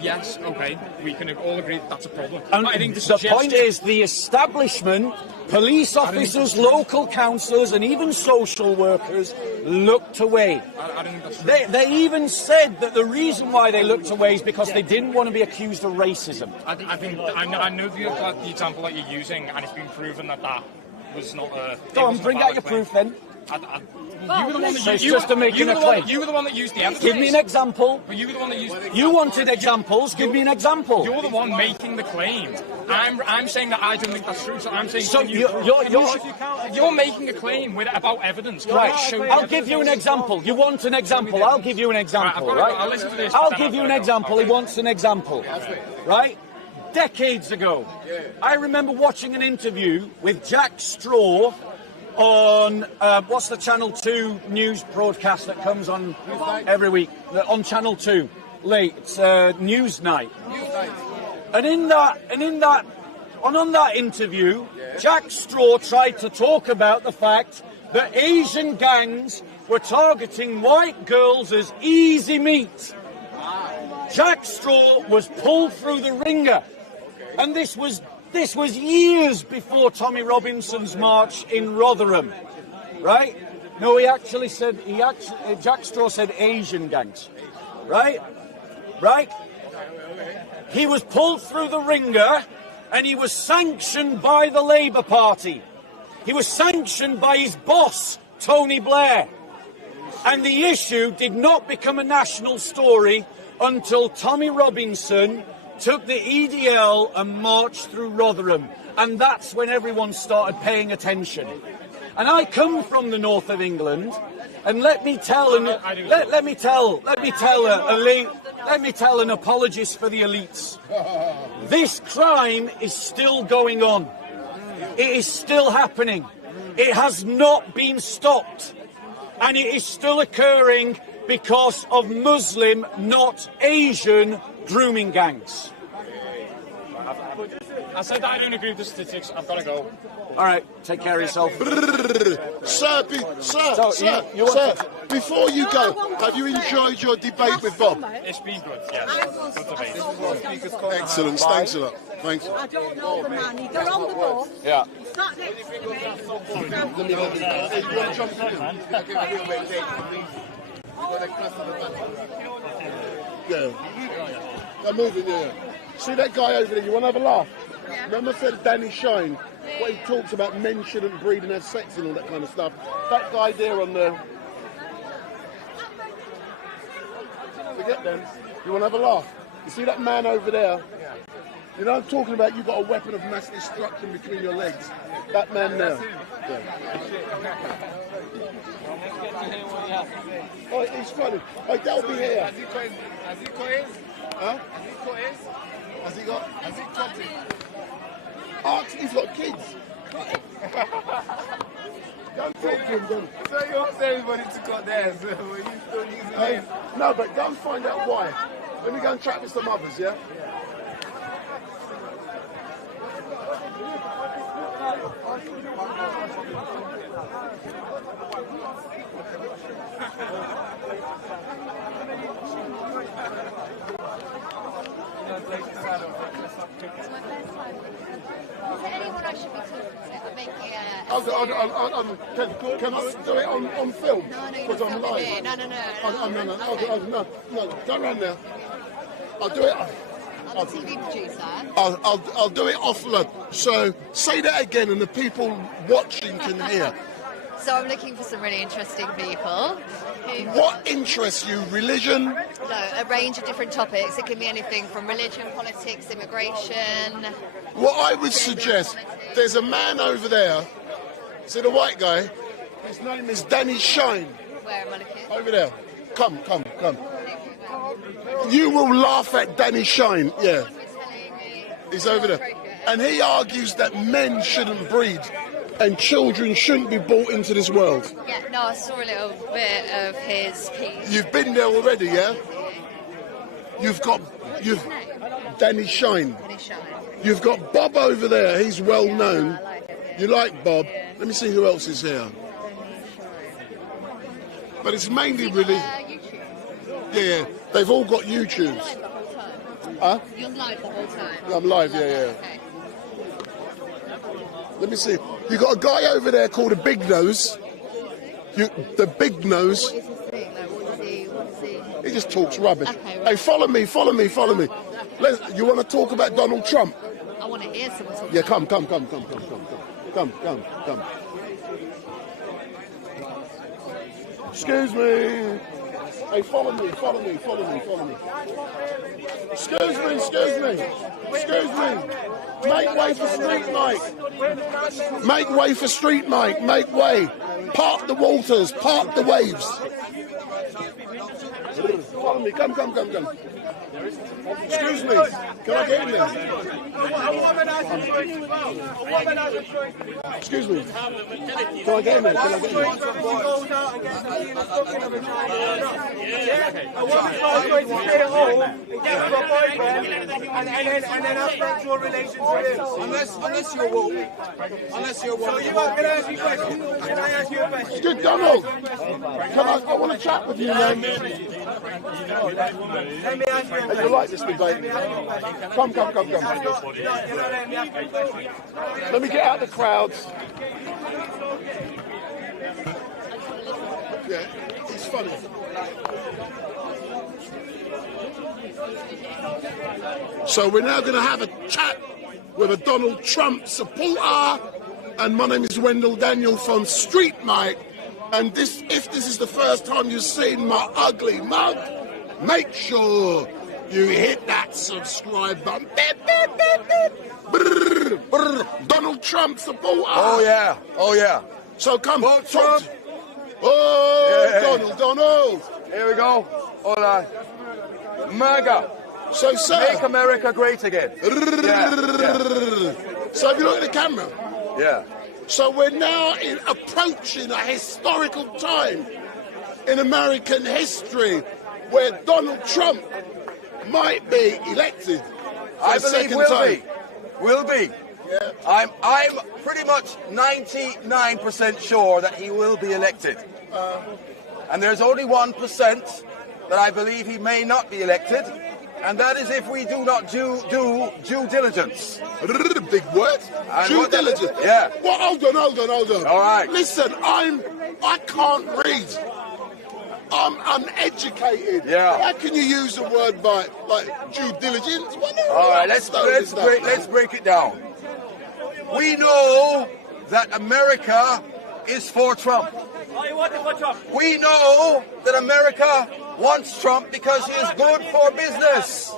yes, okay, we can all agree that that's a problem. And but I think the point is the establishment, police officers, local councillors and even social workers looked away. I don't think that's true. They even said that the reason why they looked away is because they didn't want to be accused of racism. I know the example that you're using, and it's been proven that was not a... Go on, bring out your proof then. You were the one that so it's just to making a claim. You were the one that used the evidence. Give me an example. But you were the one that used. You wanted examples. Give me an example. You're the one making the claim. I'm saying that I don't think that's true. So I'm saying. So you're making a claim about evidence. Right. I'll give you an example. You want an example? I'll give you an example. Right. I'll listen to this. I'll give you an example. He wants an example. Right. Decades ago, I remember watching an interview with Jack Straw on what's the Channel 2 news broadcast that comes on every week on Channel 2 late. It's News Night. And on that interview, Jack Straw tried to talk about the fact that Asian gangs were targeting white girls as easy meat. Jack Straw was pulled through the ringer, and this was years before Tommy Robinson's march in Rotherham, right? No, Jack Straw said Asian gangs, right? Right? He was pulled through the ringer, and he was sanctioned by the Labour Party. He was sanctioned by his boss, Tony Blair. And the issue did not become a national story until Tommy Robinson took the EDL and marched through Rotherham, and that's when everyone started paying attention. And I come from the north of England, and let me tell an apologist for the elites. This crime is still going on. It is still happening. It has not been stopped, and it is still occurring because of Muslim, not Asian, grooming gangs. I said that I don't agree with the statistics. I've got to go. All right, take care of yourself. Sir, before you go, have you enjoyed your debate with Bob? It's been good, yes. Good debate. Excellent, thanks a lot. Thanks. I don't know the man. He got on the bus. Yeah. Sat next to me. Yeah. They're moving, yeah. See that guy over there? You want to have a laugh? Yeah. Remember I said Danny Shine? What he talks about men shouldn't breed and have sex and all that kind of stuff. That guy there on the... Forget them. You want to have a laugh? You see that man over there? You know what I'm talking about? You've got a weapon of mass destruction between your legs. That man there. Yeah. Oh, he's funny. Oh, they'll be here. Has he cut his? Huh? Has he cut it? Ask, he's got kids. Don't talk to him, then. So you want everybody to cut theirs? So you still using theirs? No, but go and find out why. Let me go and chat with some others, yeah? Is there anyone I should be talking to? I'm making Can I do it on film? No, Because I'm live. No. No, don't run now. I'll do it. I'm a TV producer. I'll do it offline. So say that again, and the people watching can hear. So I'm looking for some really interesting people. What interests you? Religion? No, a range of different topics. It can be anything from religion, politics, immigration. What I would suggest, there's a man over there. See the white guy? His name is Danny Shine. Where am I looking? Over there. Come. You will laugh at Danny Shine. Yeah. He's over there. And he argues that men shouldn't breed and children shouldn't be brought into this world. Yeah, no, I saw a little bit of his piece. You've been there already, yeah? You've Danny Shine. You've got Bob over there, he's well known. I like him, yeah. You like Bob? Yeah. Let me see who else is here. But it's mainly really... Yeah, they've all got YouTubes. Huh? You're live the whole time? I'm live, yeah. Okay. Let me see. You got a guy over there called a Big Nose. The Big Nose. What is his thing? Like, what is he? He just talks rubbish. Okay, right. Hey, follow me. You want to talk about Donald Trump? I want to hear someone talk. Yeah, come. Excuse me. Hey, follow me. Excuse me. Make way for Street Mike. Make way. Part the waters, part the waves. Follow me. Come. Excuse me. Can I get in there? Excuse me. Can I get in there? Unless you're woke. So can I ask you a question? Can I ask you a question? Good, Donald. I want to chat with you, man. Let me ask you a question. You like this debate? Come. Let me get out the crowds. Yeah, it's funny. So we're now going to have a chat with a Donald Trump supporter, and my name is Wendell Daniel from Street Mike. And if this is the first time you've seen my ugly mug, make sure you hit that subscribe button. Beep, beep, beep, beep. Brr, brr. Donald Trump supporter. Oh yeah. So come. Vote Trump. Oh, Yeah. Donald. Here we go. Hold on. MAGA. So, sir. Make America great again. So if you look at the camera. Yeah. So we're now approaching a historical time in American history where Donald Trump might be elected. I believe will be. Yeah. I'm pretty much 99% sure that he will be elected. And there's only 1% that I believe he may not be elected, and that is if we do not do due diligence. Big word. Due diligence. Yeah. Well, hold on. All right. Listen, I can't read. I'm uneducated. Yeah. How can you use the word like due diligence? All right, let's break it down. We know that America is for Trump. We know that America wants Trump because he is good for business.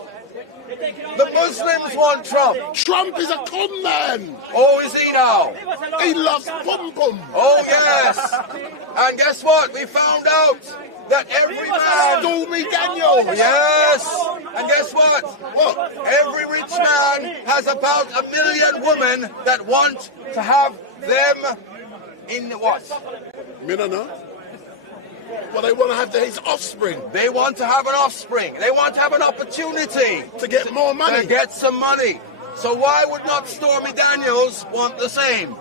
The Muslims want Trump. Trump is a con man. Oh, is he now? He loves pum-pum. Oh, yes. And guess what? We found out that every man... Stormy Daniels. Yes. And guess what? What? Every rich man has about 1 million women that want to have them in what? Me no know. Well, they want to have his offspring. They want to have an offspring. They want to have an opportunity to get more money. To get some money. So why would not Stormy Daniels want the same?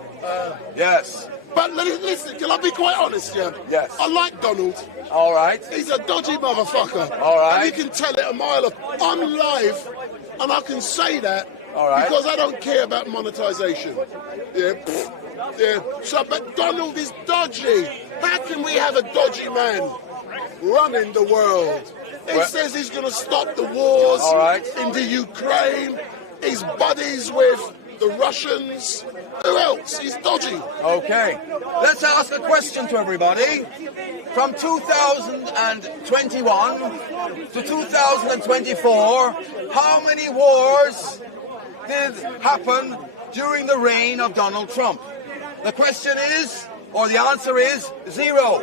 Yes. But listen, can I be quite honest, yeah? Yes. I like Donald. All right. He's a dodgy motherfucker. All right. And you can tell it a mile off. I'm live, and I can say that because I don't care about monetization. Yeah. Yeah. So, but Donald is dodgy. How can we have a dodgy man running the world? He says he's going to stop the wars in the Ukraine. He's buddies with the Russians. Who else? He's dodgy. Okay. Let's ask a question to everybody. From 2021 to 2024, how many wars did happen during the reign of Donald Trump? The question is, or the answer is, 0.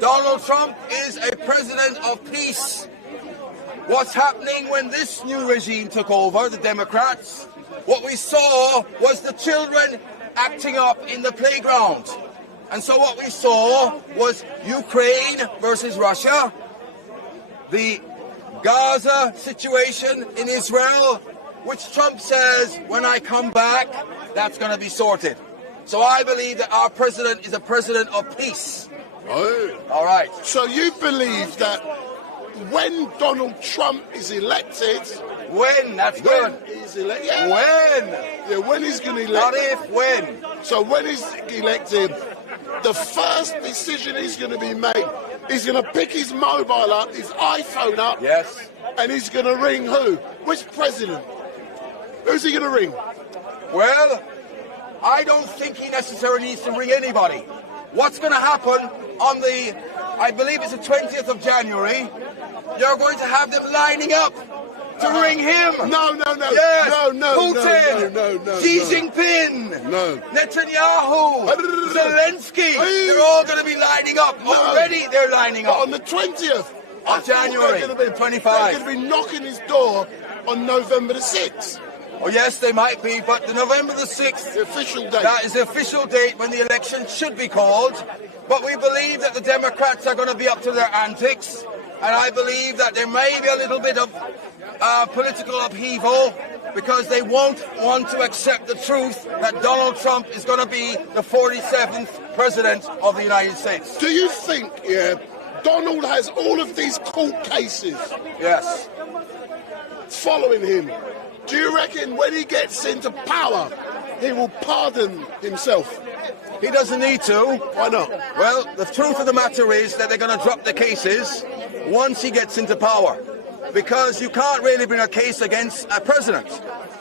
Donald Trump is a president of peace. What's happening when this new regime took over, the Democrats? What we saw was the children acting up in the playground. And so what we saw was Ukraine versus Russia, the Gaza situation in Israel, which Trump says, when I come back, that's going to be sorted. So I believe that our president is a president of peace. Oh. All right. So you believe that when Donald Trump is elected... When? That's good. He's elected. Yeah. When? Yeah, when he's going to elect... Not if, when. So when he's elected, the first decision he's going to be made, he's going to pick his mobile up, his iPhone up. Yes. And he's going to ring who? Which president? Who's he going to ring? Well, I don't think he necessarily needs to ring anybody. What's going to happen on the, I believe it's the 20th of January, you're going to have them lining up to ring him. No. Yes. No. Putin. No. Xi Jinping. No. Netanyahu. Zelensky. They're all going to be lining up. No. Already they're lining up. But on the 20th of January, they're going to be 25. They're going to be knocking his door on November the 6th. Oh yes, they might be, but the November the 6th, the official date. That is the official date when the election should be called. But we believe that the Democrats are going to be up to their antics, and I believe that there may be a little bit of political upheaval because they won't want to accept the truth that Donald Trump is going to be the 47th president of the United States. Do you think, Donald has all of these court cases? Yes. Following him. Do you reckon when he gets into power, he will pardon himself? He doesn't need to. Why not? Well, the truth of the matter is that they're going to drop the cases once he gets into power, because you can't really bring a case against a president.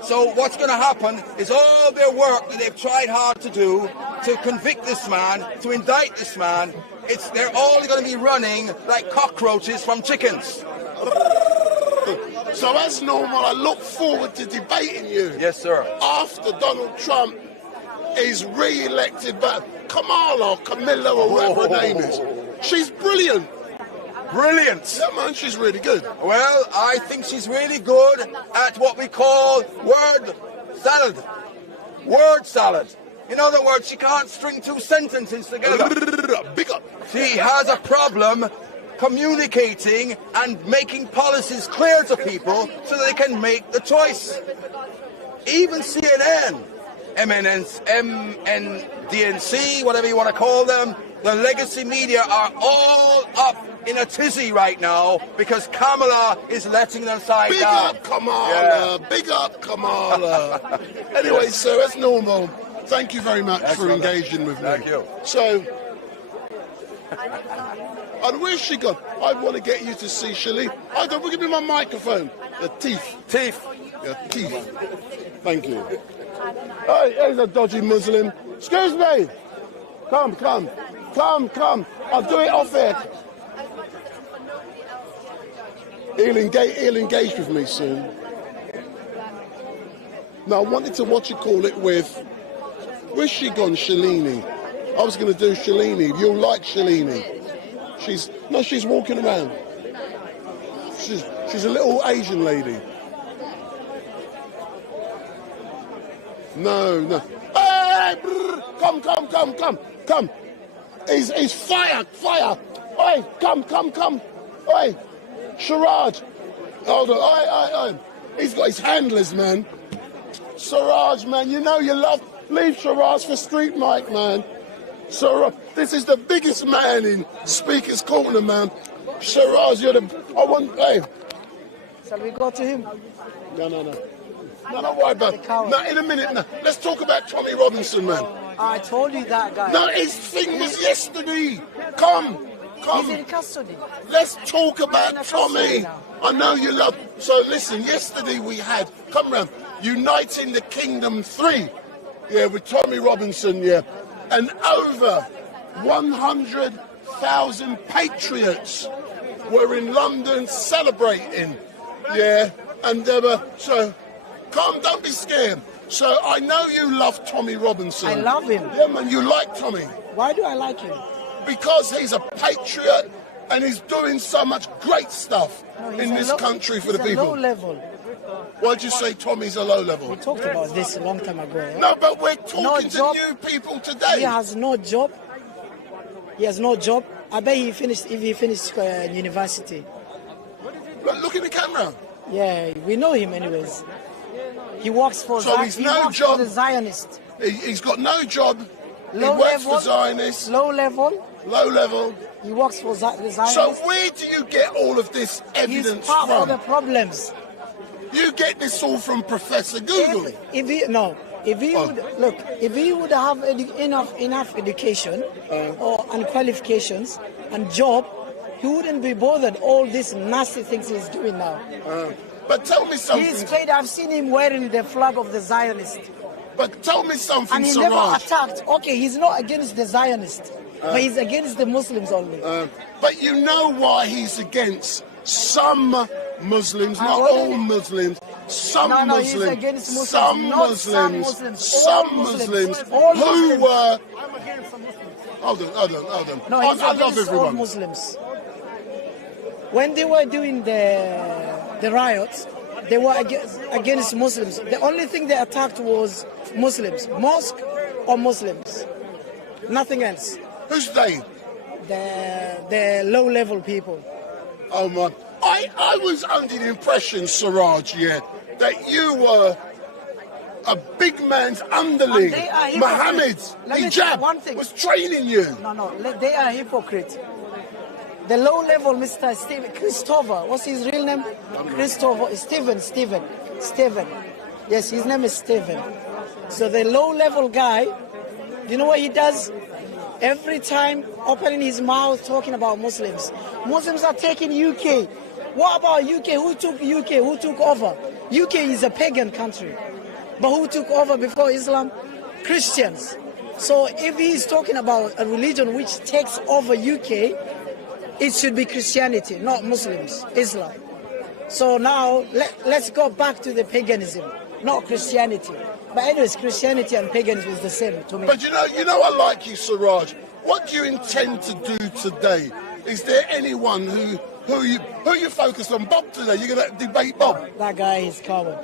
So what's going to happen is all their work that they've tried hard to do to convict this man, to indict this man, they're all going to be running like cockroaches from chickens. So as normal, I look forward to debating you. Yes, sir. After Donald Trump is re-elected, but Kamala or Camilla or whatever her name is, she's brilliant. Brilliant. Yeah, man, she's really good. Well, I think she's really good at what we call word salad. Word salad. In other words, she can't string two sentences together. Big up. She has a problem communicating and making policies clear to people so that they can make the choice. Even CNN, MNDNC, whatever you want to call them, the legacy media are all up in a tizzy right now because Kamala is letting them side Big down. up Kamala. Yeah. Big up Kamala. Anyway, so as normal, thank you very much for engaging with me. Thank you. So, and where's she gone? I want to get you to see Shalene. I don't. Give me my microphone. The teeth. Teeth. Your teeth. Thank you. Hey, here's a dodgy Muslim. Excuse me. Come. I'll do it off air. He'll engage with me soon. Now, I wanted to, where's she gone, Shalini? I was going to do Shalini. You'll like Shalini. She's walking around. She's a little Asian lady. No. Hey, come. He's fire. Oi, come. Oi, Siraj. Hold on. Oi. He's got his handlers, man. Siraj, man, you know you leave Siraj for Street Mike, man. Siraj, this is the biggest man in Speaker's Corner, man. Siraj, hey. Shall we go to him? No, don't worry about it. No, in a minute, no. Let's talk about Tommy Robinson, man. I told you that guy. No, his thing was yesterday. Come. He's in custody. Let's talk about Tommy. I know you love... So listen, yesterday we had, come round, Uniting the Kingdom 3. Yeah, with Tommy Robinson, yeah. And over 100,000 patriots were in London celebrating. Yeah, and so... Come, don't be scared. So I know you love Tommy Robinson. I love him. Yeah, man, you like Tommy. Why do I like him? Because he's a patriot and he's doing so much great stuff in this country for the people. Low level. Why'd you say Tommy's a low level? We talked about this a long time ago. Yeah? No, but we're talking to new people today. He has no job. I bet he finished university. Look in the camera. Yeah, we know him anyways. He works for he's no job. For the Zionist. He's got no job. Low he works level, for Zionists. Low level. Low level. He works for the Zionists. So where do you get all of this evidence He's part from? of the problems. You get this all from Professor Google. If he would have enough education and qualifications and job, he wouldn't be bothered all these nasty things he's doing now. But tell me something. He's paid. I've seen him wearing the flag of the Zionists. But tell me something, And he Siraj. never attacked. Okay, he's not against the Zionists, but he's against the Muslims only. But you know why he's against some Muslims, not all Muslims. Some No, he's Muslims. against Muslims. Some Not Muslims. some Muslims. Some All Muslims All who Muslims. were. Hold on. No, I he's love against all everyone. Muslims. When they were doing the riots, they were against Muslims. The only thing they attacked was Muslims, mosque or Muslims, nothing else. Who's they? The low-level people. Oh my! I was under the impression, Siraj, that you were a big man's underling. They are Muhammad hypocrites. Let me tell you one thing. was training you. No, they are hypocrites. The low-level Mr. Christopher, what's his real name? Christopher, Stephen. Yes, his name is Stephen. So the low-level guy, you know what he does? Every time opening his mouth talking about Muslims. Muslims are taking UK. What about UK? Who took UK? Who took over? UK is a pagan country. But who took over before Islam? Christians. So if he's talking about a religion which takes over UK, it should be Christianity, not Muslims, Islam. So now let's go back to the paganism, not Christianity. But anyways, Christianity and paganism is the same to me. But you know, I like you, Siraj. What do you intend to do today? Is there anyone who you focused on? Bob today? You're going to debate Bob? That guy is coward.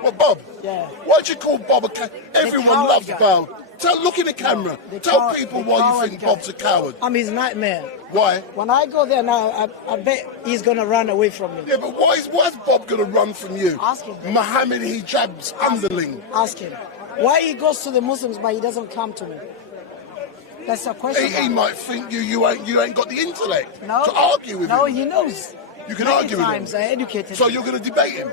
What, Bob? Yeah. Why'd you call Bob a coward? Everyone loves Bob. Look in the camera. Tell people why you think Bob's a coward. I'm his nightmare. Why? When I go there now, I bet he's going to run away from me. Yeah, but why's Bob going to run from you? Ask him. Muhammad Hijab's underling. Ask him. Why he goes to the Muslims but he doesn't come to me? That's a question. He might think you ain't got the intellect No. to argue with him. No, he knows. You can Many argue with him. times I educated So him. you're going to debate him?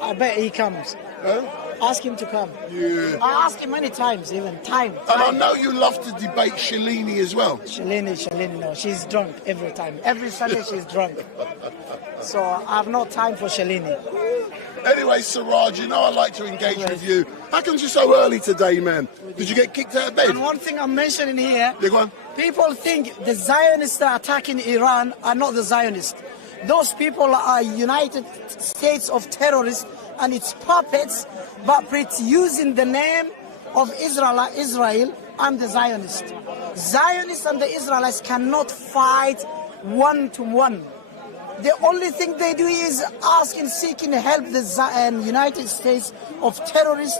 I bet he comes. Huh? Ask him to come. Yeah. I asked him many times, even time. And I know you love to debate Shalini as well. Shalini, no, she's drunk every time. Every Sunday she's drunk. So I have no time for Shalini. Anyway, Siraj, you know I like to engage with you. How come you're so early today, man? Did you get kicked out of bed? And one thing I'm mentioning here, Yeah, go on. people think the Zionists that are attacking Iran are not the Zionists. Those people are United States of terrorists and its puppets, but using the name of Israel and the Zionists. Zionists and the Israelites cannot fight one-to-one. The only thing they do is seeking help the United States of terrorists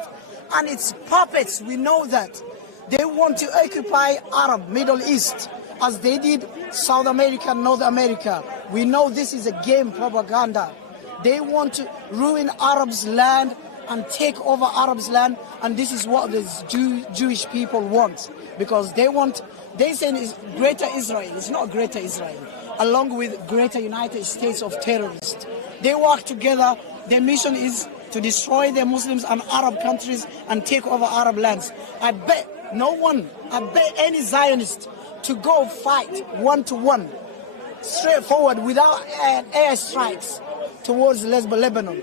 and its puppets. We know that. They want to occupy Arab Middle East as they did South America and North America. We know this is a game propaganda. They want to ruin Arabs' land and take over Arabs' land, and this is what the Jewish people want, because they say it's greater Israel. It's not greater Israel, along with greater United States of terrorists. They work together. Their mission is to destroy the Muslims and Arab countries and take over Arab lands. I bet any Zionist to go fight one-to-one, straightforward, without air strikes towards Lebanon,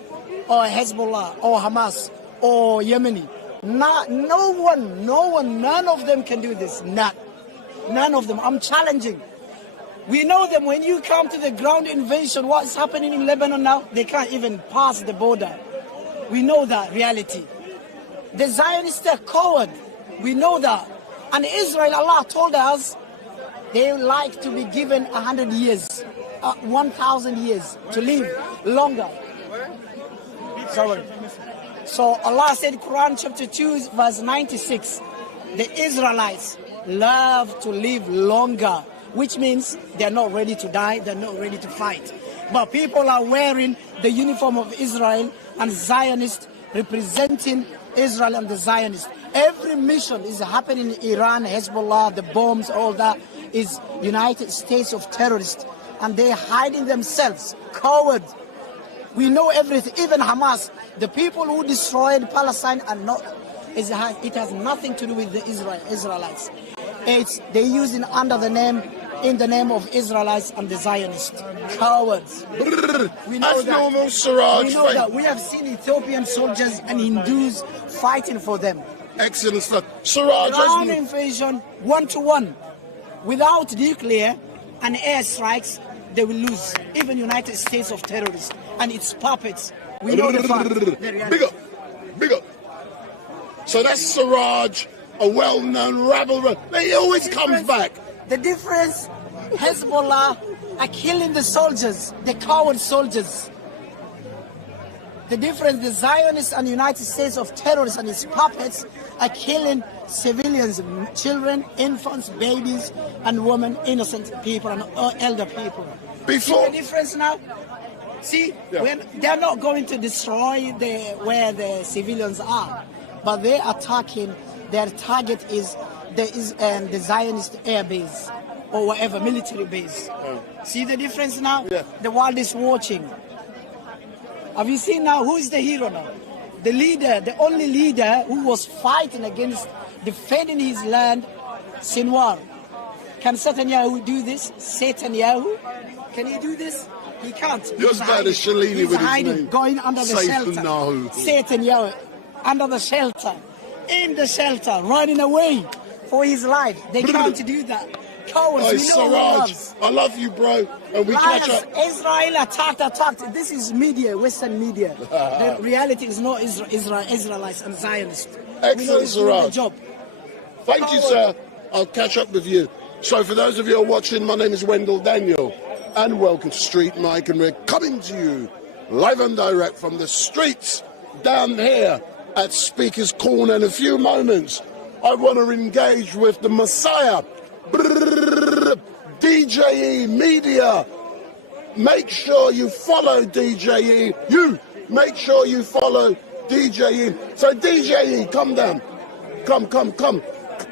or Hezbollah, or Hamas, or Yemeni. No one, none of them can do this. None of them. I'm challenging. We know them. When you come to the ground invasion, what's happening in Lebanon now? They can't even pass the border. We know that reality. The Zionists are coward. We know that. And Israel, Allah told us, they like to be given 100 years, 1,000 years to live longer. Sorry. So Allah said, Quran chapter 2, verse 96, the Israelites love to live longer, which means they're not ready to die, they're not ready to fight. But people are wearing the uniform of Israel and Zionists representing Israel and the Zionists. Every mission is happening in Iran, Hezbollah, the bombs, all that is United States of terrorists, and they're hiding themselves. Coward. We know everything. Even Hamas, the people who destroyed Palestine are not. It has nothing to do with the Israelites. They're using in the name of Israelites and the Zionists. Cowards. We know That's that. normal, Siraj. We know that. We have seen Ethiopian soldiers and Hindus fighting for them. Excellent stuff. Siraj, Ground invasion, 1-to-1. Without nuclear and airstrikes, they will lose. Even United States of terrorists and its puppets. We know the fact. Big up. Big up. So that's Siraj, a well-known rebel. He always comes back. The difference, Hezbollah are killing the soldiers, the coward soldiers. The difference, the Zionists and United States of terrorists and its puppets are killing civilians, children, infants, babies, and women, innocent people, and elder people. See the difference now? See, when they're not going to destroy where the civilians are, but they're attacking. Their target is the Zionist air base or whatever military base. See the difference now? The world is watching. Have you seen now who is the hero now? The leader, the only leader who was fighting against defending his land, Sinwar. Can Netanyahu do this? Netanyahu? Can he do this? He can't. You're as bad as Shalini with his name. Going under the shelter. Netanyahu, under the shelter. In the shelter, running away for his life. They can't do that. Cowards, we know Siraj, I love you, bro. And we catch up. Israel attacked. This is media, Western media. The reality is not Israelites and Zionists. Excellent, Siraj. Thank you, sir. I'll catch up with you. So for those of you who are watching, my name is Wendell Daniel, and welcome to Street Mike, and we're coming to you live and direct from the streets down here at Speaker's Corner. In a few moments, I want to engage with the Messiah, DJE Media. Make sure you follow DJE. You make sure you follow DJE. So DJE, come down. Come.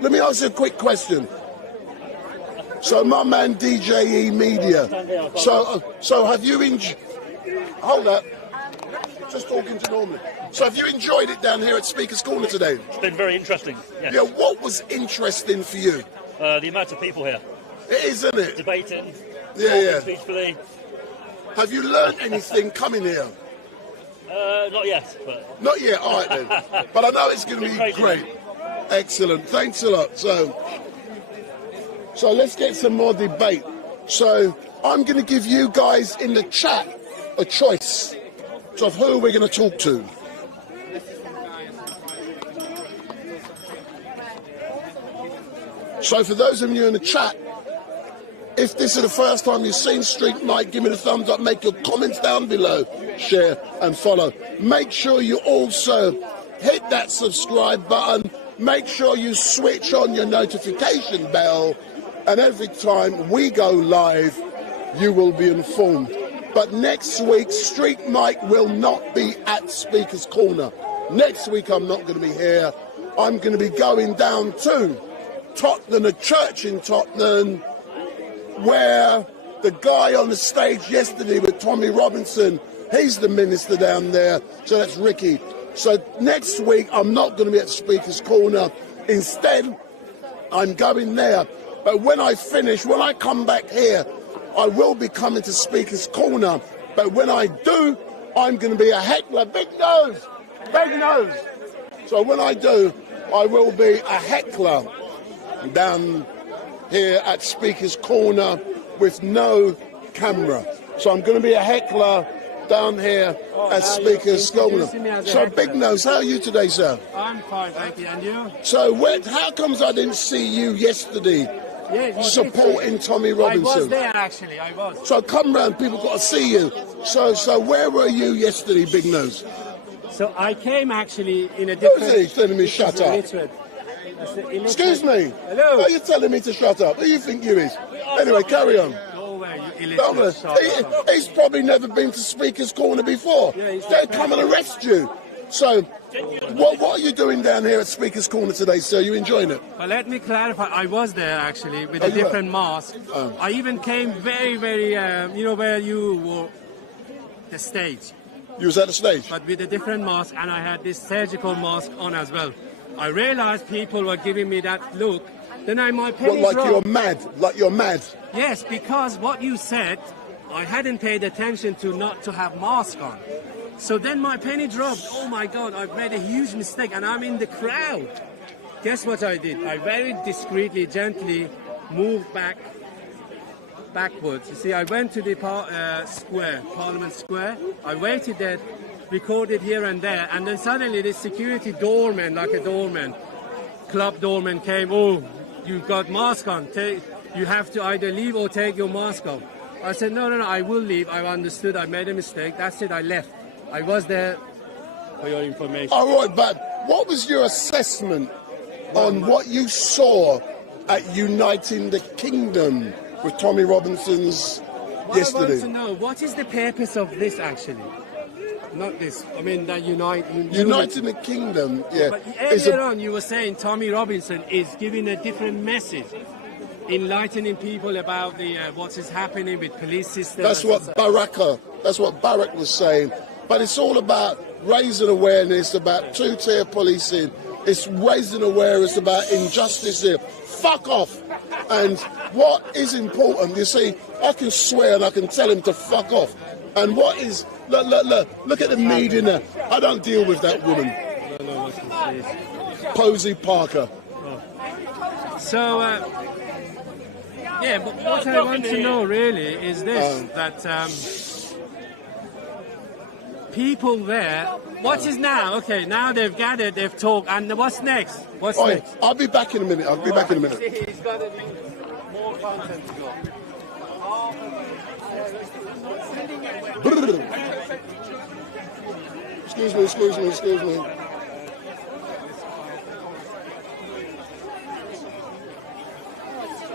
Let me ask you a quick question. So my man DJE Media. So have you hold up. Just talking to Norman. So have you enjoyed it down here at Speaker's Corner today? It's been very interesting. Yes. Yeah, what was interesting for you? The amount of people here. It is, isn't it? Debating. Yeah. Peacefully. Have you learned anything coming here? Not yet. But... Not yet, all right then. But I know it's going to be great. Excellent. Thanks a lot. So let's get some more debate. So I'm going to give you guys in the chat a choice of who we're going to talk to. So for those of you in the chat, if this is the first time you've seen Street Mike, give me the thumbs up, make your comments down below, share and follow. Make sure you also hit that subscribe button. Make sure you switch on your notification bell, and every time we go live, you will be informed. But next week, Street Mike will not be at Speaker's Corner. Next week, I'm not going to be here. I'm going to be going down to Tottenham, a church in Tottenham, where the guy on the stage yesterday with Tommy Robinson, he's the minister down there. So that's Ricky. So next week, I'm not going to be at Speaker's Corner. Instead, I'm going there. But when I finish, when I come back here, I will be coming to Speaker's Corner. But when I do, I'm going to be a heckler. Big nose. So when I do, I will be a heckler down here at Speaker's Corner with no camera. So I'm going to be a heckler down here at Speaker's Corner. So Big Nose, how are you today, sir? I'm fine, thank you. And you? So how comes I didn't see you yesterday supporting Tommy Robinson? I was there, actually, I was. So come round, people got to see you. So where were you yesterday, Big Nose? So I came actually in a different... Who's he telling me shut up? Excuse me. Hello. Why are you telling me to shut up? Who do you think you is? Anyway, carry on. He's probably never been to Speaker's Corner before. They'll come and arrest you. So, what are you doing down here at Speaker's Corner today, sir? Are you enjoying it? Well, let me clarify. I was there actually with a different mask. I even came very, very, you know, where you were, the stage. You was at the stage? But with a different mask, and I had this surgical mask on as well. I realized people were giving me that look. Then my penny What, like dropped. you're mad? Like you're mad? Yes, because what you said, I hadn't paid attention to not to have mask on. So then my penny dropped. Oh my God, I've made a huge mistake and I'm in the crowd. Guess what I did? I very discreetly, gently moved backwards. You see, I went to the Parliament Square. I waited there, recorded here and there, and then suddenly the security doorman, like a doorman, club doorman came, oh, you've got mask on. You have to either leave or take your mask off. I said, no, I will leave. I understood. I made a mistake. That's it. I left. I was there for your information. All right, but what was your assessment on what you saw at Uniting the Kingdom with Tommy Robinson's yesterday? I want to know, what is the purpose of this actually? Not this. I mean, that Uniting the Kingdom, yeah. But earlier on, you were saying Tommy Robinson is giving a different message, enlightening people about the what is happening with police systems. That's what Barack was saying. But it's all about raising awareness about two-tier policing. It's raising awareness about injustice here. Fuck off. And what is important, you see, I can swear and I can tell him to fuck off. And what is, look at the media now. I don't deal with that woman. Posey Parker. So, yeah, but what I want to know really is this, that people there, what is now? Okay, now they've gathered, they've talked, and what's next? What's next? I'll be back in a minute. He's got more content to go. Excuse me.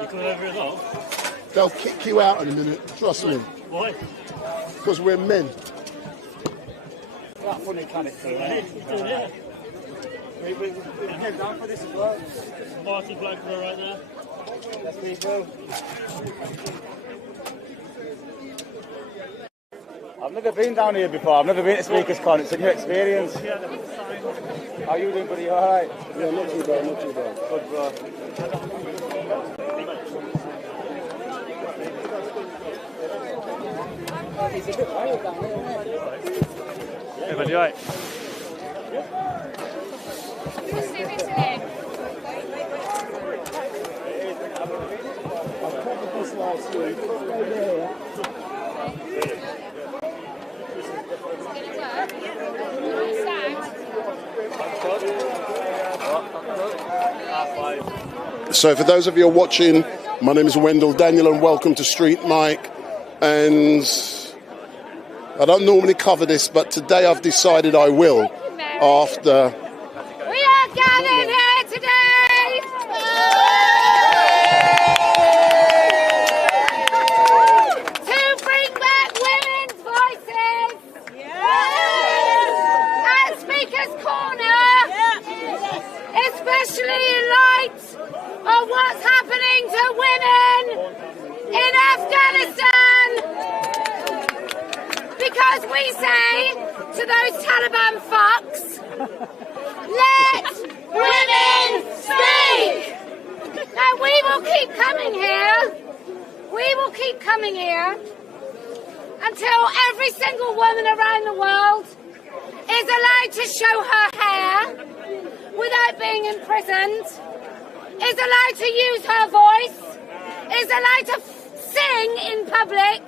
You coming over as well? They'll kick you out in a minute, trust me. Why? Because we're men. That funny character, right? Yeah. We came down for this as well. Marty Blackburn right there. That's me, bro. I've never been down here before. I've never been to Speaker's Con. It's a new experience. How are you doing, buddy? All right? Yeah, not too bad. Good, bro. Everybody all right? So for those of you who are watching, my name is Wendell Daniel and welcome to Street Mike. And I don't normally cover this, but today I've decided I will after... We are gathered here today to bring back women's voices at Speaker's Corner, especially in light of what's happening to women in Afghanistan. Because we say to those Taliban fucks, let women speak! Now we will keep coming here. We will keep coming here until every single woman around the world is allowed to show her hair without being imprisoned, is allowed to use her voice, is allowed to sing in public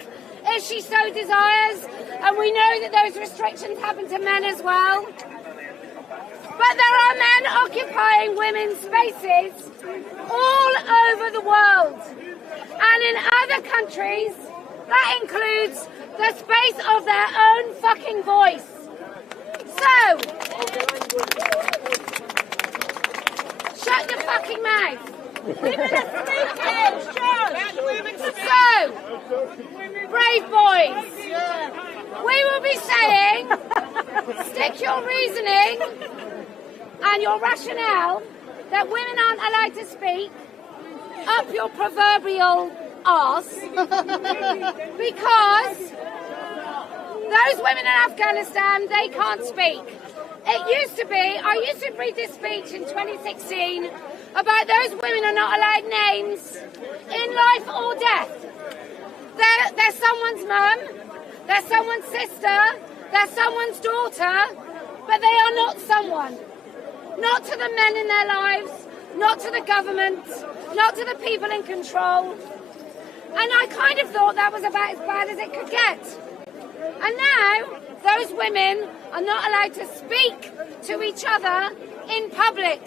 if she so desires, and we know that those restrictions happen to men as well. But there are men occupying women's spaces all over the world, and in other countries that includes the space of their own fucking voice. So, shut your fucking mouth. So, brave boys, we will be saying, stick your reasoning and your rationale that women aren't allowed to speak up your proverbial arse, because those women in Afghanistan, they can't speak. It used to be, I used to read this speech in 2016 about those women are not allowed names in life or death. They're someone's mum, they're someone's sister, they're someone's daughter, but they are not someone. Not to the men in their lives, not to the government, not to the people in control. And I kind of thought that was about as bad as it could get. And now, those women are not allowed to speak to each other in public.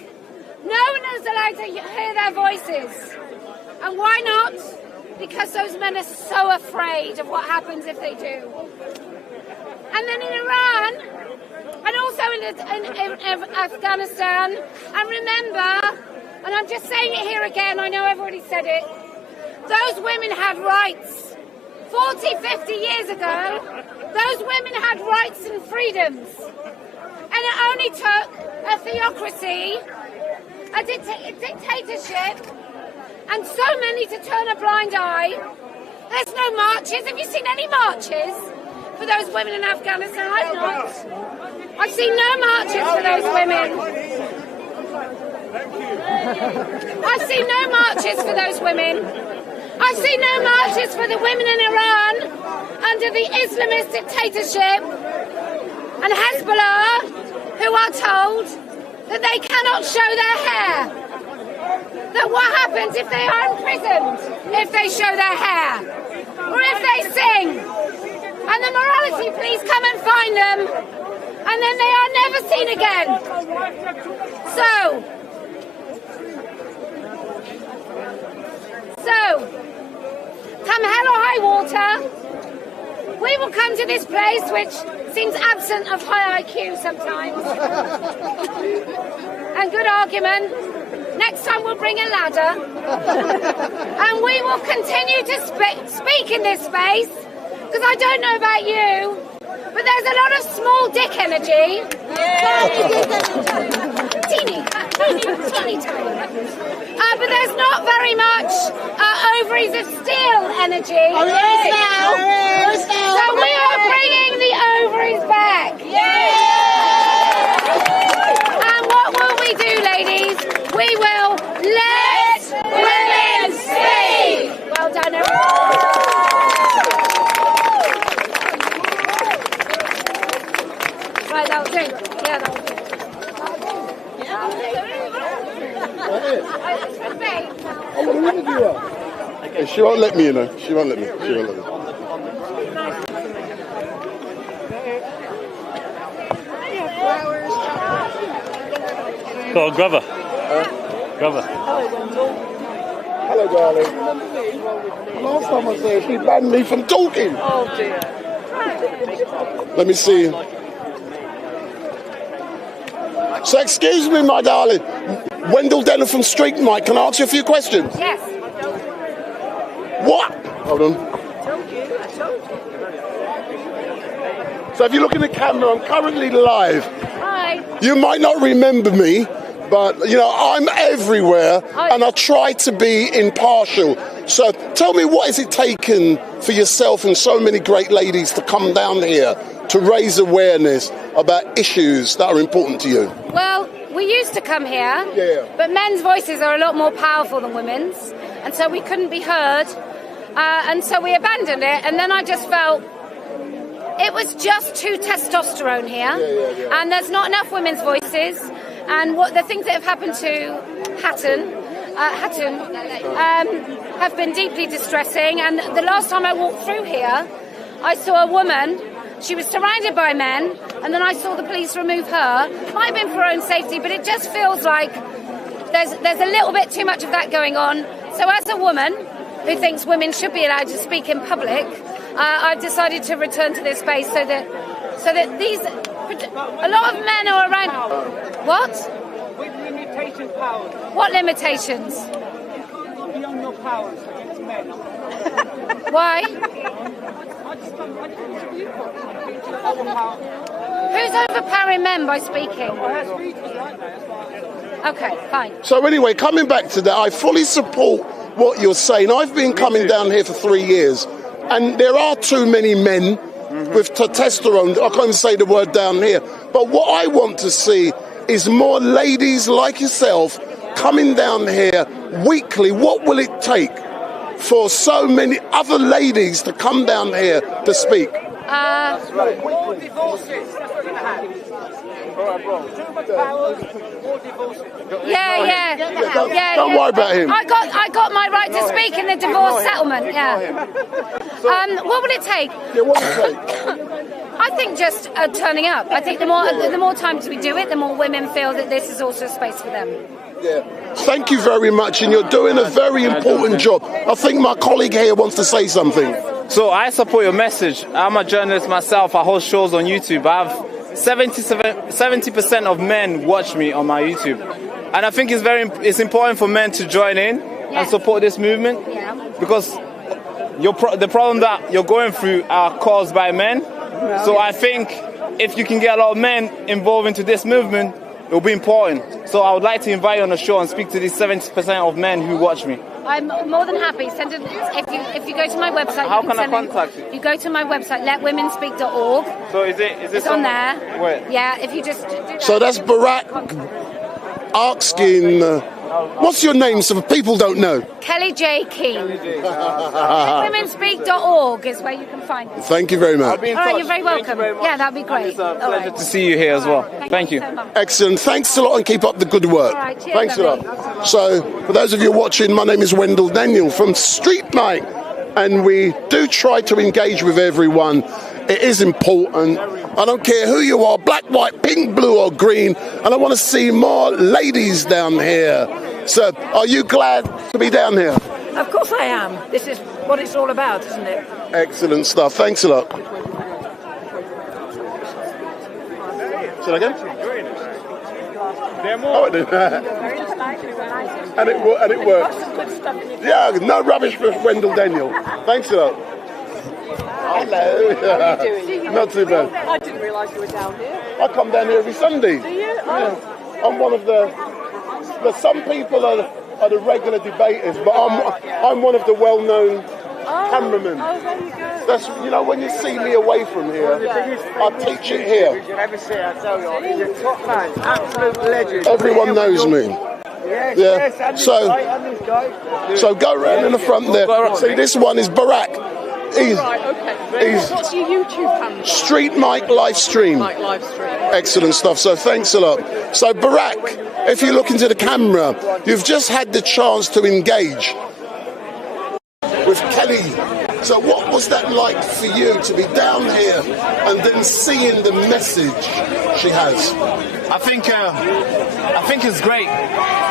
No one is allowed to hear their voices. And why not? Because those men are so afraid of what happens if they do. And then in Iran, and also in Afghanistan, and remember, and I'm just saying it here again, I know I've already said it, those women had rights. 40, 50 years ago, those women had rights and freedoms. And it only took a theocracy, a dictatorship, and so many to turn a blind eye. There's no marches. Have you seen any marches for those women in Afghanistan? I've not. I've seen no marches for those women. I've seen no marches for those women. I've seen no marches for the women in Iran under the Islamist dictatorship and Hezbollah, who are told that they cannot show their hair. That what happens if they are imprisoned, if they show their hair, or if they sing. And the morality police come and find them, and then they are never seen again. So, come hell or high water, we will come to this place which seems absent of high IQ sometimes. And good argument. Next time we'll bring a ladder. And we will continue to speak in this space, because I don't know about you, but there's a lot of small dick energy. Teeny tiny. But there's not very much ovaries of steel energy. Oh, there is now. So we are bringing the ovaries back. And what will we do, ladies? We will let women speak. Well done, everyone. Right, that was it. Yeah, that was it. She won't let me, you know. She won't let me. She won't let me. Go on, grab her. Grab her. Hello, darling. Last time I said she banned me from talking. Oh, dear. Let me see. So excuse me, my darling. Wendell Denner from Street Mike. Can I ask you a few questions? Yes. What? Hold on. I told you. So if you look in the camera, I'm currently live. Hi. You might not remember me, but, you know, I'm everywhere, and I try to be impartial. So tell me, what has it taken for yourself and so many great ladies to come down here to raise awareness about issues that are important to you? Well, we used to come here, but men's voices are a lot more powerful than women's, and so we couldn't be heard, and so we abandoned it. And then I just felt it was just too testosterone here, and there's not enough women's voices. And what the things that have happened to Hatton have been deeply distressing. And the last time I walked through here, I saw a woman. She was surrounded by men, and then I saw the police remove her. Might have been for her own safety, but it just feels like there's a little bit too much of that going on. So as a woman who thinks women should be allowed to speak in public, I've decided to return to this space so that these, a lot of men are around. What? With limitation powers. What limitations? Beyond your powers against men. Why? I just don't Who who's overpowering men by speaking? Okay, fine. So anyway, coming back to that, I fully support what you're saying. I've been coming down here for 3 years, and there are too many men with testosterone. I can't even say the word down here. But what I want to see is more ladies like yourself coming down here weekly. What will it take for so many other ladies to come down here to speak? More divorces. That's what we're going to have. Too much power, more divorces. Yeah. Don't worry about him. I got my right to speak in the divorce settlement. Yeah. What will it take? Yeah, what will it take? I think just turning up. I think the more times we do it, the more women feel that this is also a space for them. Yeah. Thank you very much, and you're doing a very important job. I think my colleague here wants to say something. So I support your message. I'm a journalist myself. I host shows on YouTube. I have 70% of men watch me on my YouTube, and I think it's important for men to join in and support this movement because the problem that you're going through are caused by men. So I think if you can get a lot of men involved into this movement, it will be important. So I would like to invite you on the show and speak to these 70% of men who watch me. I'm more than happy. If you go to my website, how can I contact you? You go to my website, letwomenspeak.org. So is it it's on there? Where? Yeah, if you just do that. So that's Barack asking, what's your name so people don't know? Kelly J. Keane. Letwomenspeak.org is where you can find it. Thank you very much. All right, you're very welcome. Yeah, that'd be great. It's a pleasure to see you here as well. Thank you. So much. Excellent. Thanks a lot and keep up the good work. All right, cheers, Thanks a lot. So, for those of you watching, my name is Wendell Daniel from Street Night, and we do try to engage with everyone. It is important. I don't care who you are, black, white, pink, blue or green, and I want to see more ladies down here. So, are you glad to be down here? Of course I am. This is what it's all about, isn't it? Excellent stuff. Thanks a lot. Say that again? Oh, it did. and it works. Yeah, no rubbish for Wendell Daniel. Thanks a lot. Hello. Not too bad. I didn't realise you were down here. I come down here every Sunday. Do you? Yeah. I'm one of the some people are the regular debaters, but I'm one of the well-known cameramen. Oh, there you go. That's, you know, when you see me away from here, I teach it here. You'll never see, I tell you. He's a top man, absolute legend. Everyone knows me. Yes, Yeah. yes, and this guy, and this guy. So go round in the front there. See, this one is Barack. He's What's your YouTube handle? Street Mike live stream. Excellent stuff. So thanks a lot. So Barack, if you look into the camera, you've just had the chance to engage with Kelly. So what was that like for you to be down here and then seeing the message she has? I think it's great,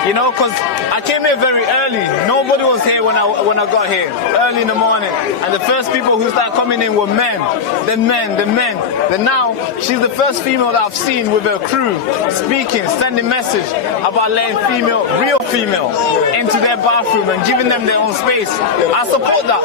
you know, because I came here very early. Nobody was here when I got here, early in the morning. And the first people who started coming in were men. Then now, she's the first female that I've seen with her crew speaking, sending message about letting real female, into their bathroom and giving them their own space. I support that.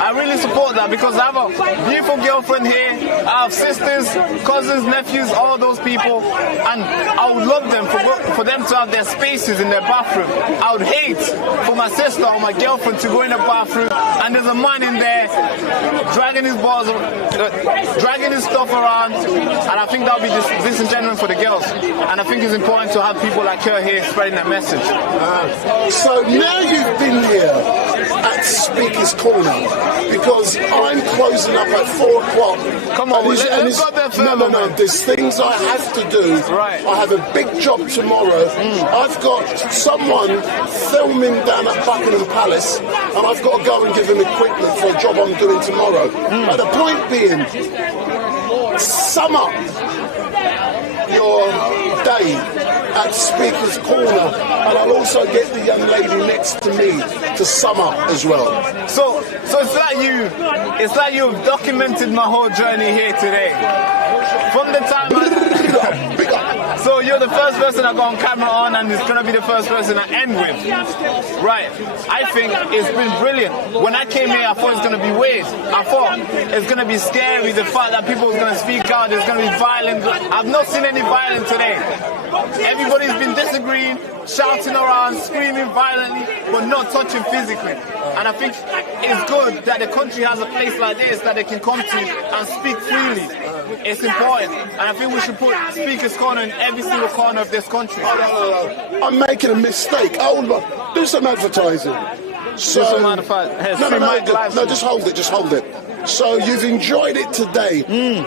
I really support that because I have a beautiful girlfriend here. I have sisters, cousins, nephews, all those people. And I would love them for them to have their spaces in their bathroom. I would hate for my sister or my girlfriend to go in the bathroom and there's a man in there dragging his balls, dragging his stuff around, and I think that would be disingenuous for the girls. And I think it's important to have people like her here spreading that message. So now you've been here at Speaker's Corner because I'm closing up at 4 o'clock. Come on, let's go there further. No. There's things I have to do. Right. I have a big job tomorrow. I've got someone filming down at Buckingham Palace, and I've got to go and give him equipment for a job I'm doing tomorrow. But the point being, sum up your day at Speaker's Corner, and I'll also get the young lady next to me to sum up as well. So it's like you've documented my whole journey here today. From the time so you're the first person I got on camera on, and it's going to be the first person I end with. Right. I think it's been brilliant. When I came here, I thought it was going to be weird. I thought it's going to be scary, the fact that people are going to speak out, there's going to be violence. I've not seen any violence today. Everybody's been disagreeing, shouting around, screaming violently, but not touching physically. And I think it's good that the country has a place like this that they can come to and speak freely. It's important, and I think we should put Speaker's Corner in every single corner of this country. I'm making a mistake. Hold on. Do some advertising. So, no, just hold it, just hold it. So you've enjoyed it today.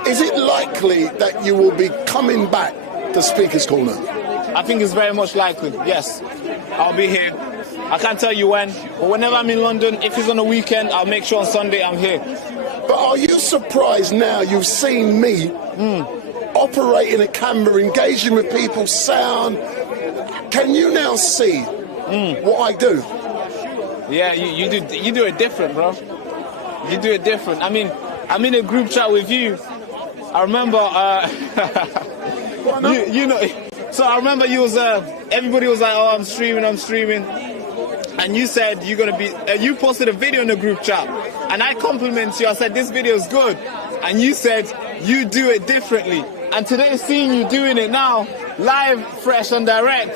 Is it likely that you will be coming back to Speaker's Corner? I think it's very much likely, yes. I'll be here. I can't tell you when, but whenever I'm in London, if it's on a weekend, I'll make sure on Sunday I'm here. But are you surprised now you've seen me operating a camera, engaging with people's sound? Can you now see what I do? Yeah, you do it different, bro. You do it different. I mean, I'm in a group chat with you. I remember, you know, so I remember you was, everybody was like, oh, I'm streaming. And you said you're going to be, you posted a video in the group chat. And I complimented you. I said, this video is good. And you said, you do it differently. And today, seeing you doing it now, live, fresh and direct,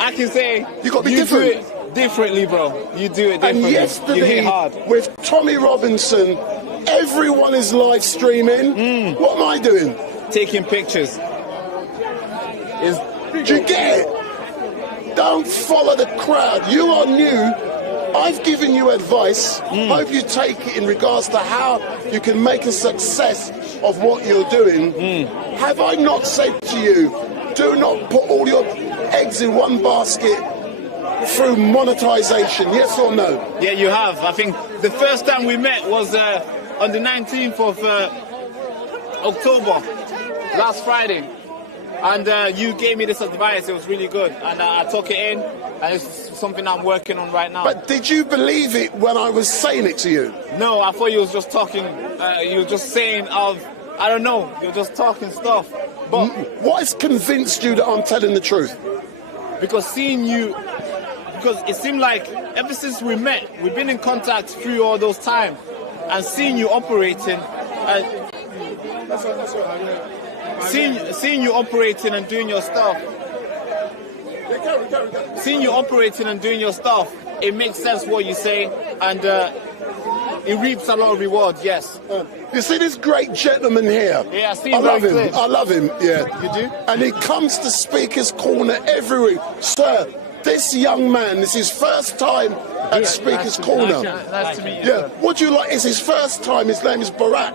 I can say, you do it differently, bro. You do it differently. And yesterday, you hit hard. with Tommy Robinson, everyone is live streaming. What am I doing? Taking pictures. Do you get it? Don't follow the crowd. You are new. I've given you advice. Hope you take it in regards to how you can make a success of what you're doing. Have I not said to you, do not put all your eggs in one basket through monetization, yes or no? Yeah, you have. I think the first time we met was on the 19th of October, last Friday. And you gave me this advice. It was really good. And I took it in, and it's something I'm working on right now. But did you believe it when I was saying it to you? No, I thought you was just talking, you were just saying I don't know, you're just talking stuff. But what has convinced you that I'm telling the truth? Because seeing you, because it seemed like ever since we met, we've been in contact through all those times, and seeing you operating, seeing you operating and doing your stuff, it makes sense what you say, and it reaps a lot of reward, yes. You see this great gentleman here? Yeah, I see him. I love him. I love him, yeah. You do? And he comes to Speaker's Corner every week. Sir, this young man, this is his first time at Speaker's Corner. Nice to meet you. Yeah. What do you like? It's his first time. His name is Barack.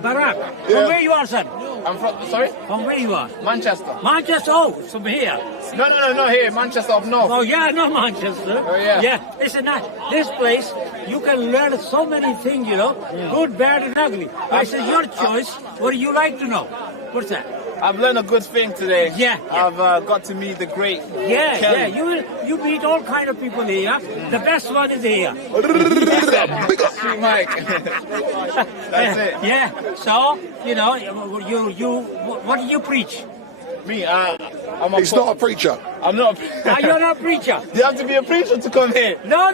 Barack, Yeah. from where you are, son? I'm from, sorry? From where you are? Manchester. Manchester, oh, from here. No, here, Manchester up north. Oh, yeah, no, Manchester. Oh, yeah. Yeah, listen, this place, you can learn so many things, you know, good, bad, and ugly. This is your choice. What do you like to know? What's that? I've learned a good thing today. Yeah. I've got to meet the great Yeah, you meet all kind of people here. The best one is here. Sweet Mike. That's it. Yeah. So, you know, what do you preach? Me, He's not a preacher. I'm not. You're not a preacher. You have to be a preacher to come here. No.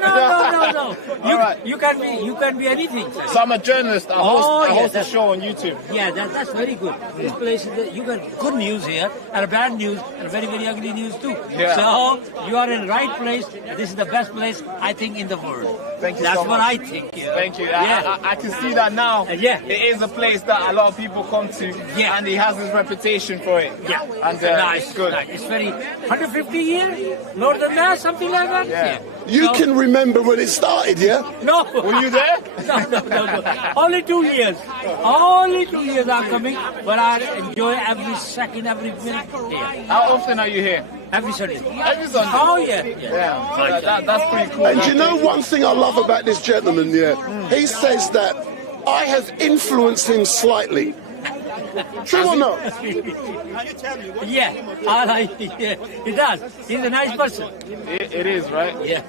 You can be anything. So I'm a journalist. I host a show on YouTube. Yeah, that's very good. This place, you got good news here, and bad news, and very, very ugly news too. Yeah. So you are in the right place. This is the best place, I think, in the world. Thank you That's so much. what I think. You know? Thank you. Yeah. I can see that now. Yeah. It is a place that a lot of people come to. Yeah. And he has his reputation for it. Yeah. And nice. it's good. Nice. It's very 150 years, more than that, something like that. Yeah. You can remember when it started, yeah? No. Were you there? No. Only 2 years. Only 2 years I'm coming, but I enjoy every second, every minute here. How often are you here? Every Sunday. Every Sunday? Oh, yeah. That's pretty cool. And you know one thing I love about this gentleman, yeah? He says that I have influenced him slightly. True or not? Yeah, he does. He's a nice person. It is, right? Yeah.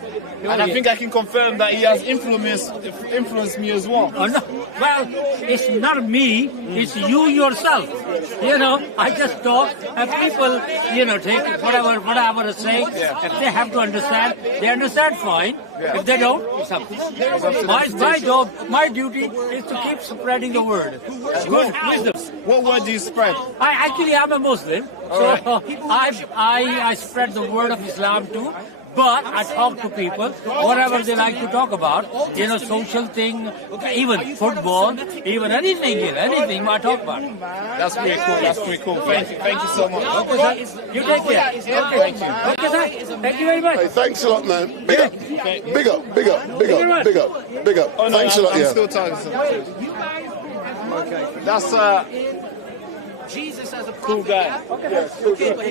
And I think I can confirm that he has influenced me as well. Oh, no. Well, it's not me, it's you yourself. You know, I just talk and people, you know, take whatever I say. If they have to understand, they understand fine. If they don't, it's up to them. My job, my duty is to keep spreading the word. Good wisdom. What word do you spread? I'm a Muslim, so I spread the word of Islam too. But I talk to people, whatever they like to talk about, you know, social thing, even football, even anything I talk about. That's pretty cool. That's pretty cool. Thank you so much. Okay, sir. You take care. Okay. Thank you. Okay, sir. Thank you very much. Hey, thanks a lot, man. Big up. Big up. Big up. Big up. Big up. Big up. Oh, no, Thanks a lot, I'm yeah. still talking. Okay. That's Jesus as a cool guy.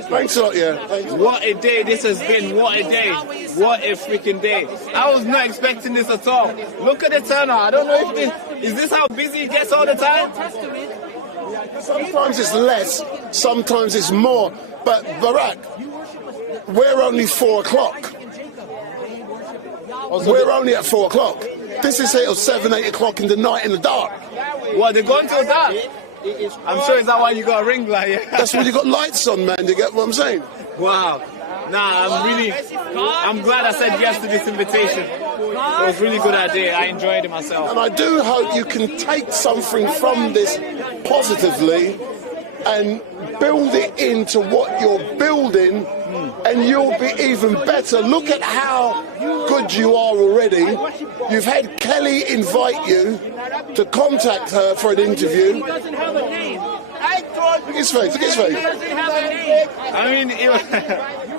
Thanks a lot, yeah. Thanks. What a day this has been. What a day. What a freaking day. I was not expecting this at all. Look at the turnout. I don't know if is this how busy it gets all the time? Sometimes it's less, sometimes it's more. But Barack, we're only 4 o'clock. We're only at 4 o'clock. This is here till 7, 8 o'clock in the night in the dark. What, they're going till dark? I'm sure is that why you got a ring light? Yeah? That's when you got lights on, man. You get what I'm saying? Wow. Nah, I'm glad I said yes to this invitation. It was really good idea. I enjoyed it myself. And I do hope you can take something from this positively and build it into what you're building, and you'll be even better. Look at how good you are already. You've had Kelly invite you to contact her for an interview. He doesn't have a name. Look at his face, look at his face. He doesn't have a name. I mean,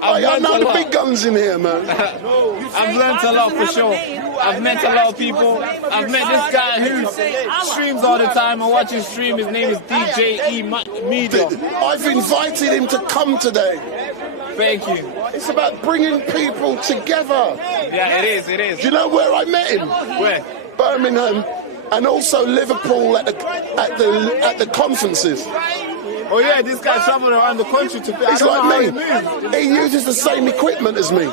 I know the big guns in here, man. I've learned a lot for sure. I've met a lot of people. I've met this guy who streams all the time. I watch his stream. His name is DJ Media. I've invited him to come today. Thank you. It's about bringing people together. Yeah, it is. It is. Do you know where I met him? Where? Birmingham, and also Liverpool at the conferences. Oh yeah, this guy traveling around the country to. He's like me. He uses the same equipment as me,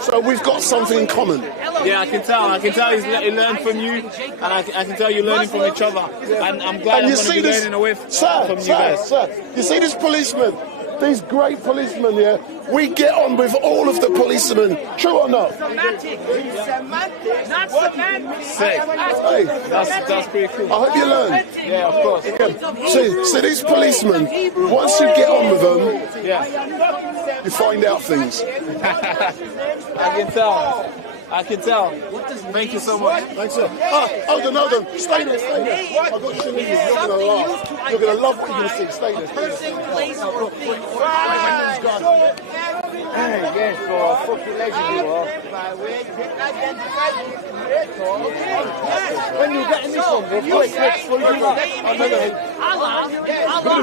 so we've got something in common. Yeah, I can tell. He learned from you, and I can tell you're learning from each other. And I'm glad I'm going to be learning away from you guys. Sir, you see this policeman? These great policemen here, we get on with all of the policemen. True or not? Semantic. Not semantic. Sick. Hey, that's pretty cool. I hope you learn. Yeah, of course. See these policemen, once you get on with them, yeah, you find out things. I can tell. Thank you so much. Thanks, sir. Hold on. Stay there. I've got you. You're going to love what you're going to see. Stay there. Yes, for a fucking legend you are. When you're getting this one, bro, quick, Allah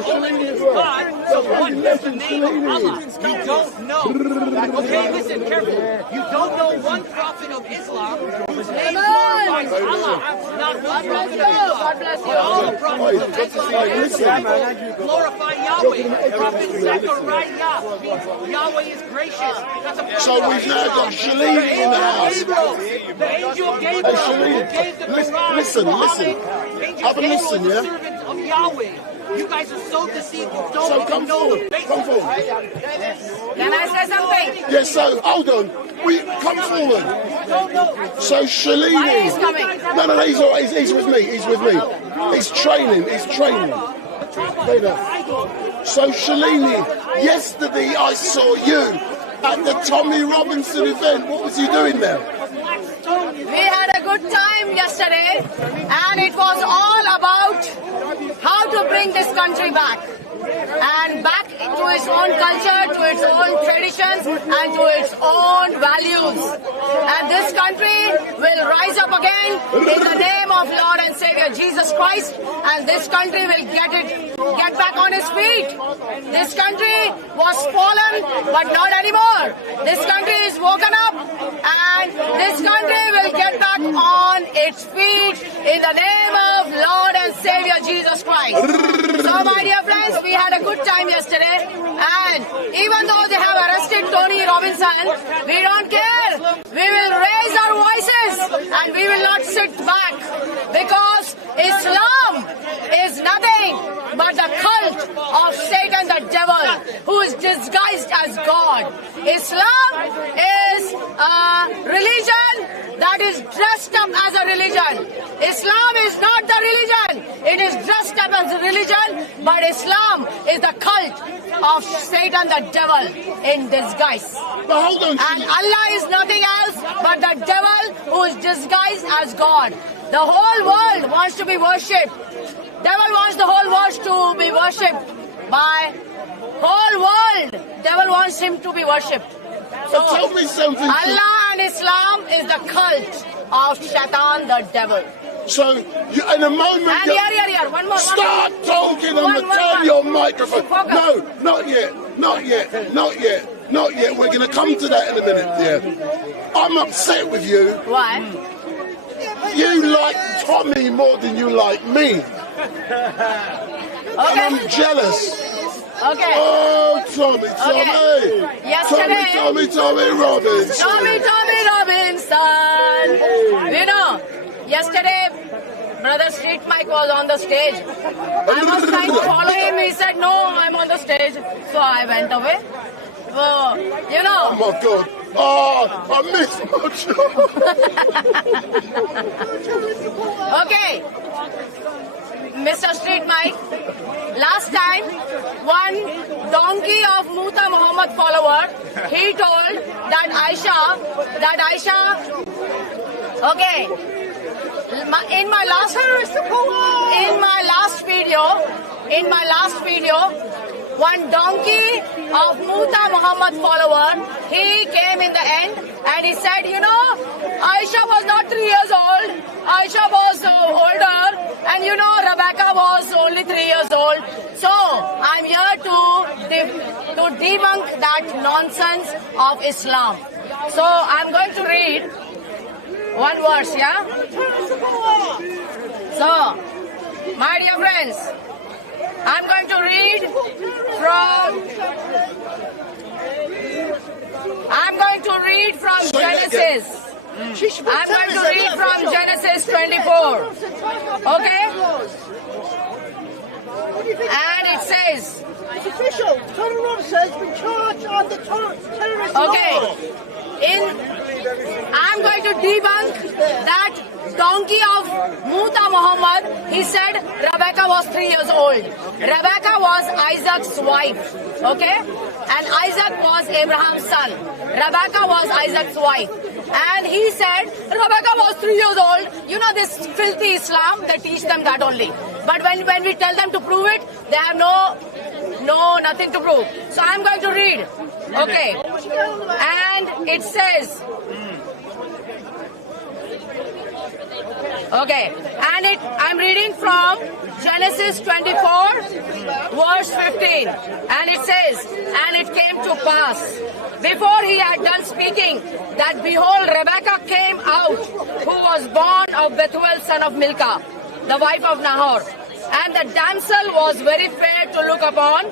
only means God, so what is the name of Allah? You don't know. Okay, listen carefully. You don't know one prophet of Islam whose name is Allah. Not one prophet of Islam. All the prophets of Islam glorify Yahweh. Prophet Zechariah means Yahweh is gracious. So we've now got Shalini in the house. The angel Gabriel who gave the Quran Listen. Angel Have a Gabriel listen, is the yeah? servant of Yahweh. You guys are so deceived. You don't So even come know forward. the faith. Come forward. Can I say something? Yes, so hold on. Come forward. So Shalini. Why he's coming? No, he's all right. He's with me. He's training. Stay there. So Shalini, yesterday I saw you at the Tommy Robinson event. What was you doing there? We had a good time yesterday, and it was all about how to bring this country back. And back to its own culture, to its own traditions, and to its own values. And this country will rise up again in the name of Lord and Savior Jesus Christ, and this country will get back on its feet. This country was fallen, but not anymore. This country is woken up, and this country will get back on its feet in the name of Lord and Savior Jesus Christ. So, my dear friends, we had a good time yesterday, and even even though they have arrested Tony Robinson, we don't care. We will raise our voices and we will not sit back, because Islam is nothing but the cult of Satan, the devil, who is disguised as God. Islam is a religion that is dressed up as a religion. Islam is not the religion. It is dressed up as a religion, but Islam is the cult of Satan, the devil, in disguise. And Allah is nothing else but the devil who is disguised as God. The whole world wants to be worshipped. Devil wants the whole world to be worshipped by whole world. Devil wants him to be worshipped. So tell me something. Allah and Islam is the cult of Shaitan, the devil. So, in a moment... And here, one more. Start talking and turn your microphone. No, not yet. We're going to come to that in a minute. Yeah. I'm upset with you. Why? You like Tommy more than you like me. And I'm jealous. Okay. Oh, Tommy. Okay. Yesterday, Tommy Robinson. Tommy Robinson. You know, yesterday, Brother Street Mike was on the stage. I was trying to follow him. He said, no, I'm on the stage. So I went away. So, you know. Oh, my God. Oh, I missed my job. Okay. Mr. Street Mike, last time, one donkey of Muta Muhammad follower, he told that Aisha, okay, in my last video, one donkey of Muta Muhammad follower, he came in the end and he said, you know, Aisha was not 3 years old, Aisha was older, and you know, Rebecca was only 3 years old. So, I'm here to debunk that nonsense of Islam. So, I'm going to read one verse, yeah? So, my dear friends, I'm going to read from Genesis. I'm going to read from Genesis 24. Okay? And it says, it's official. Tony Robinson has been charged on the terrorist law. Okay. I'm going to debunk that donkey of Muta Muhammad. He said Rebecca was 3 years old. Rebecca was Isaac's wife. Okay? And Isaac was Abraham's son. Rebecca was Isaac's wife. And he said Rebecca was 3 years old. You know this filthy Islam, they teach them that only. But when we tell them to prove it, they have nothing to prove. So I'm going to read. Okay. And it says, okay, and I'm reading from Genesis 24, verse 15, and it says, and it came to pass, before he had done speaking, that behold, Rebekah came out, who was born of Bethuel, son of Milcah, the wife of Nahor. And the damsel was very fair to look upon,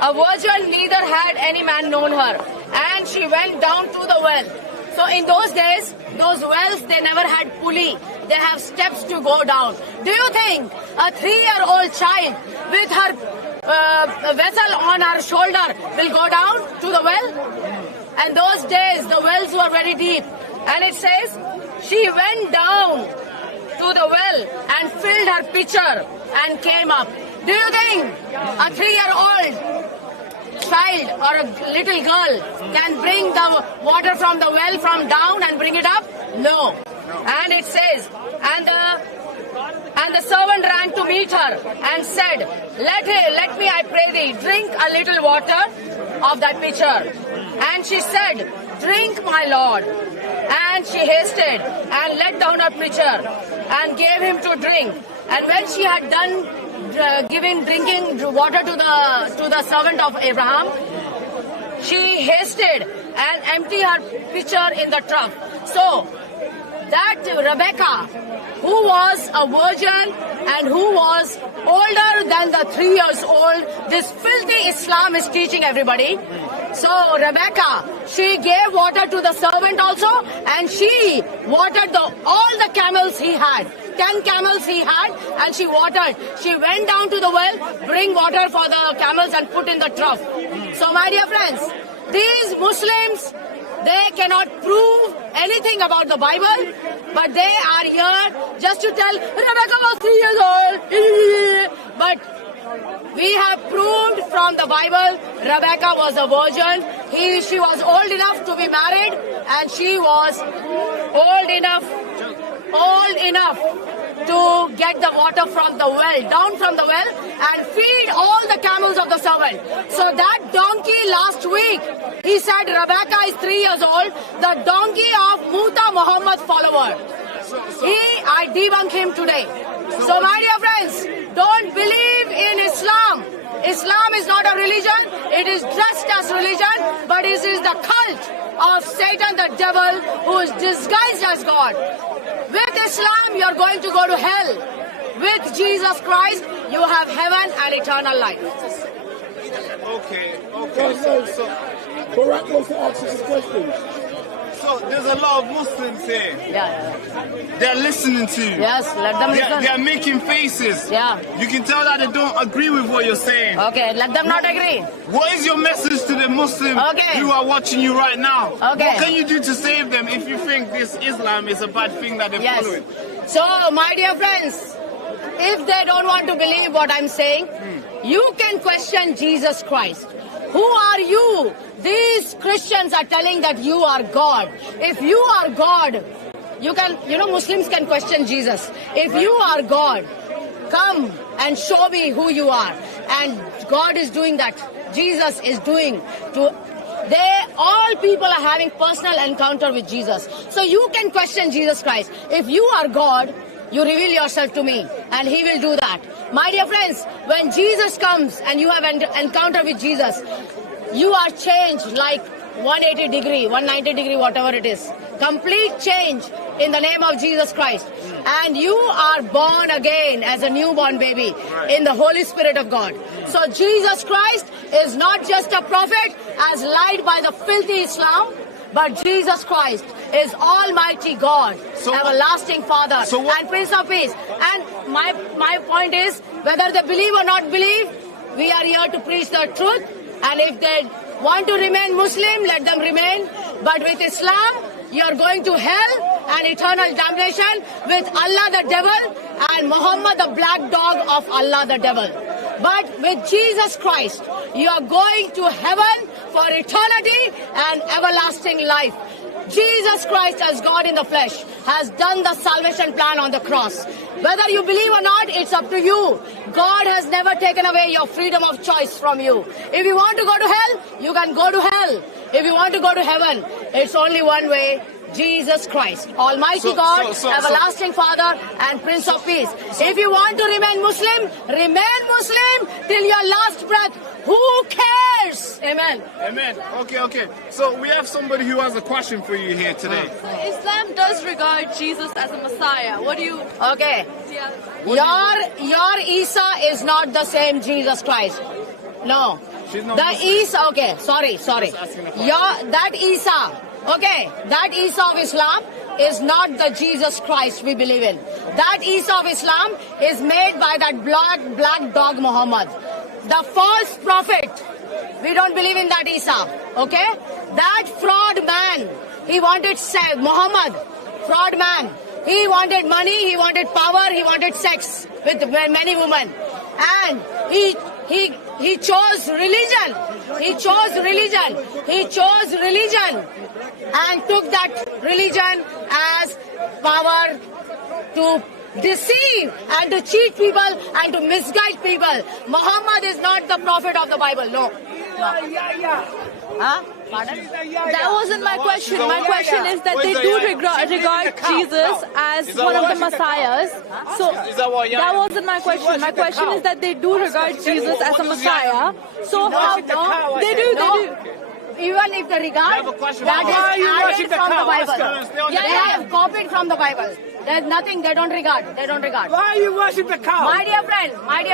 a virgin, neither had any man known her. And she went down to the well. So in those days, those wells, they never had pulley. They have steps to go down. Do you think a 3-year-old child with her vessel on her shoulder will go down to the well? And those days, the wells were very deep. And it says, she went down to the well and filled her pitcher and came up. Do you think a 3-year-old child or a little girl can bring the water from the well from down and bring it up? No. And it says, and the servant ran to meet her and said, let me, I pray thee, drink a little water of that pitcher. And she said, drink, my lord. And she hasted and let down her pitcher and gave him to drink. And when she had done drinking water to the servant of Abraham, she hasted and emptied her pitcher in the trough. So that Rebecca, who was a virgin and who was older than the 3 years old, this filthy Islam is teaching everybody. So Rebecca, she gave water to the servant also, and she watered all the camels he had. 10 camels he had, and she watered. She went down to the well, bring water for the camels and put in the trough. So my dear friends, these Muslims, they cannot prove anything about the Bible, but they are here just to tell Rebecca was 3 years old. But we have proved from the Bible Rebecca was a virgin. She was old enough to be married, and she was old enough to get the water from the well, down from the well, and feed all the camels of the servant. So that donkey last week, he said Rebecca is 3 years old, the donkey of Muta Muhammad follower. I debunk him today. So my dear friends, don't believe in Islam. Islam is not a religion. It is dressed as religion, but it is the cult of Satan, the devil, who is disguised as God. With Islam, you are going to go to hell. With Jesus Christ, you have heaven and eternal life. Okay. So Barack wants to ask you some questions. So there's a lot of Muslims here. Yeah. They're listening to you. Yes, let them listen. They're making faces. Yeah. You can tell that they don't agree with what you're saying. Okay, let them not agree. What is your message to the Muslims who are watching you right now? Okay. What can you do to save them if you think this Islam is a bad thing that they're following? So, my dear friends, if they don't want to believe what I'm saying, you can question Jesus Christ. Who are you? These Christians are telling that you are God. If you are God, Muslims can question Jesus. If you are God, come and show me who you are. And God is doing that. Jesus is doing all people are having personal encounter with Jesus. So you can question Jesus Christ. If you are God, you reveal yourself to me, and he will do that. My dear friends, when Jesus comes and you have an encounter with Jesus, you are changed like 180 degree, 190 degree, whatever it is. Complete change in the name of Jesus Christ. And you are born again as a newborn baby in the Holy Spirit of God. So Jesus Christ is not just a prophet as lied by the filthy Islam, but Jesus Christ is Almighty God, everlasting Father, and Prince of Peace. And my point is, whether they believe or not believe, we are here to preach the truth. And if they want to remain Muslim, let them remain. But with Islam, you are going to hell and eternal damnation with Allah the devil and Muhammad the black dog of Allah the devil. But with Jesus Christ, you are going to heaven for eternity and everlasting life. Jesus Christ as God in the flesh has done the salvation plan on the cross. Whether you believe or not, it's up to you. God has never taken away your freedom of choice from you. If you want to go to hell, you can go to hell. If you want to go to heaven, it's only one way. Jesus Christ, Almighty God, everlasting Father, and Prince of Peace. If you want to remain Muslim till your last breath. Who cares? Amen. Amen. Okay. So we have somebody who has a question for you here today. Islam does regard Jesus as a Messiah. What do you... Okay. Your Isa is not the same Jesus Christ. No. The Isa, okay, sorry. That Isa of Islam is not the Jesus Christ we believe in. That Isa of Islam is made by that black dog Muhammad. The false prophet. We don't believe in that Isa. Okay? That fraud man. He wanted Muhammad. Fraud man. He wanted money, he wanted power, he wanted sex with many women. And he chose religion. He chose religion and took that religion as power to deceive and to cheat people and to misguide people. Muhammad is not the prophet of the Bible. No. Huh? Pardon? That wasn't my question. My question is that they do regard Jesus as one of the messiahs. So that wasn't my question. My question is that they do regard Jesus as a messiah. So how? They do. even if they regard, that is added from the Bible. They have copied from the Bible. There's nothing they don't regard. They don't regard. Why you worship the cow? My dear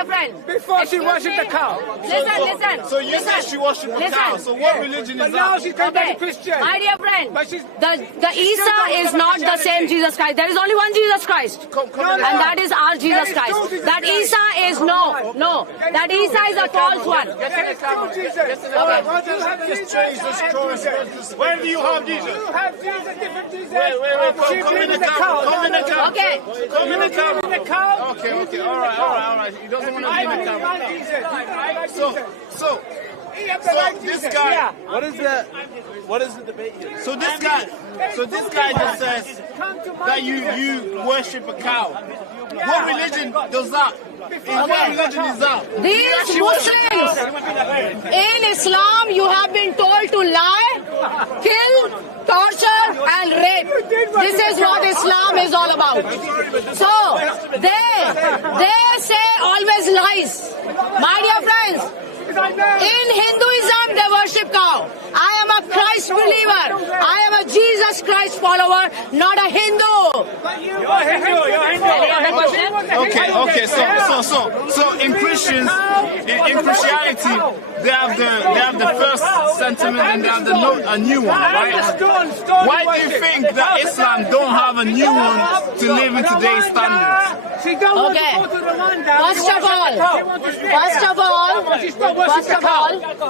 friend. Before she worshipped the cow. Listen. So you said she worshipped the cow. So what religion is that? But now she's come back to Christian. My dear friend, the Isa is not the same Jesus Christ. There is only one Jesus Christ. And that is our Jesus Christ. That Isa is no. That Isa is a false one. Where do you have Jesus? You have Jesus, different Jesus. Wait. Come in the cow. Come in the cow. Okay. Come in the cow. Okay. All right. He doesn't want to be in the cow. So this guy. What is the debate here? So this guy just says that you worship a cow. What religion does that? What religion is that? These Muslims in Islam, you have been told to lie, kill, torture, and rape. This is what Islam is all about. So they say always lies. My dear friends, in Hinduism they worship cow. I am a Christ believer. I am a Jesus Christ follower, not a Hindu. You're Hindu. Okay. So in Christians, in Christianity, they have the first sentiment and they have a new one, right? Why do you think that Islam don't have a new one to live in today's standards? Okay. First of all,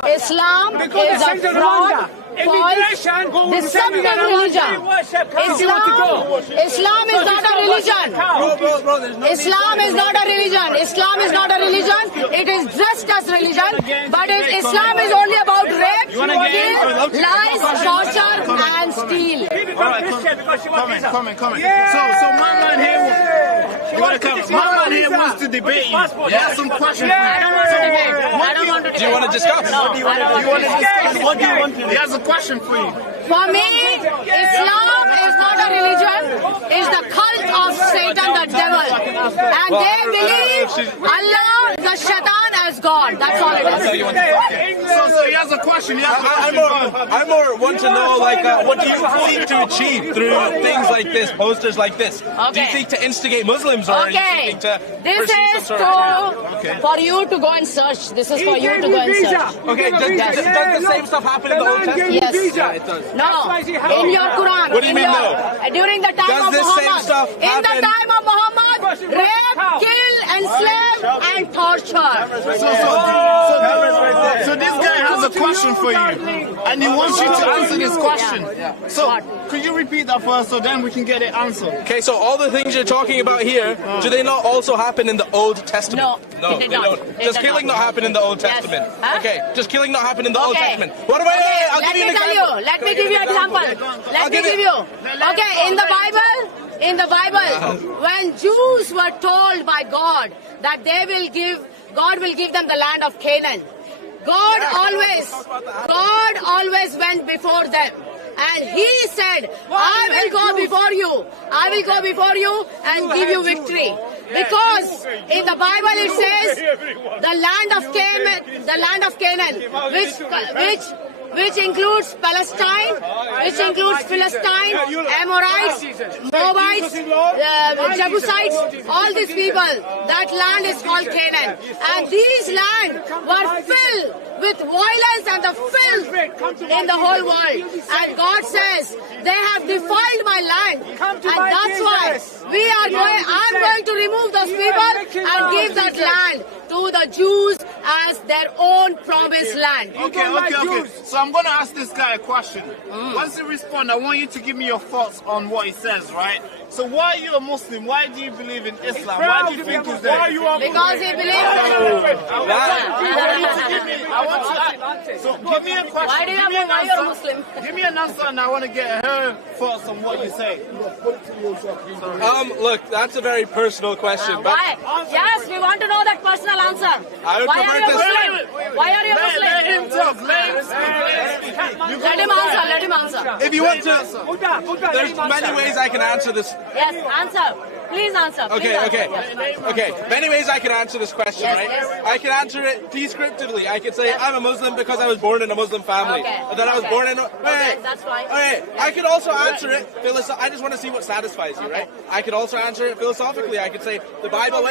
Islam is a fraud, false, deceptive religion. Islam is not a religion. Islam is not a religion. Islam is not a religion. It is dressed as religion, but Islam is only about rape, kill, lies, torture, and steal. All right, come in. So my man here wants to debate you. He has some questions for you. Do you want to discuss? No, What do you want? He has a question for you. For me, Islam is not a religion. It's the cult of Satan, the devil. And they believe Allah, the Shaitan, as God. That's all it is. So he has a question. I more want to know, what do you seek to achieve through things like this, posters like this? Do you seek to instigate Muslims, or are you seeking to This is for you to go and search. This is for you to go and search. Okay, does the same stuff happen in the Old Testament? Yes. Yeah, it does. No, in your Quran. What do you mean no? During the time of Muhammad. In the time of Muhammad, rape, kill, enslave, and torture. So this guy has a question for you, and he wants you to answer this question. So could you repeat that first, so then we can get it answered? Okay, so all the things you're talking about here, do they not also happen in the Old Testament? No, they don't. Does killing not happen in the Old Testament? Huh? Okay, does killing not happen in the Old Testament? What do I'll give you an example. Let me give you an example. Let me give you. Okay, in the Bible, when Jews were told by God that God will give them the land of Canaan, God always went before them. And he said, I will go before you. I will go before you and give you victory. Because in the Bible it says the land of Canaan, which includes Palestine, which includes Philistine, Amorites, Moabites, Jebusites, all these people. That land is called Canaan. And these lands were filled with violence and the filth in the whole world. And God says, they have defiled my land. And that's why I'm going to remove those people and give that land to the Jews as their own promised land. Okay. So I'm going to ask this guy a question. Once he responds, I want you to give me your thoughts on what he says, right? So why are you a Muslim? Why do you believe in Islam? Why do you think he's there? Because he believes So give me a question. Why do you have why you're a Muslim? Give me an answer and I want to get her thoughts on what you say. Look, that's a very personal question. But why? Yes, we want to know that personal answer. Why are you a Muslim? Why are you a Muslim? Let him talk. Let him answer. If you want to, there's many ways I can answer this. Yes, answer. Please answer. Okay. Many ways I can answer this question, right? I can answer it descriptively. I can say I'm a Muslim because I was born in a Muslim family. Or that I was born in a... That's fine. Okay. I could also answer it I just want to see what satisfies you, right? I could also answer it philosophically. I could say the Bible,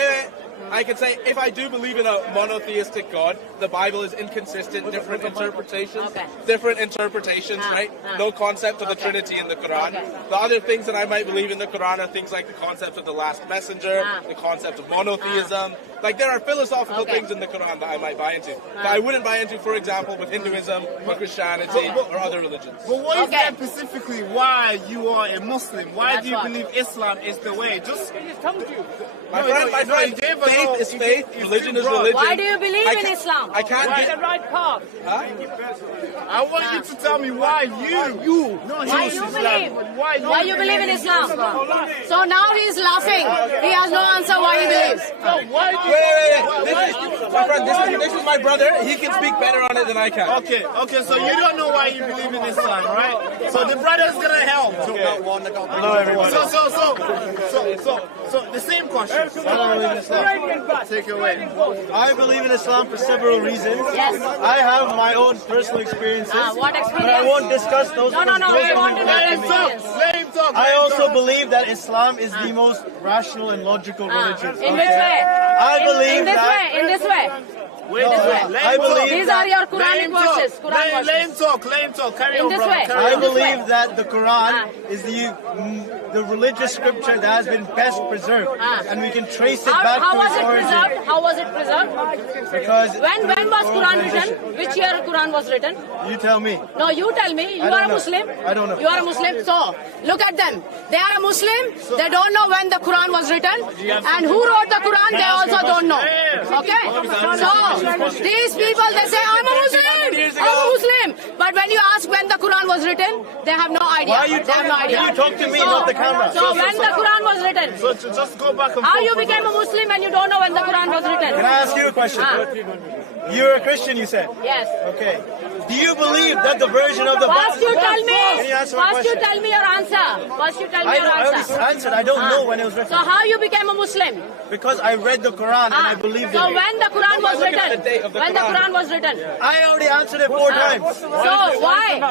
I could say if I do believe in a monotheistic God, the Bible is inconsistent, different interpretations, right? No concept of the Trinity in the Quran. The other things that I might believe in the Quran are things like the concept of the last messenger, the concept of monotheism. Like there are philosophical things in the Quran that I might buy into, that I wouldn't buy into, for example, with Hinduism or Christianity or other religions. But what is that specifically why you are a Muslim? Why do you believe Islam is the way? Just my friend, faith is faith, religion is religion. Why do you believe in Islam? I can't get the right path. I want you to tell me why you Why you believe in Islam? So now he's laughing. He has no answer why he believes. My friend, this is my brother. He can speak better on it than I can. Okay, so you don't know why you believe in Islam, right? So the brother's gonna help. Hello, everyone. So the same question. I don't believe in Islam. Take it away. I believe in Islam for several reasons. Yes. I have my own personal experiences. What experience? But I won't discuss those. No, we want to know experience. Let him talk. I also believe that Islam is the most rational and logical religion. In which way? I believe in this way. I believe these are your Quranic verses. Let him talk. Carry on, brother. I believe that the Quran is the religious scripture that has been best preserved, and we can trace it back to its origin. How was it preserved? Because when was Quran written? Which year Quran was written? You tell me. No, you tell me. You are a Muslim. I don't know. You are a Muslim. So look at them. They are a Muslim. They don't know when the Quran was written, and who wrote the Quran? They also don't know. Okay. So these people, they say, I'm a Muslim. But when you ask when the Quran was written, they have no idea. Can you talk to me, not the camera? So when the Quran was written, so just go back and how you became a Muslim and you don't know when the Quran was written? Can I ask you a question? You're a Christian, you said? Yes. Okay. Do you believe that the version of the Bible... First you tell me. Can you answer my question? First you tell me your answer. I already answered. I don't know when it was written. So how you became a Muslim? Because I read the Quran and I believed in it. So when the Quran was written? When the Quran was written? I already answered it 4 times. So why?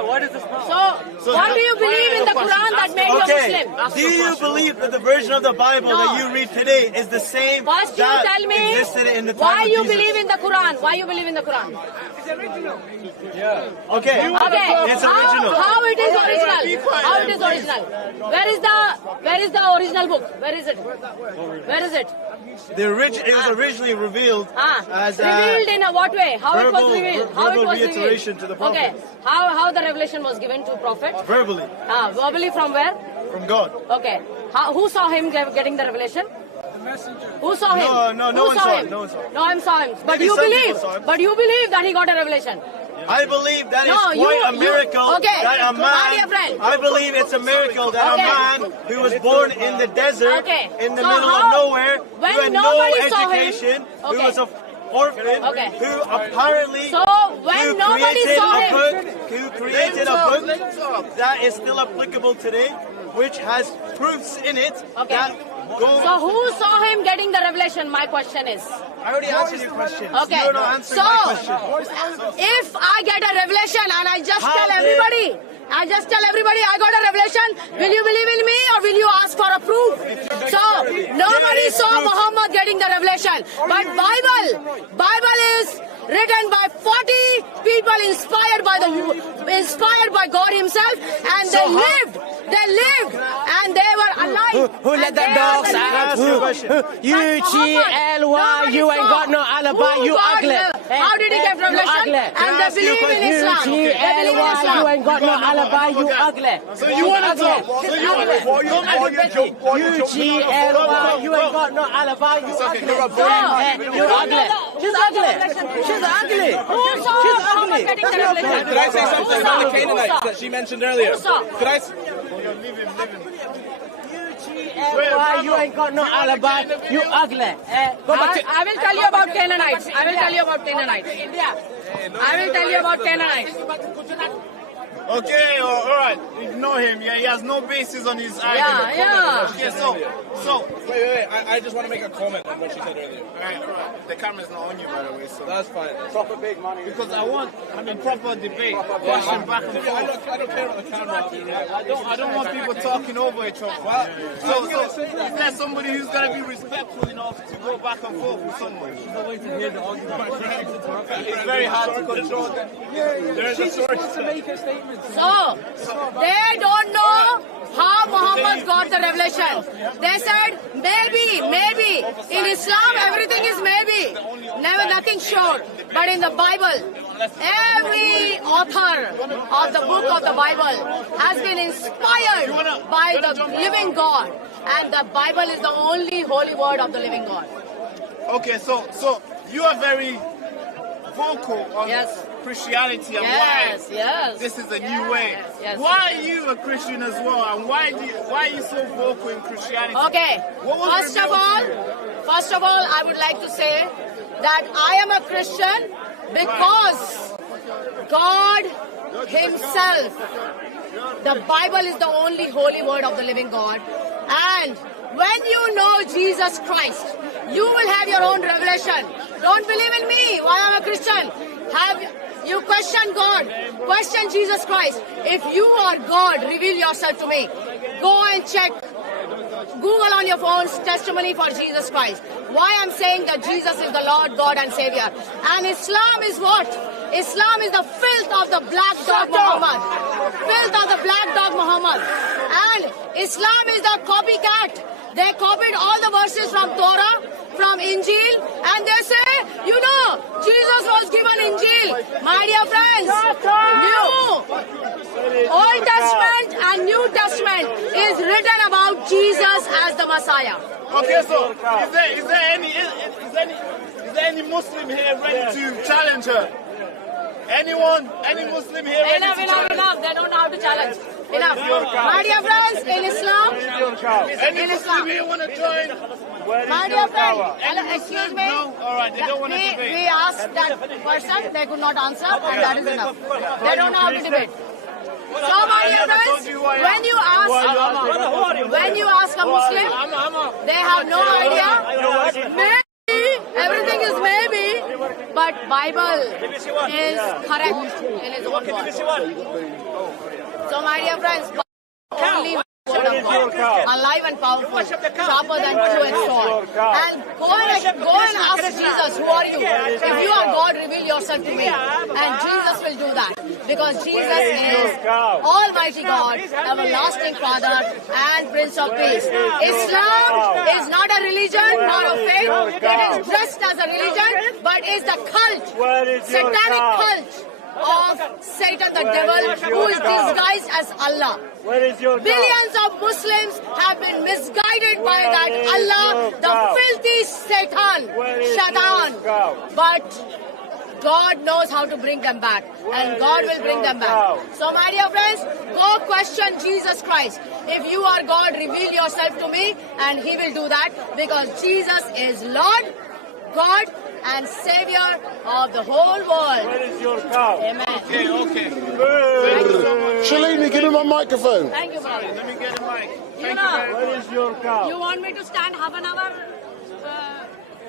So what do you believe in the Quran that made you a Muslim? Do you believe that the version of the Bible that you read today is the same First you tell me existed in the time why of you Jesus? believe in the Quran? Why you believe in the Quran? Yeah. Okay. It's original. How it is original? How it is original? Where is the original book? Where is it? Where is it? It was originally revealed as revealed in a what way? How it was revealed? How it was reiteration revealed? to the Prophet. Okay. How the revelation was given to Prophet? Verbally. Verbally from where? From God. Okay. Who saw him getting the revelation? Who saw him? No one saw him. No one saw him. No one saw him. But Maybe you some believe. people saw him. But you believe that he got a revelation. I believe that it's quite a miracle that a man. I believe it's a miracle that a man who was born in the desert, in the middle of nowhere, who had no education, who was an orphan, who apparently who created a book that is still applicable today, which has proofs in it that go. So who saw him getting the revelation? My question is. I already answered your question. Okay. You're not answering my question. If I get a revelation and I just tell everybody I got a revelation, will you believe in me or will you ask for a proof? So nobody saw Muhammad getting the revelation. But Bible is written by 40 people inspired by God himself, and they lived and they were alive. Who let the dogs out? UGLY, you ain't got no alibi, you ugly. How did he get revelation? And they believe in Islam. UGLY, you ain't got no alibi, you ugly. So you want to talk? UGLY, you ain't got no alibi, you ugly. You ugly. She's ugly. She's ugly. She's ugly. Could I say something about the Canaanites that she mentioned earlier? Could I? Why you ain't got no alibi? You ugly. I will tell you about Canaanites. I will tell you about Canaanites. I will tell you about Canaanites. Okay, all right. Ignore him. Yeah, he has no basis on his argument. Yeah. Okay, so. Wait. I just want to make a comment on what she said earlier. All right. The camera's not on you, by the way, so. That's fine. Proper big money. Because I want a proper debate. Question back and forth. I don't care about the camera. I don't want people talking over each other. So is there somebody who's going to be respectful enough to go back and forth with someone? It's very hard to control that. There's a source. So, they don't know how Muhammad got the revelation. They said, maybe. In Islam, everything is maybe. Never, nothing sure. But in the Bible, every author of the book of the Bible has been inspired by the living God. And the Bible is the only holy word of the living God. Okay, so you are very vocal on Christianity and why this is a new way. Yes. Why are you a Christian as well, and why are you so vocal in Christianity? Okay, first of all, I would like to say that I am a Christian because God Himself, the Bible is the only holy word of the living God, and when you know Jesus Christ, you will have your own revelation. Don't believe in me. Why I'm a Christian? You question God. Question Jesus Christ. If you are God, reveal yourself to me. Go and check. Google on your phones testimony for Jesus Christ. Why I'm saying that Jesus is the Lord, God and Savior. And Islam is what? Islam is the filth of the black dog Muhammad. Filth of the black dog Muhammad. And Islam is the copycat. They copied all the verses from Torah, from Injil, and they say, Jesus was given Injil. My dear friends, Old Testament and New Testament is written about Jesus as the Messiah. Okay, so is there any Muslim here ready to challenge her? Anyone? Any Muslim here ready to challenge her? Enough. They don't know how to challenge. Enough. My dear friends, in Islam, any Muslim here want to join? My dear friend, excuse me. No? All right, they don't want to debate. We asked that person, they could not answer, and that is enough. They don't know how to debate. So, my dear friends, when you ask a Muslim, they have no idea. Maybe, everything is maybe, but Bible is correct in its own word. So, my dear friends, only word of God, alive and powerful, sharper than two-edged sword. And go and ask Jesus, who are you? If you are God, reveal yourself to me. And Jesus will do that. Because Jesus is Almighty God, everlasting Father, and Prince of Peace. Islam is not a religion, not a faith. It is dressed as a religion, but is the cult, satanic cult of Satan, the devil, who is disguised as Allah. Billions of Muslims have been misguided by that Allah, the filthy Shaitan. But God knows how to bring them back, and God will bring them back. So, my dear friends, go question Jesus Christ. If you are God, reveal yourself to me, and He will do that, because Jesus is Lord, God, and Savior of the whole world. Where is your cow? Amen. Okay. Shalini, give me my microphone. Thank you, brother. Let me get a mic. Where is your cow? You want me to stand half an hour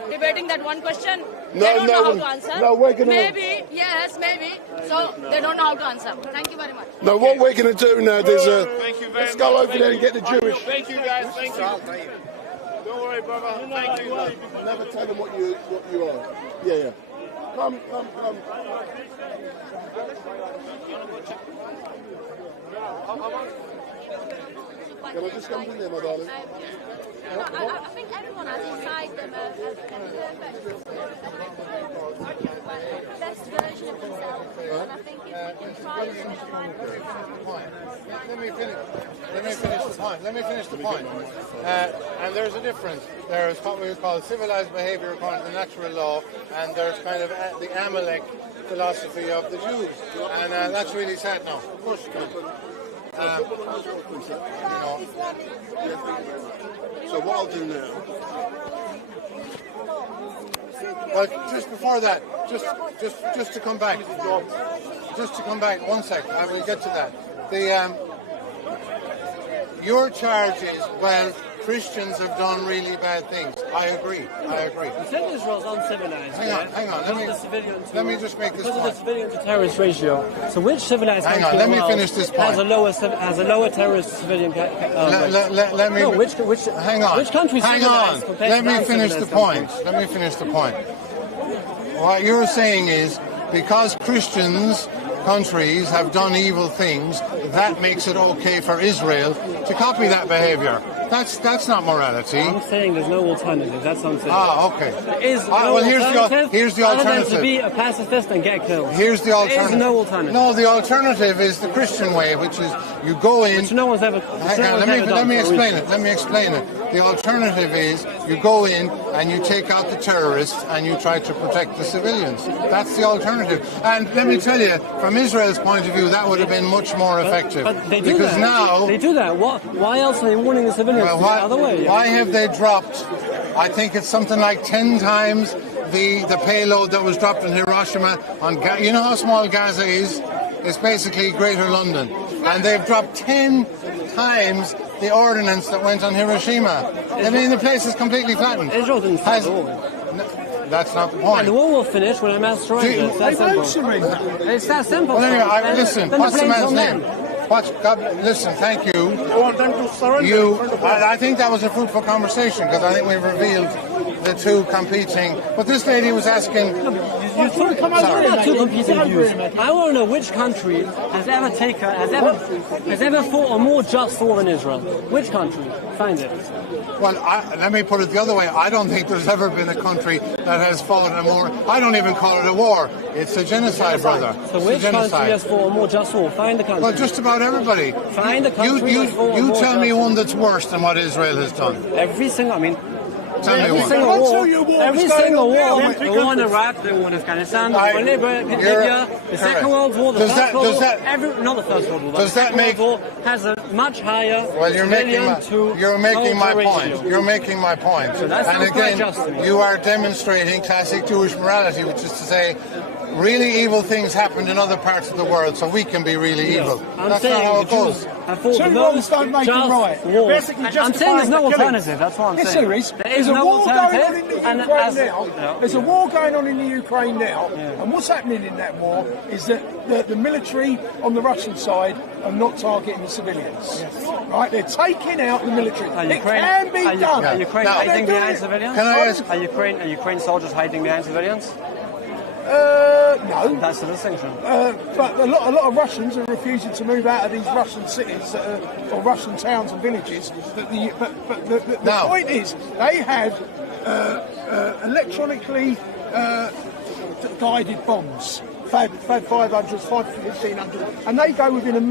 debating that one question? No, they don't know how to answer. No, we're gonna. Maybe, yes, maybe. So they don't know how to answer. Thank you very much. No, what we're going to do now, there's a. Thank you very Let's go over there and get the Jewish. Thank you, guys. Thank you. Don't worry, brother. Thank you. Never tell them what you are. Yeah. Come. Can I just come in there, my darling? I think everyone has inside them a best version of themselves. And I think if we try Let me finish the point. And there's a difference. There's what we call civilized behavior according to natural law, and there's kind of the Amalek philosophy of the Jews. And that's really sad now. Push. So what I'll do now. But just before that, just to come back. just to come back 1 second, I will get to that. Your charge is, well, Christians have done really bad things. I agree. You said Israel's uncivilized. Hang on. Let me just make this point. Because of the civilian to terrorist ratio. So which civilized country let me finish this point. has a lower terrorist to civilian hang on. Which country civilized compared Let to me finish the point. Let me finish the point. What you're saying is, because Christians countries have done evil things, that makes it okay for Israel to copy that behavior. That's not morality. I'm saying there's no alternative. That's what I'm saying. Okay. There is no alternative. Here's the alternative. Other than to be a pacifist and get killed. Here's the alternative. There is no alternative. No, the alternative is the Christian way, which is you go in. Which no one's ever. Let me explain it. The alternative is you go in and you take out the terrorists and you try to protect the civilians. That's the alternative. And let me tell you, from Israel's point of view, that would have been much more effective. But they do that. Now they do that. Why else are they warning the civilians? Why, the other way? Why have they dropped? I think it's something like 10 times the payload that was dropped in Hiroshima. You know how small Gaza is? It's basically Greater London, and they've dropped 10 times the ordnance that went on Hiroshima. I mean, the place is completely flattened. Israel didn't start the war. That's not the point. And the war will finish when a mass destroys it. It's that simple. It's that simple. Well, anyway, listen. What's the man's name? Listen, thank you. I think that was a fruitful conversation because I think we revealed the two competing. But this lady was asking. You thought about two competing views. I want to know which country has ever fought a more just war than Israel. Which country? Find it. Well, let me put it the other way. I don't think there's ever been a country that has fought a more. I don't even call it a war. It's a genocide, brother. So which country has fought a more just war? Find the country. Well, just about everybody. Find the country. You tell me one that's worse than what Israel has done. Every single. I mean. Every single war, the war in Iraq, the war in Afghanistan, the war in Libya, the Second World War, the First World War, not the First World War, the Second World War has a much higher you're making my point. You're making my point. So that's and again, you are demonstrating classic Jewish morality, which is to say, really evil things happened in other parts of the world, so we can be really evil. That's not how it goes. Two wrongs don't make them right. I'm saying there's no alternative. That's what I'm saying. There's a war going on in the Ukraine now. There's a war going on in the Ukraine now, and what's happening in that war is that the military on the Russian side are not targeting the civilians. Right? They're taking out the military. It can be done. Are Ukraine hiding behind civilians? Can I ask? Are Ukraine soldiers hiding behind civilians? No. That's the distinction. But a lot of Russians are refusing to move out of these Russian cities or Russian towns and villages. But the point is, they have electronically guided bombs. Fab 500s, 1500s, and they go within a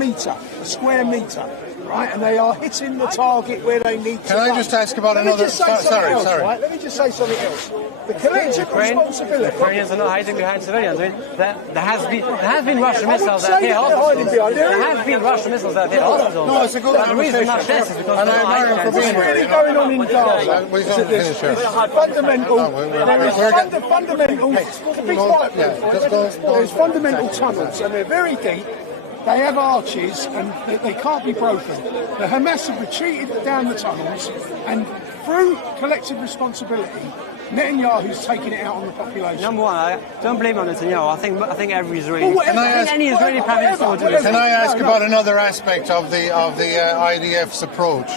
square metre. Right, and they are hitting the target where they need to. Can I just ask about another? Sorry. Right? Let me just say something else. The collective responsibility. Ukrainians are not hiding behind civilians. I mean, there has been Russian missiles that hit hospitals. There have been Russian missiles that hit hospitals. No, it's a good conversation. The reason much less is because and I admire him for being what's really going on in Gaza is that there's fundamental tunnels, and they're very deep. They have arches and they can't be broken. The Hamas have retreated down the tunnels, and through collective responsibility, Netanyahu's taking it out on the population. Number one, I don't blame on Netanyahu. I think every Israeli, any Israeli prime minister would do this. Can I ask about another aspect of the IDF's approach?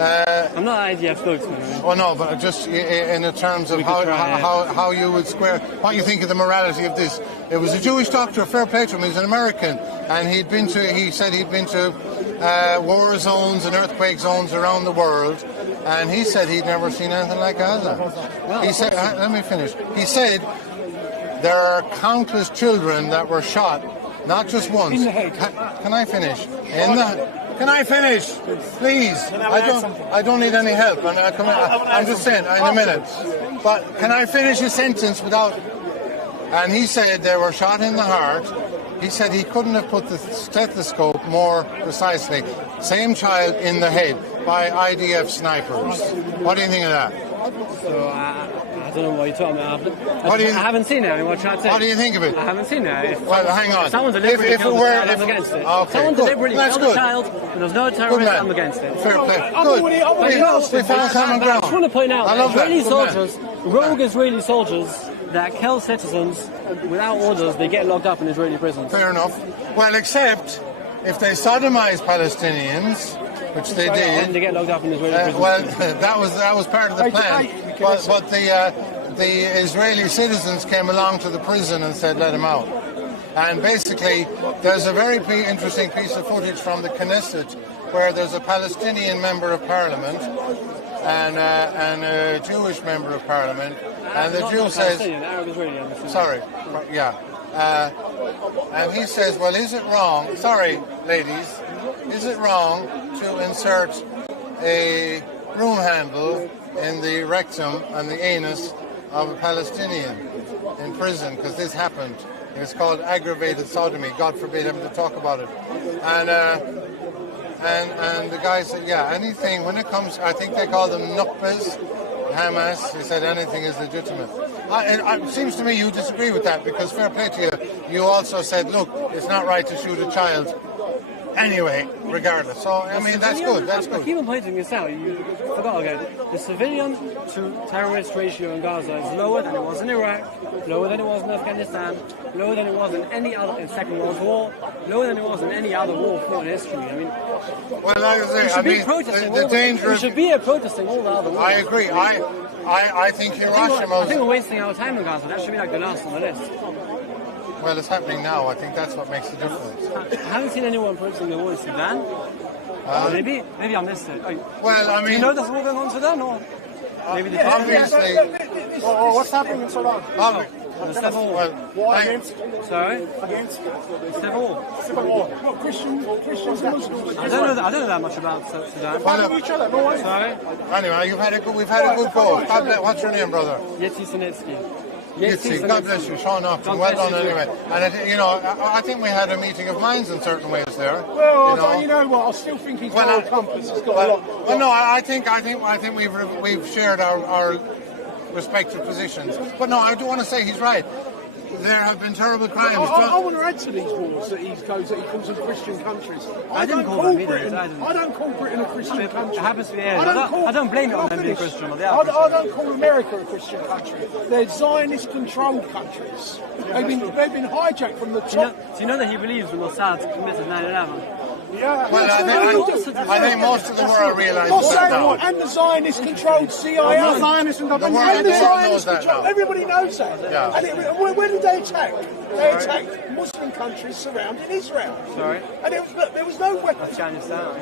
I'm not an IDF spokesman. Well, no, but just in the terms of how you would square, what you think of the morality of this. It was a Jewish doctor, fair play to him, he's an American, and he said he'd been to war zones and earthquake zones around the world, and he said he'd never seen anything like Gaza. He said, let me finish. He said there are countless children that were shot, not just once. In the head. Can I finish? Can I finish, please? I don't need any help. I'm just saying, in a minute. But can I finish a sentence without? And he said they were shot in the heart. He said he couldn't have put the stethoscope more precisely. Same child in the head by IDF snipers. What do you think of that? So I don't know what you're talking about. What do you, I haven't seen it. What do you think of it? I haven't seen it. Well, hang on. If someone deliberately if it killed a were, child, I'm against it. Okay, Someone deliberately That's killed a good. child and there's no terrorist, I'm against it. Fair play. Good. We found common ground. I just want to point out I love Israeli that. Good man. soldiers, rogue Israeli soldiers that kill citizens without orders, they get locked up in Israeli prisons. Fair enough. Well, except if they sodomize Palestinians, which they did. And they get locked up in Israeli prisons. Well, that was part of the plan. But the Israeli citizens came along to the prison and said, let him out. And basically, there's a very interesting piece of footage from the Knesset where there's a Palestinian member of parliament and a Jewish member of parliament, and the Jew says, sorry, yeah, and he says, well, is it wrong, sorry, ladies, is it wrong to insert a broom handle in the rectum and the anus of a Palestinian in prison, because this happened. It's called aggravated sodomy. God forbid him to talk about it. And the guy said, yeah, anything, when it comes, I think they call them nukbas, Hamas, he said anything is legitimate. It seems to me you disagree with that, because fair play to you, you also said, look, it's not right to shoot a child anyway, regardless. So, I mean, that's good, that's good. I keep on pointing this out. You forgot, okay. The civilian to terrorist ratio in Gaza is lower than it was in Iraq, lower than it was in Afghanistan, lower than it was in any other, in Second World War, lower than it was in any other war fought in history. I mean, well, like I say, the danger. We should be protesting all the other wars. I agree. I think Hiroshima. I think we're wasting our time in Gaza. That should be like the last on the list. Well, it's happening now. I think that's what makes the difference. I haven't seen anyone protesting the war in Sudan. Maybe I missed it. Well, I mean, do you know there's war going on in Sudan, or maybe the obviously. What's happening in Sudan? Civil war. Against? Sorry? Against? Civil war. Civil war. What, Christians and Muslims? I don't know that much about Sudan. Fighting each other, no way. Sorry? Anyway, we've had a good go. What's your name, brother? Yetzi Sinitsky. God bless you, Sean Upton. Well done, anyway. And I think we had a meeting of minds in certain ways there. Well, you know what? I still think his moral compass has got a lot. Well, no, I think we've shared our respective positions. But no, I do want to say he's right. There have been terrible crimes. I want to add to these wars that he calls them Christian countries. I don't call Britain a Christian country. It happens to be. I don't blame it on them being Christian. I don't call America a Christian country. They're Zionist-controlled countries. They've been hijacked from the top. Do you know that he believes the Mossad committed 9/11? Yeah. Well, I think most of the world realises that now. And the Zionist-controlled CIA. The Zionist and the Zionist-controlled. Everybody knows that. Yeah. And where did they attack? They attacked Muslim countries surrounding Israel. Sorry? And there was no weapons. Afghanistan.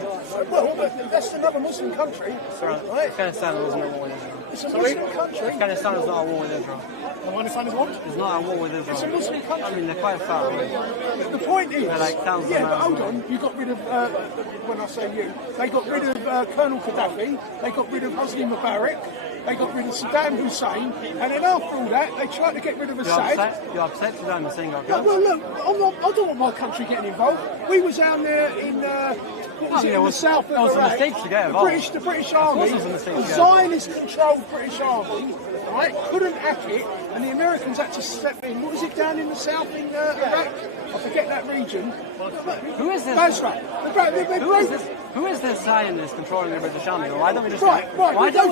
Well, that's another Muslim country. Sorry. Right? Afghanistan wasn't a war with Israel. It's a Muslim country. Afghanistan is not a war with Israel. Afghanistan is what? It's not a war with Israel. It's a Muslim country. I mean, they're quite far away. The point is, they're like thousands of but miles hold away. on, you got rid of, when I say you, they got rid of Colonel Gaddafi, they got rid of Hosni Mubarak, they got rid of Saddam Hussein, and then after all that, they tried to get rid of Assad. You're upset Saddam Hussein got No, killed? well, look, I don't want my country getting involved. We was down there in, what was it, in the south of It was a Iraq. mistake to get involved. The British Army, it was a mistake to the get Zionist-controlled British Army, right, couldn't hack it, and the Americans had to step in. What was it down in the south in Iraq? I forget that region. Who is this? Basra. Who is this Zionist controlling the British Army? Why don't we just Why don't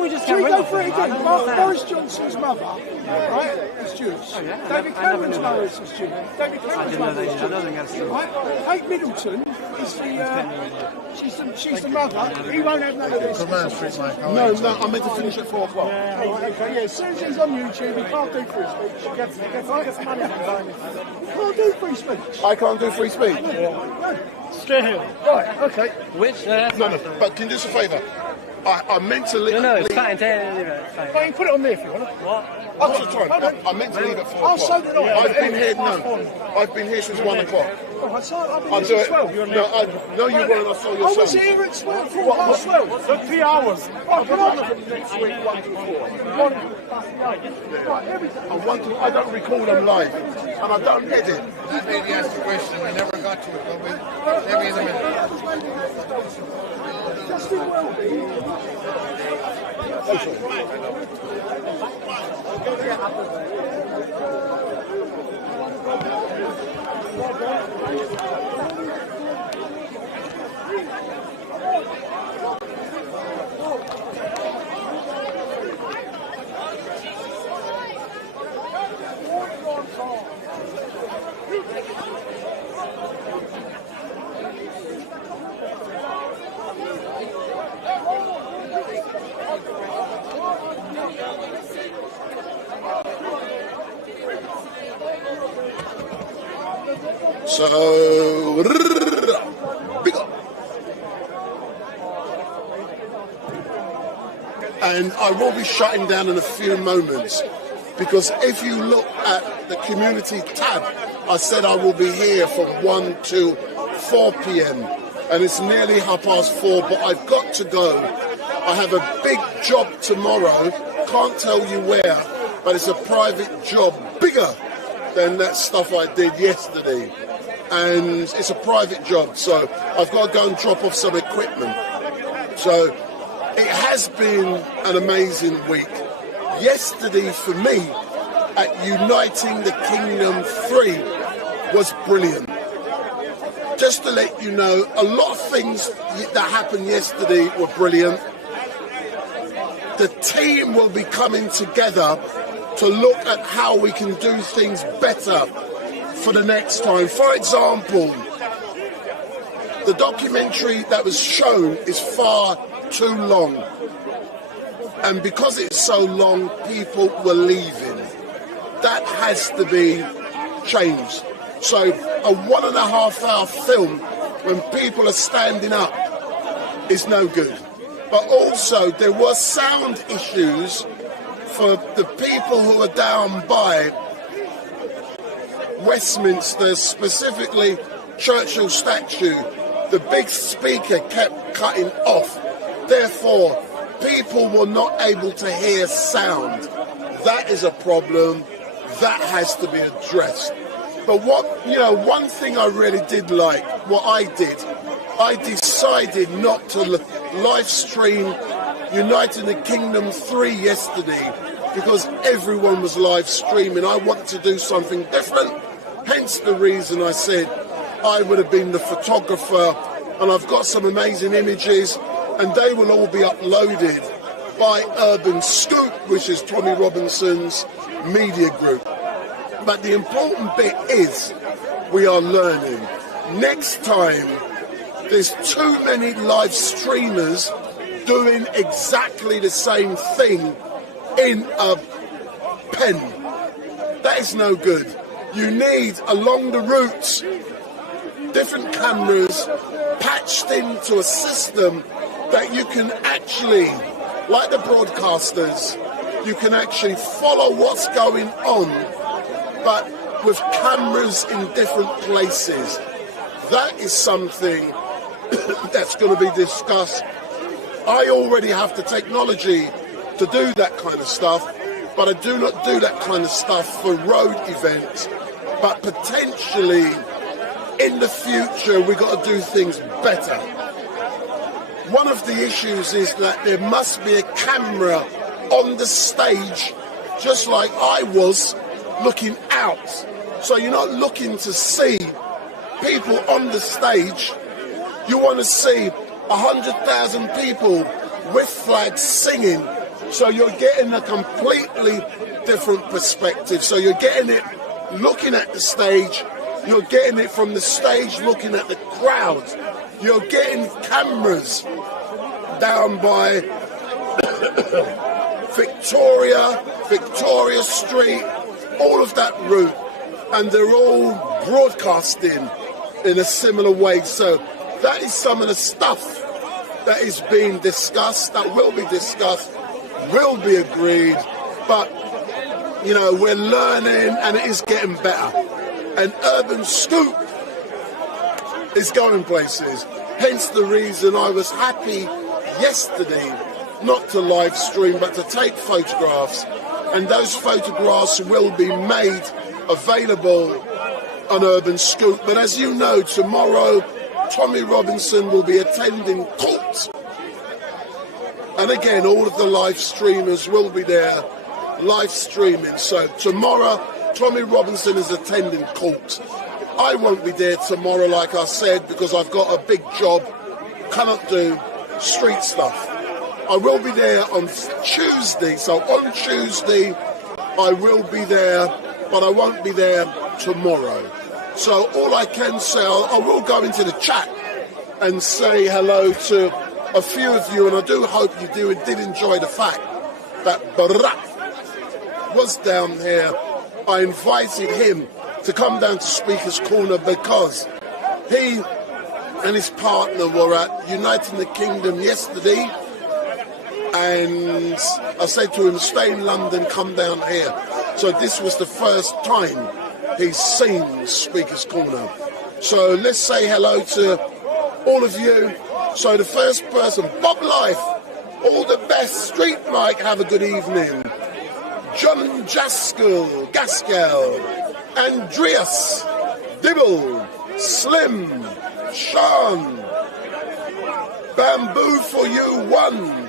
we just get rid of them? Boris Johnson's mother, right, is Jewish. David Cameron's mother is Jewish. David Cameron's mother is Jewish. Right? Kate Middleton is she's the mother. He won't have none of this. Command Street, Mike. No, I meant to finish at 4 o'clock. Okay, yeah, as soon as he's on YouTube, he can't do free speech. He gets money. He can't do free speech. I can't do free speech. Straight here. Right, okay. Which? No, but can you do us a favour? I meant to leave. No, it's fine. Well, you put it on there if you want. What? I meant to leave at 4 o'clock. Oh, so did I. I've been here since 1 o'clock. I've been I'll here do since it. 12. No, you weren't. I saw your I was son. here at 12, 12. For 3 hours. Oh, can I? Next week, 1 to 4. I don't record them live, and I don't edit. That lady asked a question. We never got to it, but maybe in a minute. Justin Welby So, big up. And I will be shutting down in a few moments, because if you look at the community tab, I said I will be here from 1 to 4 p.m. and it's nearly 4:30, but I've got to go. I have a big job tomorrow, can't tell you where, but it's a private job, bigger than that stuff I did yesterday. And it's a private job, so I've got to go and drop off some equipment. So it has been an amazing week. Yesterday for me at Uniting the Kingdom 3 was brilliant. Just to let you know, a lot of things that happened yesterday were brilliant. The team will be coming together to look at how we can do things better for the next time. For example, the documentary that was shown is far too long. And because it's so long, people were leaving. That has to be changed. So a 1.5 hour film when people are standing up is no good. But also there were sound issues for the people who are down by Westminster, specifically Churchill statue. The big speaker kept cutting off. Therefore, people were not able to hear sound. That is a problem. That has to be addressed. But one thing I really did like, I decided not to live stream Uniting the Kingdom 3 yesterday because everyone was live streaming. I wanted to do something different. Hence the reason I said I would have been the photographer, and I've got some amazing images, and they will all be uploaded by Urban Scoop, which is Tommy Robinson's media group. But the important bit is we are learning. Next time, there's too many live streamers doing exactly the same thing in a pen. That is no good. You need, along the routes, different cameras patched into a system that you can actually, like the broadcasters, you can actually follow what's going on, but with cameras in different places. That is something that's going to be discussed. I already have the technology to do that kind of stuff, but I do not do that kind of stuff for road events. But potentially, in the future, we've got to do things better. One of the issues is that there must be a camera on the stage, just like I was, looking out. So you're not looking to see people on the stage. You want to see 100,000 people with flags singing. So you're getting a completely different perspective. So you're getting it looking at the stage. You're getting it from the stage looking at the crowd. You're getting cameras down by Victoria Street, all of that route, and they're all broadcasting in a similar way. So that is some of the stuff that is being discussed, that will be discussed, will be agreed, but we're learning and it is getting better. And Urban Scoop is going places. Hence the reason I was happy yesterday not to live stream but to take photographs, and those photographs will be made available on Urban Scoop. But as you know, tomorrow Tommy Robinson will be attending court And again, all of the live streamers will be there, live streaming. So tomorrow, Tommy Robinson is attending court. I won't be there tomorrow, like I said, because I've got a big job, cannot do street stuff. I will be there on Tuesday, so on Tuesday I will be there, but I won't be there tomorrow. So all I can say, I will go into the chat and say hello to a few of you, and I do hope you did enjoy the fact that Barack was down here. I invited him to come down to Speaker's Corner because he and his partner were at Uniting the Kingdom yesterday, and I said to him, stay in London, come down here. So this was the first time he's seen Speaker's Corner. So let's say hello to all of you. So the first person, Bob Life, all the best. Street Mike, have a good evening. John Gaskell, Andreas, Dibble, Slim, Sean, Bamboo for you, 1.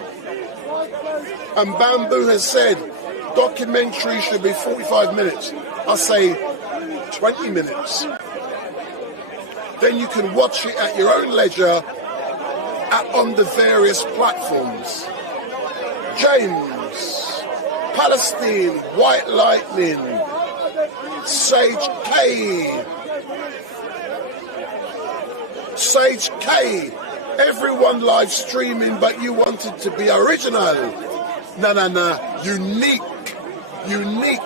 And Bamboo has said, documentary should be 45 minutes. I say 20 minutes. Then you can watch it at your own leisure on the various platforms. James, Palestine, White Lightning, Sage K, everyone live streaming, but you wanted to be original. No, unique.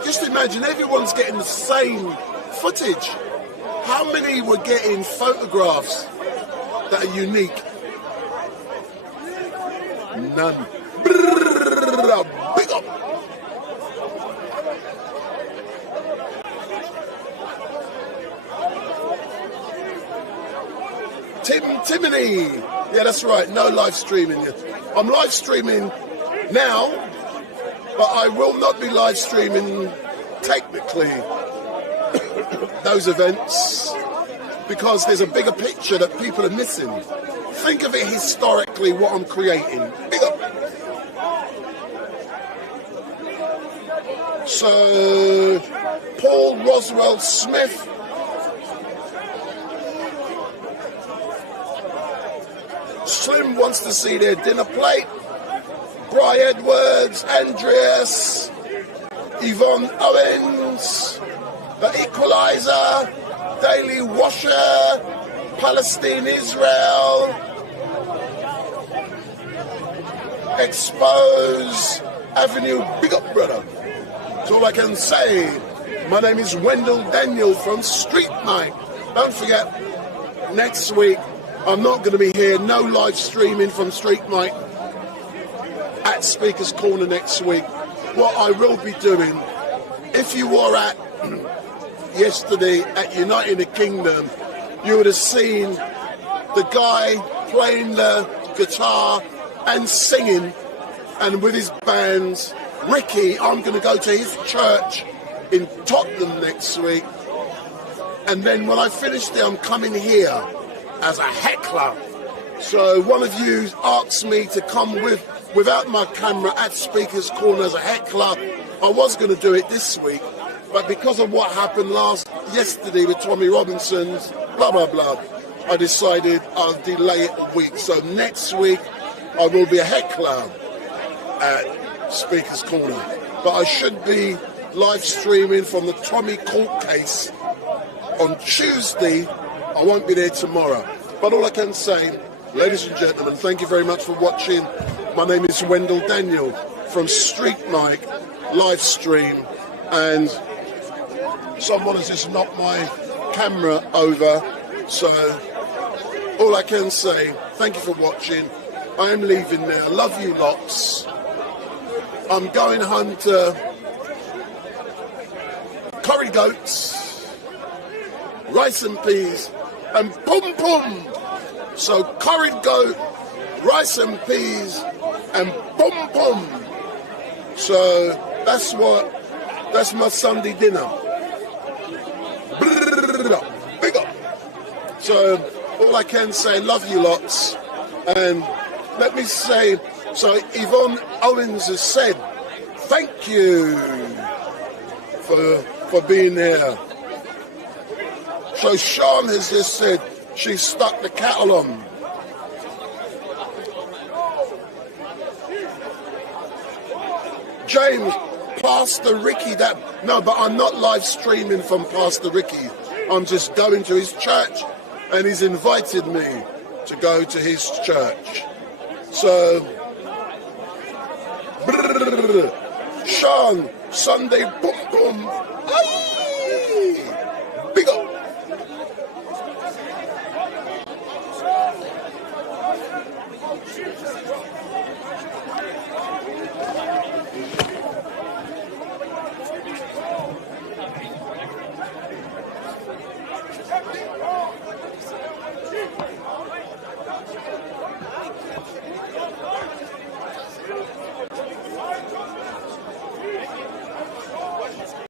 Just imagine everyone's getting the same footage. How many were getting photographs that are unique? None. Big up. Timony. Yeah, that's right. No live streaming yet. I'm live streaming now, but I will not be live streaming technically those events because there's a bigger picture that people are missing. Think of it historically, what I'm creating. Big up. So, Paul Roswell Smith. Slim wants to see their dinner plate. Bry Edwards, Andreas, Yvonne Owens, The Equalizer, Daily Washer, Palestine, Israel, Expose, Avenue, big up, brother. That's all I can say. My name is Wendell Daniel from Street Mike. Don't forget, next week, I'm not going to be here. No live streaming from Street Mike at Speaker's Corner next week. What I will be doing, if you were at yesterday at Uniting the Kingdom, you would have seen the guy playing the guitar and singing, and with his bands. Ricky, I'm going to go to his church in Tottenham next week, and then when I finish there, I'm coming here as a heckler. So one of you asked me to come without my camera at Speaker's Corner as a heckler. I was going to do it this week, but because of what happened yesterday with Tommy Robinson's blah blah blah, I decided I'll delay it a week. So next week I will be a heckler at Speaker's Corner, but I should be live streaming from the Tommy court case on Tuesday. I won't be there tomorrow, but all I can say, ladies and gentlemen, thank you very much for watching. My name is Wendell Daniel from Street Mike live stream, and someone has just knocked my camera over, so all I can say, thank you for watching. I am leaving now. Love you lots. I'm going home to curry goats, rice and peas, and pum pum. So curried goat, rice and peas, and pum pum. So that's my Sunday dinner. Big up. So all I can say, love you lots, and let me say So Yvonne Owens has said, thank you for being here. So Sean has just said she stuck the kettle on. James, Pastor Ricky, no, but I'm not live streaming from Pastor Ricky. I'm just going to his church, and he's invited me to go to his church. So, Sean, Sunday, boom, boom. Aye, big up.